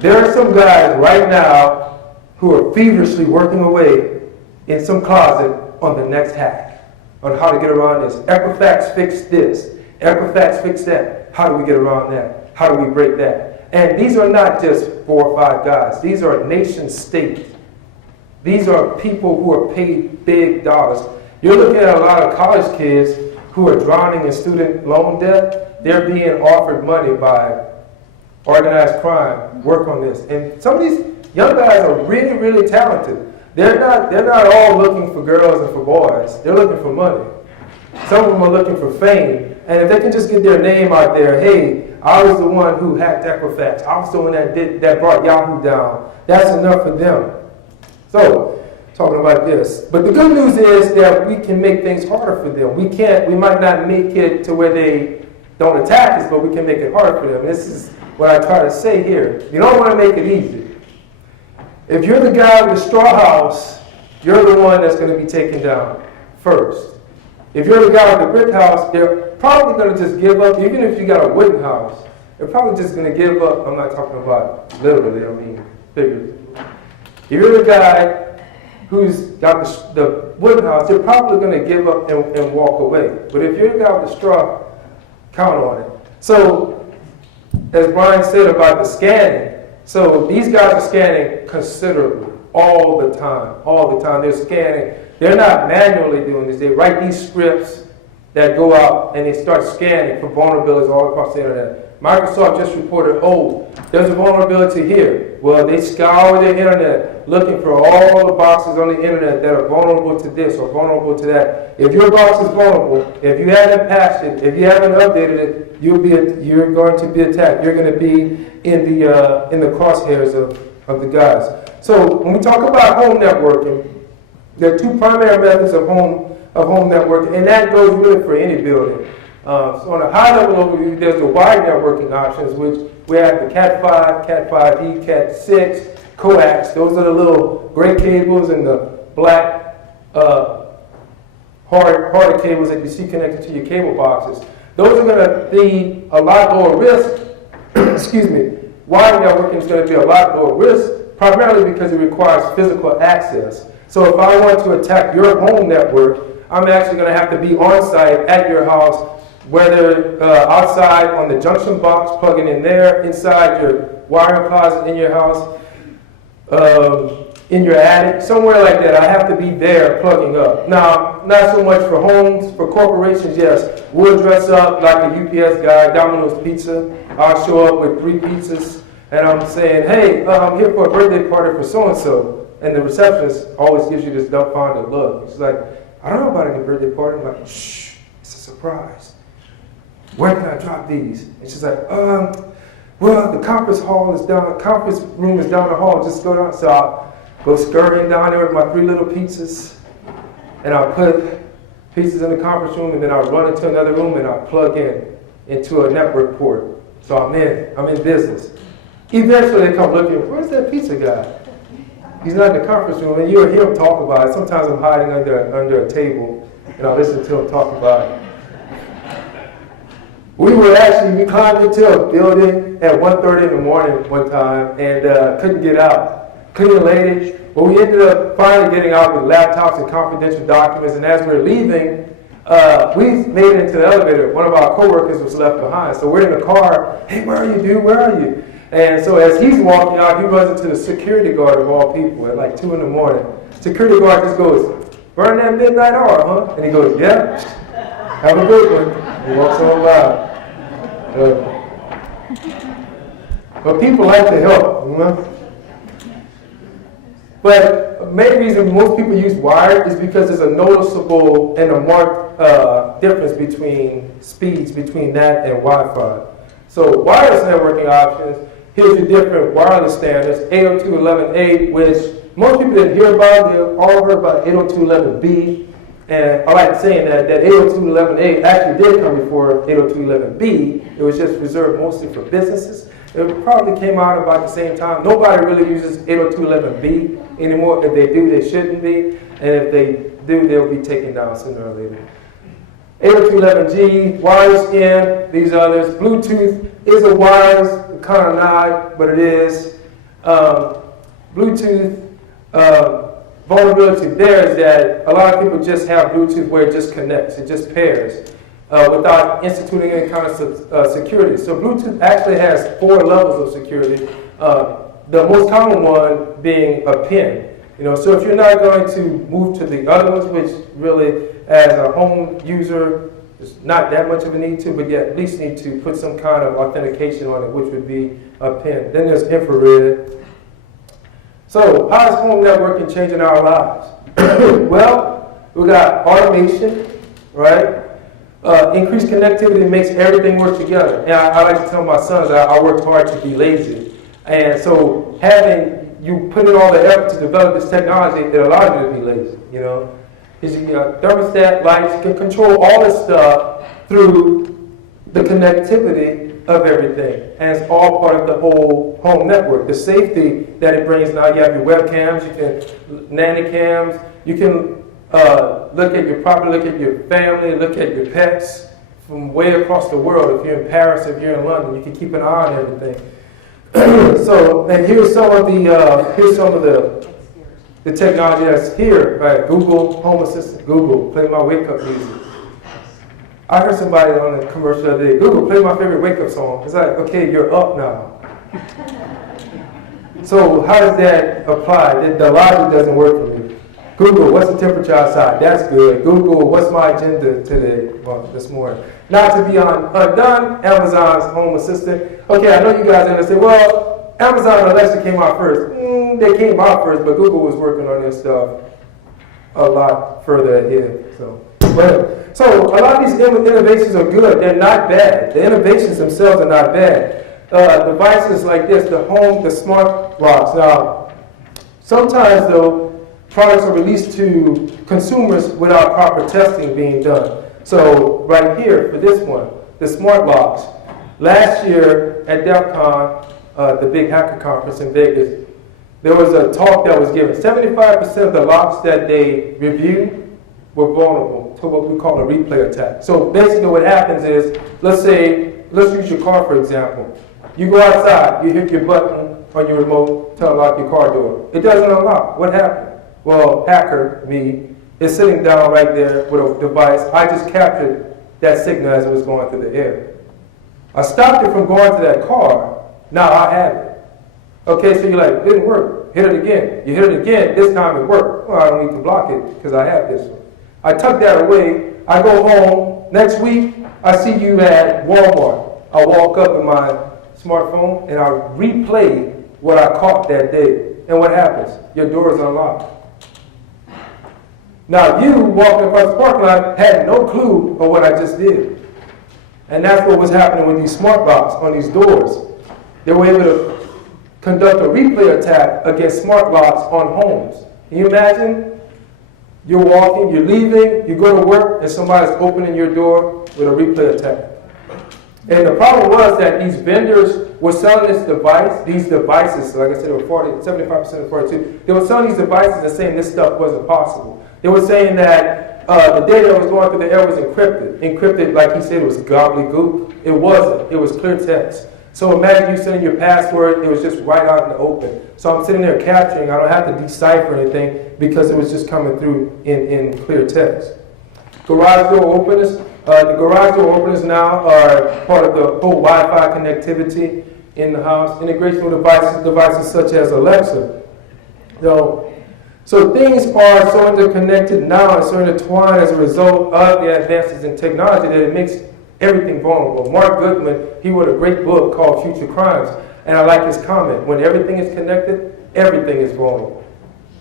there are some guys right now who are feverishly working away in some closet on the next hack, on how to get around this. Equifax fixed this. Equifax fixed that. How do we get around that? How do we break that? And these are not just 4 or 5 guys. These are nation state. These are people who are paid big dollars. You're looking at a lot of college kids who are drowning in student loan debt. They're being offered money by organized crime. Work on this. And some of these young guys are really, really talented. They're not all looking for girls and for boys. They're looking for money. Some of them are looking for fame. And if they can just get their name out there, hey, I was the one who hacked Equifax. I was the one that brought Yahoo down. That's enough for them. So, talking about this. But the good news is that we can make things harder for them. We might not make it to where they don't attack us, but we can make it harder for them. This is what I try to say here. You don't want to make it easy. If you're the guy with the straw house, you're the one that's going to be taken down first. If you're the guy with the brick house, they're probably going to just give up. Even if you got a wooden house, they're probably just going to give up. I'm not talking about literally, I mean figuratively. If you're the guy who's got the wooden house, they're probably going to give up and walk away. But if you're the guy with the straw, count on it. So, as Brian said about the scanning, so these guys are scanning considerably all the time. They're scanning. They're not manually doing this. They write these scripts that go out and they start scanning for vulnerabilities all across the internet. Microsoft just reported, oh, there's a vulnerability here. Well, they scour the internet looking for all the boxes on the internet that are vulnerable to this or vulnerable to that. If your box is vulnerable, if you haven't patched it, if you haven't updated it, you're going to be attacked. You're going to be in the crosshairs of the guys. So when we talk about home networking, there are 2 primary methods of home networking, and that goes really for any building. So on a high level overview, there's the wide networking options, which we have the Cat5, Cat5e, Cat6, coax. Those are the little gray cables and the black harder cables that you see connected to your cable boxes. Those are going to be a lot lower risk. Excuse me. Wide networking is going to be a lot lower risk, primarily because it requires physical access. So if I want to attack your home network, I'm actually going to have to be on site at your house, whether outside on the junction box, plugging in there, inside your wiring closet in your house, in your attic, somewhere like that. I have to be there plugging up. Now, not so much for homes, for corporations, yes. We'll dress up like a UPS guy, Domino's Pizza. I'll show up with 3 pizzas, and I'm saying, hey, I'm here for a birthday party for so-and-so. And the receptionist always gives you this dumbfounded look. She's like, I don't know about any birthday party. I'm like, shh, it's a surprise. Where can I drop these? And she's like, well, the conference room is down the hall. Just go down. So I'll go scurrying down there with my 3 little pizzas, and I'll put pizzas in the conference room, and then I'll run into another room and I'll plug into a network port. So I'm in business. Eventually they come looking, where's that pizza guy? He's not in the conference room, and you'll hear him talk about it. Sometimes I'm hiding under a table, and I listened to him talk about it. We climbed into a building at 1:30 in the morning one time and couldn't get out. Cleaning lady, but we ended up finally getting out with laptops and confidential documents, and as we were leaving, we made it into the elevator. One of our coworkers was left behind, so we're in the car. Hey, where are you, dude? Where are you? And so as he's walking out, he runs into the security guard of all people at like 2 in the morning. Security guard just goes, "Burn that midnight hour, huh?" And he goes, "Yeah, have a good one." He walks on by. But people like to help, you know? But the main reason most people use wired is because there's a noticeable and a marked difference between speeds between that and Wi-Fi. So wireless networking options, here's the different wireless standards, 802.11a, which most people didn't hear about. They all heard about 802.11b. And I like saying that 802.11a actually did come before 802.11b. It was just reserved mostly for businesses. It probably came out about the same time. Nobody really uses 802.11b anymore. If they do, they shouldn't be. And if they do, they'll be taken down sooner or later. 802.11g, wireless in, these others. Bluetooth is a wireless, kind of not, but it is. Bluetooth, vulnerability there is that a lot of people just have Bluetooth where it just connects, it just pairs, without instituting any kind of security. So Bluetooth actually has 4 levels of security. The most common one being a PIN. You know, so if you're not going to move to the other ones, which really, as a home user, is not that much of a need to, but you at least need to put some kind of authentication on it, which would be a PIN. Then there's infrared. So how is home networking changing our lives? Well, we got automation, right? Increased connectivity makes everything work together. And I like to tell my sons that I worked hard to be lazy. And so you put in all the effort to develop this technology, it allows you to be lazy, you know? Is thermostat, lights, you can control all this stuff through the connectivity of everything. And it's all part of the whole home network. The safety that it brings now, you have your webcams, you can nanny cams, you can look at your property, look at your family, look at your pets from way across the world. If you're in Paris, if you're in London, you can keep an eye on everything. So, and here's some of the technology that's here, right? Google Home Assistant. Google, play my wake-up music. I heard somebody on a commercial the other day, Google, play my favorite wake-up song. It's like, okay, you're up now. So how does that apply? The logic doesn't work for me. Google, what's the temperature outside? That's good. Google, what's my agenda today, this morning? Not to be undone, Amazon's Home Assistant. Okay, I know you guys are going to say, well, Amazon and Alexa came out first. They came out first, but Google was working on their stuff a lot further ahead. So a lot of these innovations are good. They're not bad. The innovations themselves are not bad. Devices like this, the smart locks. Now, sometimes though, products are released to consumers without proper testing being done. So right here for this one, the smart locks. Last year at DEF CON, the big hacker conference in Vegas, there was a talk that was given. 75% of the locks that they reviewed were vulnerable to what we call a replay attack. So basically what happens is, let's use your car for example. You go outside, you hit your button on your remote to unlock your car door. It doesn't unlock. What happened? Well, hacker, me, is sitting down right there with a device. I just captured that signal as it was going through the air. I stopped it from going to that car. Now I have it. Okay, so you're like, it didn't work. Hit it again. You hit it again. This time it worked. Well, I don't need to block it because I have this one. I tuck that away. I go home. Next week, I see you at Walmart. I walk up with my smartphone and I replay what I caught that day. And what happens? Your door is unlocked. Now you walking across the parking lot had no clue of what I just did. And that's what was happening with these smart locks on these doors. They were able to conduct a replay attack against smart locks on homes. Can you imagine? You're walking, you're leaving, you go to work, and somebody's opening your door with a replay attack. And the problem was that these vendors were selling these devices, like I said, 75% of 42, they were selling these devices and saying this stuff wasn't possible. They were saying that the data that was going through the air was encrypted. Encrypted, like he said, it was gobbledygook. It wasn't. It was clear text. So imagine you sending your password, it was just right out in the open. So I'm sitting there capturing, I don't have to decipher anything because it was just coming through in clear text. Garage door openers. The garage door openers now are part of the whole Wi-Fi connectivity in the house. Integration with devices such as Alexa. So things are so interconnected now and so intertwined as a result of the advances in technology that it makes everything vulnerable. Mark Goodman, he wrote a great book called Future Crimes, and I like his comment. When everything is connected, everything is vulnerable.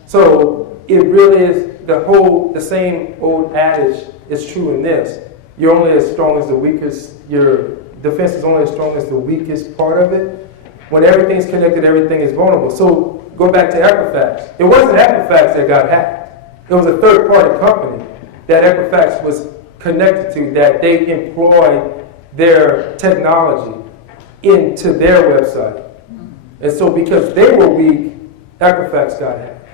So it really is the same old adage is true in this. You're only as strong as the weakest, your defense is only as strong as the weakest part of it. When everything's connected, everything is vulnerable. So go back to Equifax. It wasn't Equifax that got hacked. It was a third-party company that Equifax was connected to, that they employed their technology into their website. And so because they were weak, Equifax got hacked.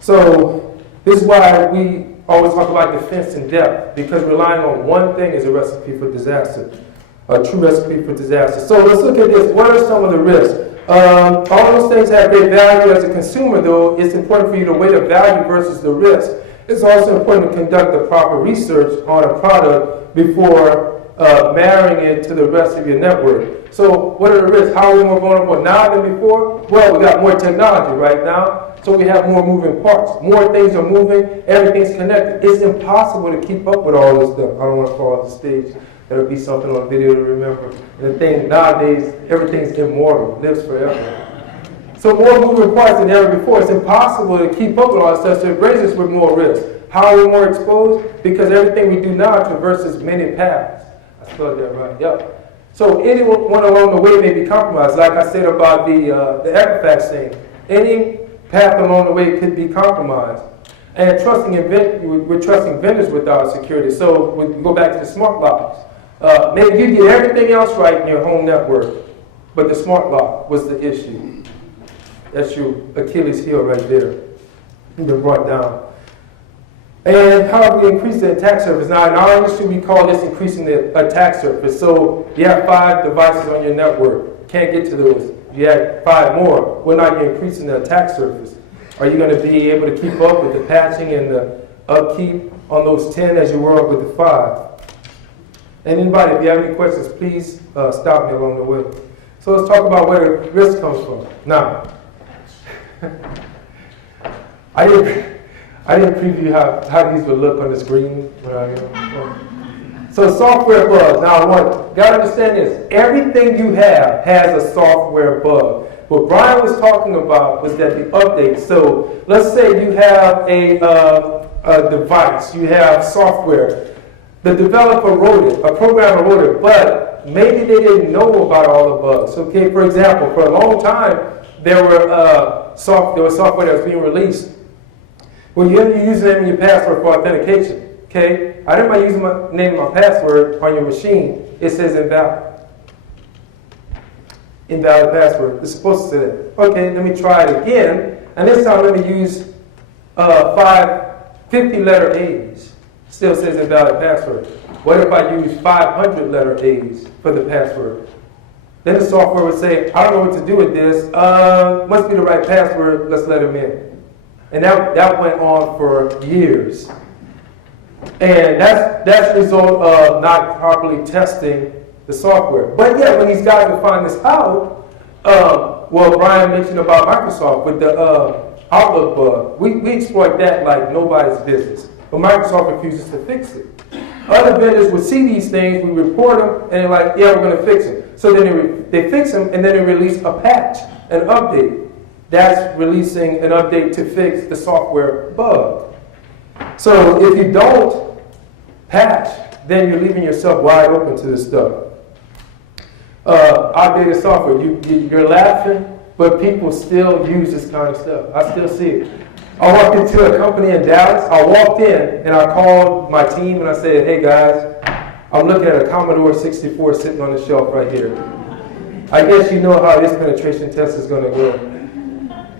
So this is why we always talk about defense in depth, because relying on one thing is a recipe for disaster, a true recipe for disaster. So let's look at this. What are some of the risks? All those things have great value as a consumer, though. It's important for you to weigh the value versus the risk. It's also important to conduct the proper research on a product before marrying it to the rest of your network. So what are the risks? How are we more vulnerable now than before? Well, we got more technology right now, so we have more moving parts. More things are moving, everything's connected. It's impossible to keep up with all this stuff. I don't want to fall off the stage. There'll be something on video to remember. And the thing nowadays, everything's immortal, lives forever. So more moving parts than ever before. It's impossible to keep up with all this stuff, so it brings us with more risk. How are we more exposed? Because everything we do now traverses many paths. I spelled that right, yep. So anyone along the way may be compromised. Like I said about the Equifax thing. Any path along the way could be compromised. And we're trusting vendors with our security. So we go back to the smart locks. Maybe you get everything else right in your home network, but the smart lock was the issue. That's your Achilles heel right there. You've been brought down. And how do we increase the attack surface? Now, in our industry, we call this increasing the attack surface. So you have 5 devices on your network. Can't get to those. You add 5 more. Well, now you're increasing the attack surface. Are you going to be able to keep up with the patching and the upkeep on those 10 as you were with the 5? And anybody, if you have any questions, please stop me along the way. So let's talk about where the risk comes from. Now, I didn't preview how these would look on the screen. So software bugs. Now, gotta understand this. Everything you have has a software bug. What Brian was talking about was that the updates. So let's say you have a device, you have software. The developer wrote it, a programmer wrote it, but maybe they didn't know about all the bugs. Okay, for example, for a long time, there was software that was being released. Well, you enter your username and your password for authentication. Okay, I didn't mind using my name and my password on your machine. It says invalid. Invalid password. It's supposed to say that. Okay, let me try it again. And this time let me use 5 50-letter A's. Still says invalid password. What if I use 500-letter A's for the password? Then the software would say, I don't know what to do with this. Must be the right password. Let's let him in. And that went on for years. And that's the result of not properly testing the software. But yet, when these guys would find this out, well, Brian mentioned about Microsoft with the Outlook bug. We exploit that like nobody's business. But Microsoft refuses to fix it. Other vendors would see these things, we report them, and they're like, yeah, we're going to fix them. So then they fix them, and then they release a patch, an update. That's releasing an update to fix the software bug. So if you don't patch, then you're leaving yourself wide open to this stuff. Outdated software, you're laughing, but people still use this kind of stuff. I still see it. I walked into a company in Dallas. I walked in and I called my team and I said, hey guys, I'm looking at a Commodore 64 sitting on the shelf right here. I guess you know how this penetration test is going to go.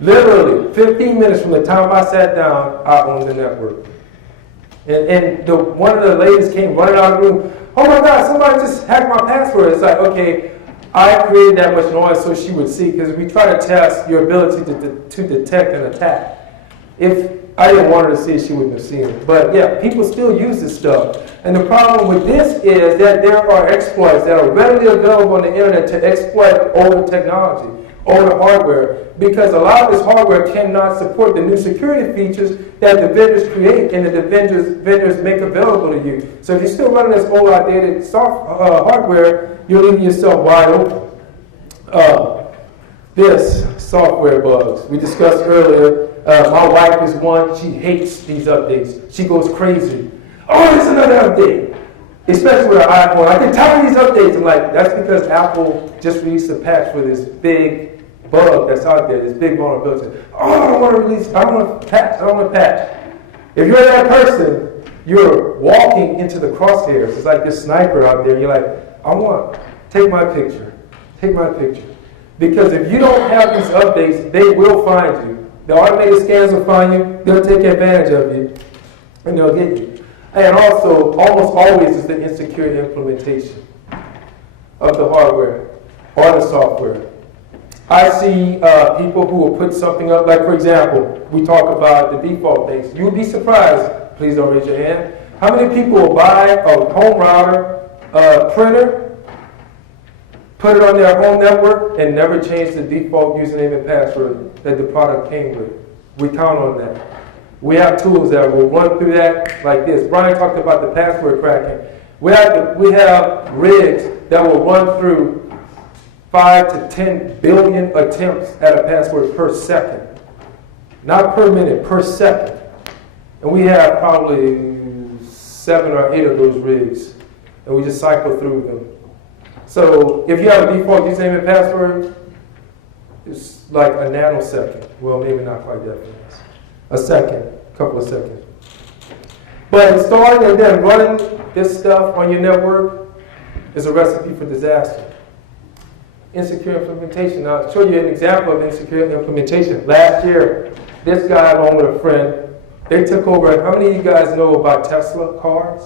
Literally, 15 minutes from the time I sat down, I owned the network. And one of the ladies came running out of the room. Oh my God, somebody just hacked my password. It's like, okay, I created that much noise so she would see, because we try to test your ability to detect an attack. If I didn't want her to see it, she wouldn't have seen it. But yeah, people still use this stuff. And the problem with this is that there are exploits that are readily available on the internet to exploit older technology, older hardware, because a lot of this hardware cannot support the new security features that the vendors create and that the vendors make available to you. So if you're still running this old outdated hardware, you're leaving yourself wide open. This software bugs we discussed earlier. My wife is one. She hates these updates. She goes crazy. Oh, there's another update. Especially with her iPhone. I get tired of these updates. I'm like, that's because Apple just released a patch for this big bug that's out there, this big vulnerability. Oh, I don't want to release, I don't want to patch, I don't want to patch. If you're that person, you're walking into the crosshairs. It's like this sniper out there. You're like, take my picture. Take my picture. Because if you don't have these updates, they will find you. The automated scans will find you. They'll take advantage of you. And they'll get you. And also, almost always is the insecure implementation of the hardware or the software. I see people who will put something up, like for example, we talk about the default things. You would be surprised, please don't raise your hand, how many people will buy a home router, printer, put it on their home network, and never change the default username and password that the product came with. We count on that. We have tools that will run through that like this. Brian talked about the password cracking. We have rigs that will run through 5 to 10 billion attempts at a password per second. Not per minute, per second. And we have probably 7 or 8 of those rigs. And we just cycle through them. So if you have a default username and password, it's like a nanosecond. Well, maybe not quite that fast. A second, a couple of seconds. But installing and then running this stuff on your network is a recipe for disaster. Insecure implementation. Now, I'll show you an example of insecure implementation. Last year, this guy, along with a friend, they took over. How many of you guys know about Tesla cars?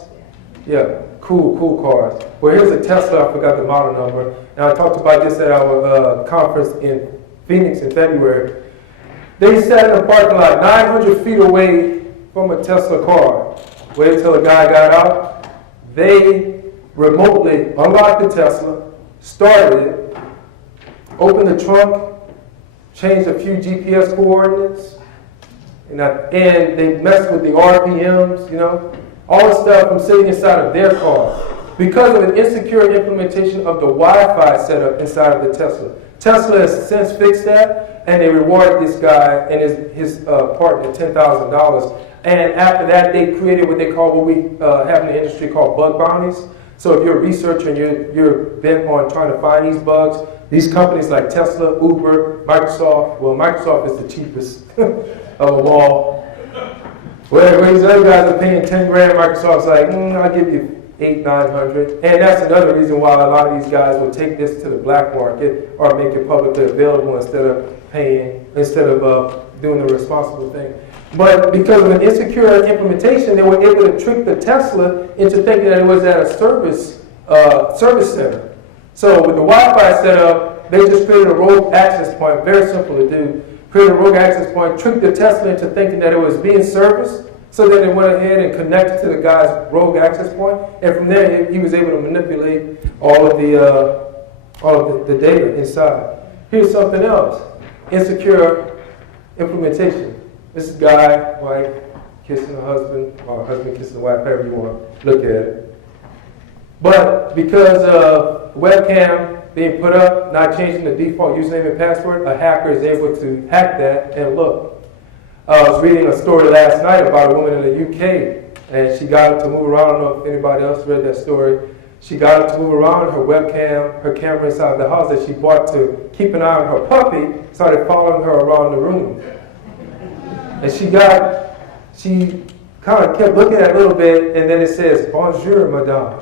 Yeah, cool cars. Well, here's a Tesla. I forgot the model number. And I talked about this at our conference in Phoenix in February. They sat in a parking lot 900 feet away from a Tesla car. Waited till the guy got out. They remotely unlocked the Tesla, started it, opened the trunk, changed a few GPS coordinates, and they messed with the RPMs, all the stuff from sitting inside of their car because of an insecure implementation of the Wi-Fi setup inside of the Tesla. Tesla has since fixed that, and they rewarded this guy and his partner $10,000. And after that, they created what they call, what we have in the industry called bug bounties. So if you're a researcher and you're bent on trying to find these bugs, these companies like Tesla, Uber, Microsoft, well, Microsoft is the cheapest of them all. Well, these other guys are paying 10 grand, Microsoft's like, I'll give you 800-900. And that's another reason why a lot of these guys will take this to the black market or make it publicly available instead of doing the responsible thing. But because of an insecure implementation, they were able to trick the Tesla into thinking that it was at a service center. So with the Wi-Fi setup, they just created a rogue access point, very simple to do. Created a rogue access point, tricked the Tesla into thinking that it was being serviced. So then they went ahead and connected to the guy's rogue access point, and from there he was able to manipulate all of the data inside. Here's something else: insecure implementation. This is guy, wife kissing a husband, or husband kissing a wife, however you want to look at it. But because of webcam being put up, not changing the default username and password, a hacker is able to hack that and look. I was reading a story last night about a woman in the UK, and she got it to move around. I don't know if anybody else read that story. She got it to move around. Her webcam, her camera inside the house that she bought to keep an eye on her puppy, started following her around the room. And she kind of kept looking at it a little bit, and then it says, "Bonjour, madame,"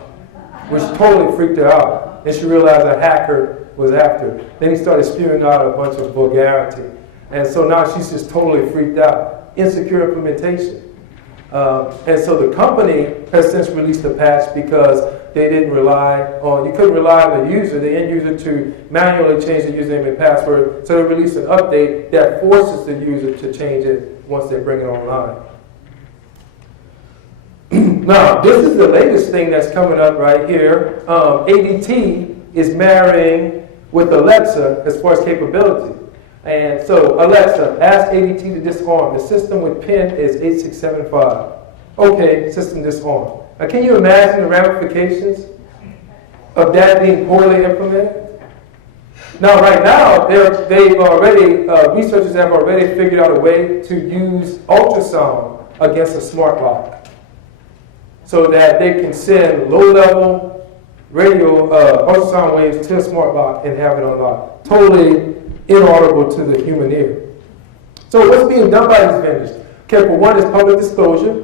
which totally freaked her out. And she realized a hacker was after her. Then he started spewing out a bunch of vulgarity. And so now she's just totally freaked out. Insecure implementation. And so the company has since released a patch because they didn't rely on, you couldn't rely on the user, the end user, to manually change the username and password. So they released an update that forces the user to change it once they bring it online. Now, this is the latest thing that's coming up right here. ADT is marrying with Alexa as far as capability. And so, Alexa, ask ADT to disarm. The system with PIN is 8675. Okay, system disarm. Now, can you imagine the ramifications of that being poorly implemented? Now, right now, researchers have already figured out a way to use ultrasound against a smart lock, so that they can send low-level radio ultrasound waves to a smart lock and have it unlocked. Totally inaudible to the human ear. So what's being done by these vendors? Okay, for one is public disclosure.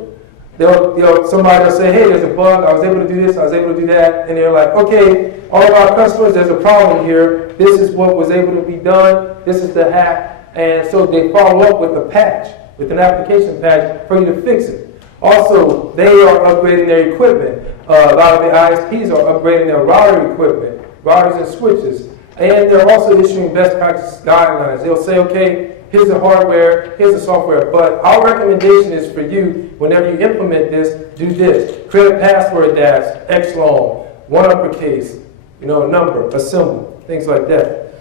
Somebody will say, hey, there's a bug, I was able to do this, I was able to do that, and they're like, okay, all of our customers, there's a problem here, this is what was able to be done, this is the hack, and so they follow up with a patch, with an application patch for you to fix it. Also, they are upgrading their equipment. A lot of the ISPs are upgrading their router equipment, routers and switches, and they're also issuing best practice guidelines. They'll say, okay, here's the hardware, here's the software, but our recommendation is for you, whenever you implement this, do this. Create a password that's X long, one uppercase, a number, a symbol, things like that.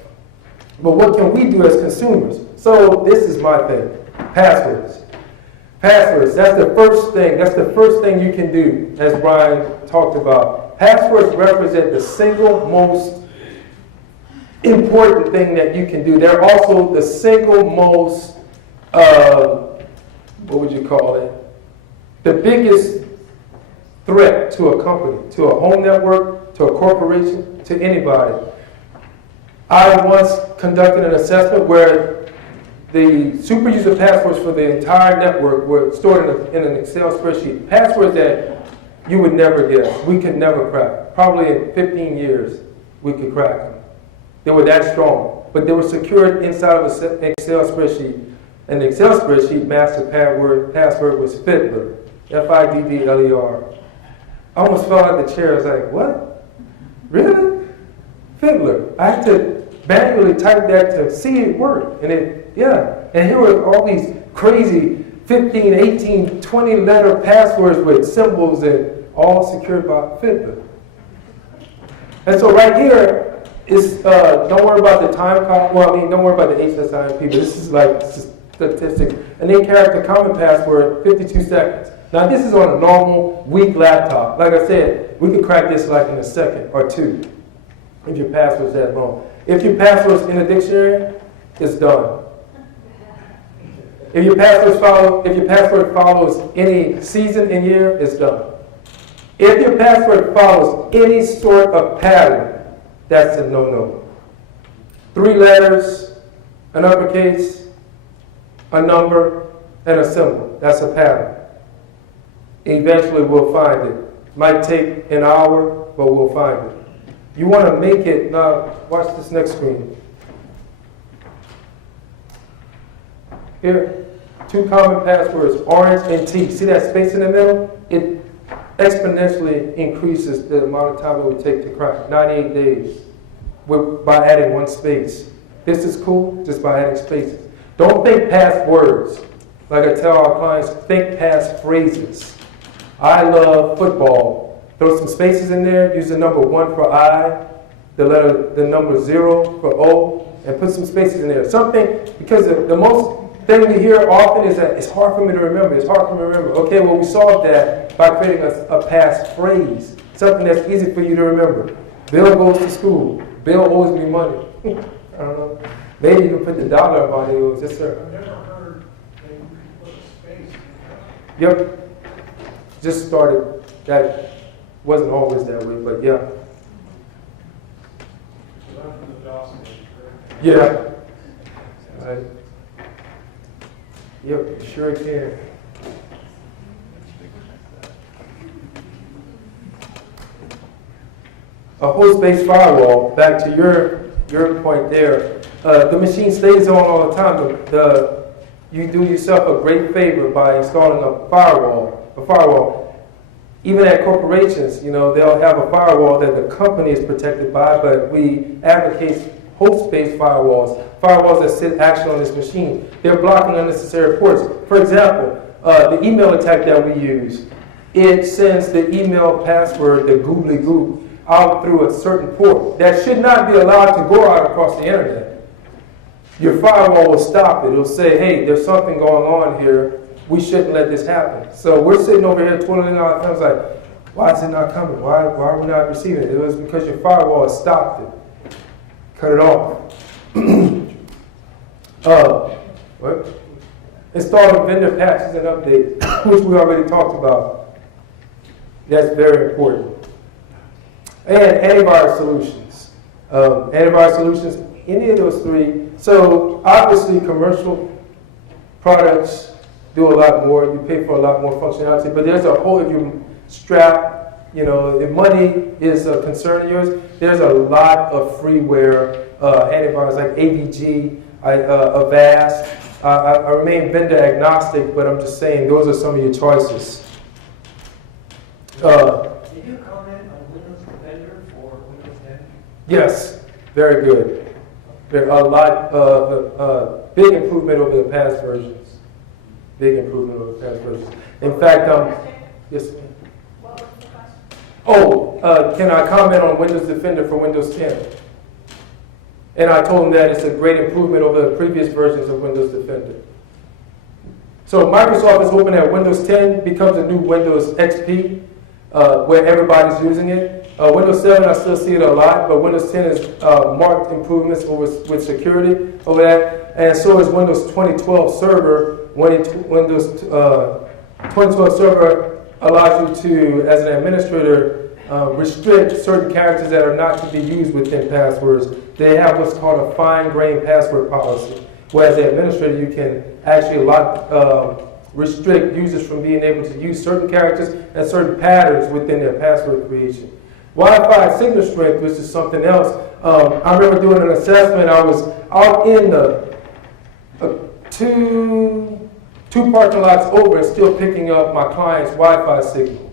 But what can we do as consumers? So this is my thing, passwords. Passwords, that's the first thing you can do, as Brian talked about. Passwords represent the single most important thing that you can do. They're also the single most, what would you call it? The biggest threat to a company, to a home network, to a corporation, to anybody. I once conducted an assessment where the super user passwords for the entire network were stored in an Excel spreadsheet. Passwords that you would never guess. We could never crack. Probably in 15 years, we could crack them. They were that strong. But they were secured inside of an Excel spreadsheet. And the Excel spreadsheet master password was Fiddler. F-I-D-D-L-E-R. I almost fell out of the chair. I was like, what? Really? Fiddler. I had to manually type that to see it work. And and here were all these crazy 15, 18, 20 letter passwords with symbols and all secured by Fiddler. And so right here is, don't worry about the time, don't worry about the HSIMP, but this is like statistics. An 8-character common password, 52 seconds. Now this is on a normal, weak laptop. Like I said, we could crack this like in a second or two if your password's that long. If your password's in a dictionary, it's done. If your password follows any season and year, it's done. If your password follows any sort of pattern, that's a no-no. 3 letters, an uppercase, a number, and a symbol. That's a pattern. Eventually we'll find it. Might take an hour, but we'll find it. You want to make it, now watch this next screen. Here, 2 common passwords, orange and T. See that space in the middle? It exponentially increases the amount of time it would take to crack, 98 days, by adding 1 space. This is cool, just by adding spaces. Don't think past words. Like I tell our clients, think past phrases. I love football. Throw some spaces in there, use the number 1 for I, the number 0 for O, and put some spaces in there. Something, because the most thing we hear often is that it's hard for me to remember, Okay, well, we solved that by creating a past phrase, something that's easy for you to remember. Bill goes to school. Bill owes me money. I don't know. Maybe you can put the dollar amount he owes. Yes, sir. I've never heard that you put a space. Yep. Just started. That wasn't always that way, but yeah. So I'm from the Dawson age, correct? Yeah. Right. Yep, sure can. A host-based firewall, back to your point there, the machine stays on all the time. You do yourself a great favor by installing a firewall. Even at corporations, you know, they'll have a firewall that the company is protected by, but we advocate host-based firewalls that sit actually on this machine. They're blocking unnecessary ports. For example, the email attack that we use, it sends the email password, the googly goo, out through a certain port that should not be allowed to go out across the internet. Your firewall will stop it. It'll say, hey, there's something going on here. We shouldn't let this happen. So we're sitting over here twiddling our thumbs like, why is it not coming? Why are we not receiving it? It was because your firewall has stopped it. Cut it off. What? Installing vendor patches and updates, which we already talked about. That's very important. And antivirus solutions. Antivirus solutions, any of those three. So obviously commercial products do a lot more. You pay for a lot more functionality. But there's a whole, if you strap, you know, if money is a concern of yours, there's a lot of freeware antivirus like AVG, Avast. I remain vendor agnostic, but I'm just saying those are some of your choices. Can you comment on Windows Defender for Windows 10? Yes, very good. There are a lot, big improvement over the past versions. Big improvement over the past versions. In fact, yes. What was the question? Can I comment on Windows Defender for Windows 10? And I told them that it's a great improvement over the previous versions of Windows Defender. So Microsoft is hoping that Windows 10 becomes a new Windows XP, where everybody's using it. Windows 7, I still see it a lot, but Windows 10 is marked improvements with security over that. And so is Windows 2012 Server. Windows 2012 Server allows you to, as an administrator, restrict certain characters that are not to be used within passwords. They have what's called a fine-grained password policy, where as an administrator you can actually restrict users from being able to use certain characters and certain patterns within their password creation. Wi-Fi signal strength, which is something else. I remember doing an assessment. I was out in the two parking lots over and still picking up my client's Wi-Fi signal.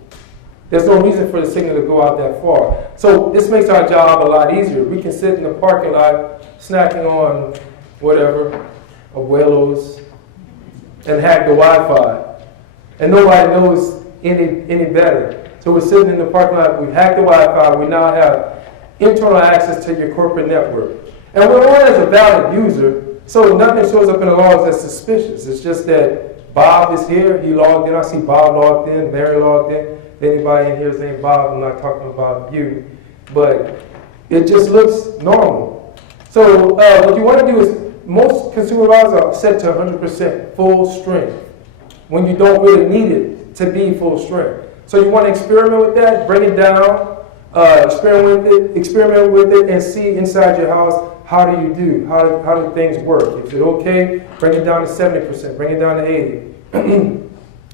There's no reason for the signal to go out that far. So this makes our job a lot easier. We can sit in the parking lot snacking on whatever, Abuelos, and hack the Wi-Fi. And nobody knows any better. So we're sitting in the parking lot, we hacked the Wi-Fi, we now have internal access to your corporate network. And we're on as a valid user, so nothing shows up in the logs that's suspicious. It's just that Bob is here, he logged in, I see Bob logged in, Mary logged in. Anybody in here is named Bob, I'm not talking about you. But it just looks normal. So what you want to do is, most consumer routers are set to 100% full strength when you don't really need it to be full strength. So you want to experiment with that, bring it down, experiment with it, and see inside your house, how do you do? How do things work? Is it okay? Bring it down to 70%, bring it down to 80%.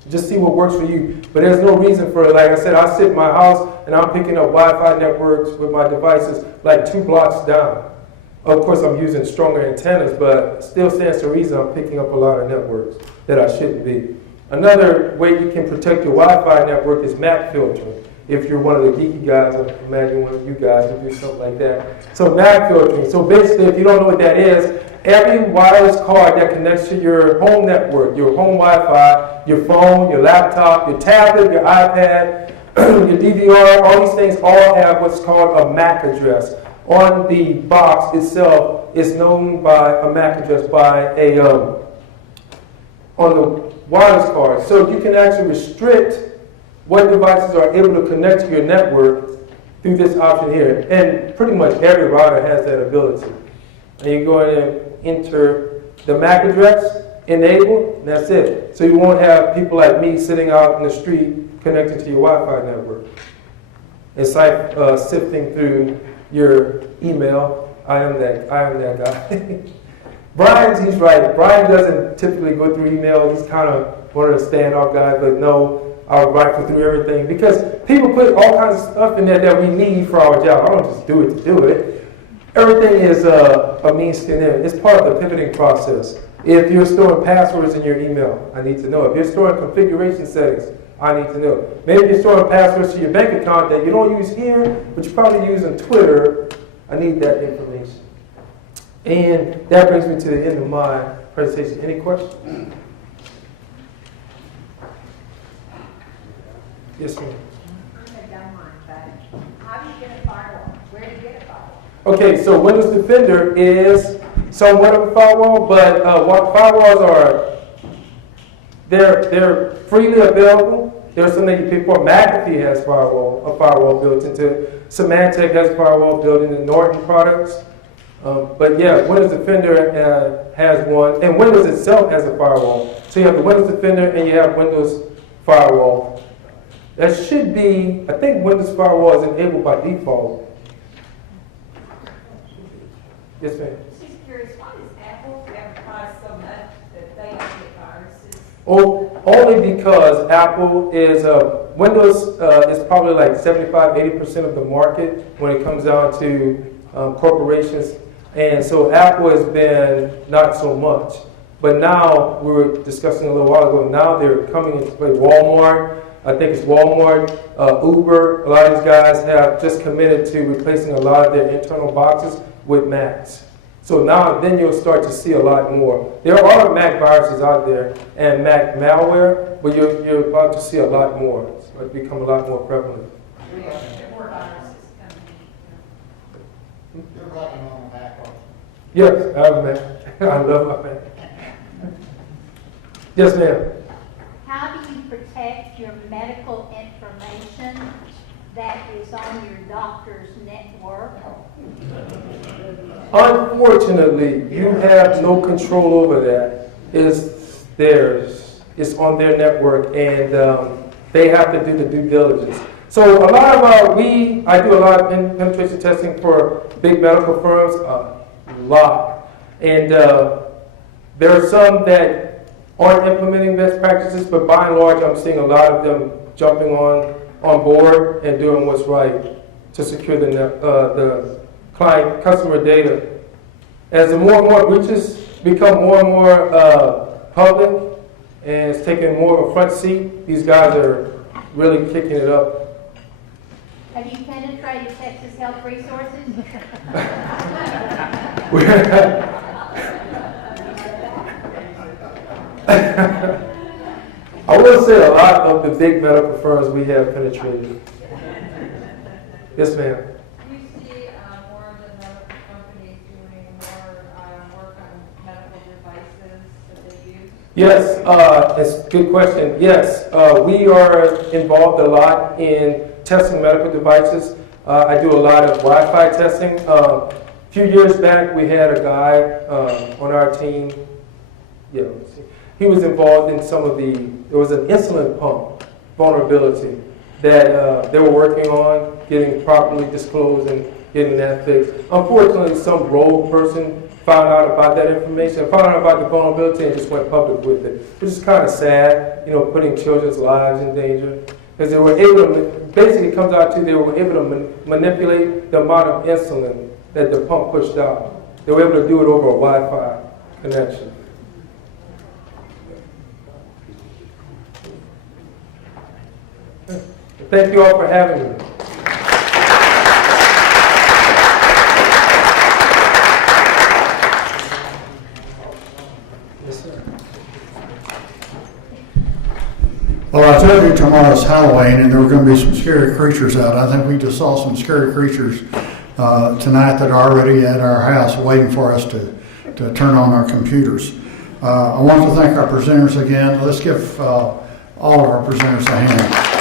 Just see what works for you. But there's no reason for it. Like I said, I sit in my house and I'm picking up Wi-Fi networks with my devices like 2 blocks down. Of course, I'm using stronger antennas, but still stands to reason I'm picking up a lot of networks that I shouldn't be. Another way you can protect your Wi-Fi network is MAC filtering. If you're one of the geeky guys, I imagine one of you guys would do something like that. So MAC filtering. So basically, if you don't know what that is, every wireless card that connects to your home network, your home Wi-Fi, your phone, your laptop, your tablet, your iPad, your DVR, all these things all have what's called a MAC address. On the box itself, it's known by a MAC address by on the wireless card. So you can actually restrict what devices are able to connect to your network through this option here. And pretty much every router has that ability. And you go in and enter the MAC address, enable, and that's it. So you won't have people like me sitting out in the street connected to your Wi-Fi network. It's like sifting through your email. I am that guy. Brian, he's right. Brian doesn't typically go through email. He's kind of one of the standoff guys, but no, I'll rifle through everything because people put all kinds of stuff in there that we need for our job. I don't just do it to do it. everything is a means to an end. It's part of the pivoting process. If you're storing passwords in your email, I need to know. If you're storing configuration settings, I need to know. Maybe you're storing passwords to your bank account that you don't use here, but you probably use on Twitter. I need that information. And that brings me to the end of my presentation. Any questions? Yes, ma'am. I don't mind, but how do you get a firewall? Where do you get a firewall? Okay, so Windows Defender is somewhat of a firewall, but what firewalls are, they're freely available. There's some that you pay for. McAfee has a firewall built into it. Symantec has a firewall built into Norton products. But yeah, Windows Defender has one, and Windows itself has a firewall. So you have the Windows Defender and you have Windows Firewall. That should be, I think Windows Firewall is enabled by default. Yes, ma'am. Just curious, why does Apple advertise so much that they don't get viruses? Oh, only because Apple is, Windows is probably like 75-80% of the market when it comes down to corporations. And so Apple has been not so much. But now, we were discussing a little while ago, now they're coming into play. Walmart, I think it's Walmart, Uber, a lot of these guys have just committed to replacing a lot of their internal boxes with Macs. So now, then you'll start to see a lot more. There are Mac viruses out there and Mac malware, but you're about to see a lot more. It's going to become a lot more prevalent. There were viruses coming in. You're running on the Mac, aren't Yes, I have a Mac. I love my Mac. Yes, ma'am. How do you protect your medical information that is on your doctor's network? Unfortunately, you have no control over that. It's theirs. It's on their network, and they have to do the due diligence. So a lot of I do a lot of penetration testing for big medical firms, a lot. And there are some that aren't implementing best practices, but by and large, I'm seeing a lot of them jumping on board and doing what's right to secure the client customer data. As the more and more breaches become more and more public and it's taking more of a front seat, these guys are really kicking it up. Have you penetrated Texas Health Resources? I will say a lot of the big medical firms we have penetrated. Yes, ma'am. Do you see more of the medical companies doing more work on medical devices that they use? Yes, it's a good question. Yes, we are involved a lot in testing medical devices. I do a lot of Wi-Fi testing. A few years back, we had a guy on our team. Yeah, he was involved in there was an insulin pump vulnerability that they were working on getting properly disclosed and getting that fixed. Unfortunately, some rogue person found out about that information, found out about the vulnerability and just went public with it, which is kind of sad, putting children's lives in danger. Because they were able to, basically it comes out to they were able to manipulate the amount of insulin that the pump pushed out. They were able to do it over a Wi-Fi connection. Thank you all for having me. Yes, sir. Well, I told you tomorrow's Halloween, and there were going to be some scary creatures out. I think we just saw some scary creatures tonight that are already at our house waiting for us to turn on our computers. I want to thank our presenters again. Let's give all of our presenters a hand.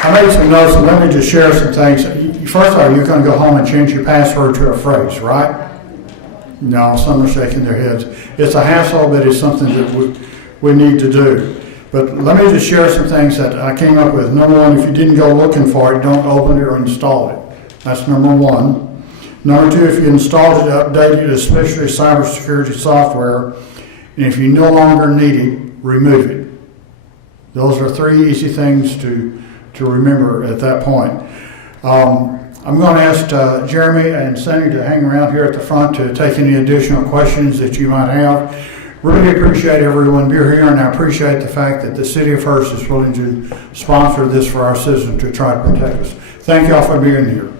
I made some notes, and let me just share some things. First of all, you're going to go home and change your password to a phrase, right? No, some are shaking their heads. It's a hassle, but it's something that we need to do. But let me just share some things that I came up with. Number one, if you didn't go looking for it, don't open it or install it. That's number one. Number two, if you installed it, update it, especially cybersecurity software, and if you no longer need it, remove it. Those are three easy things to remember at that point. I'm going to ask Jeremy and Sunny to hang around here at the front to take any additional questions that you might have. Really appreciate everyone being here, and I appreciate the fact that the City of Hurst is willing to sponsor this for our citizens to try to protect us. Thank y'all for being here.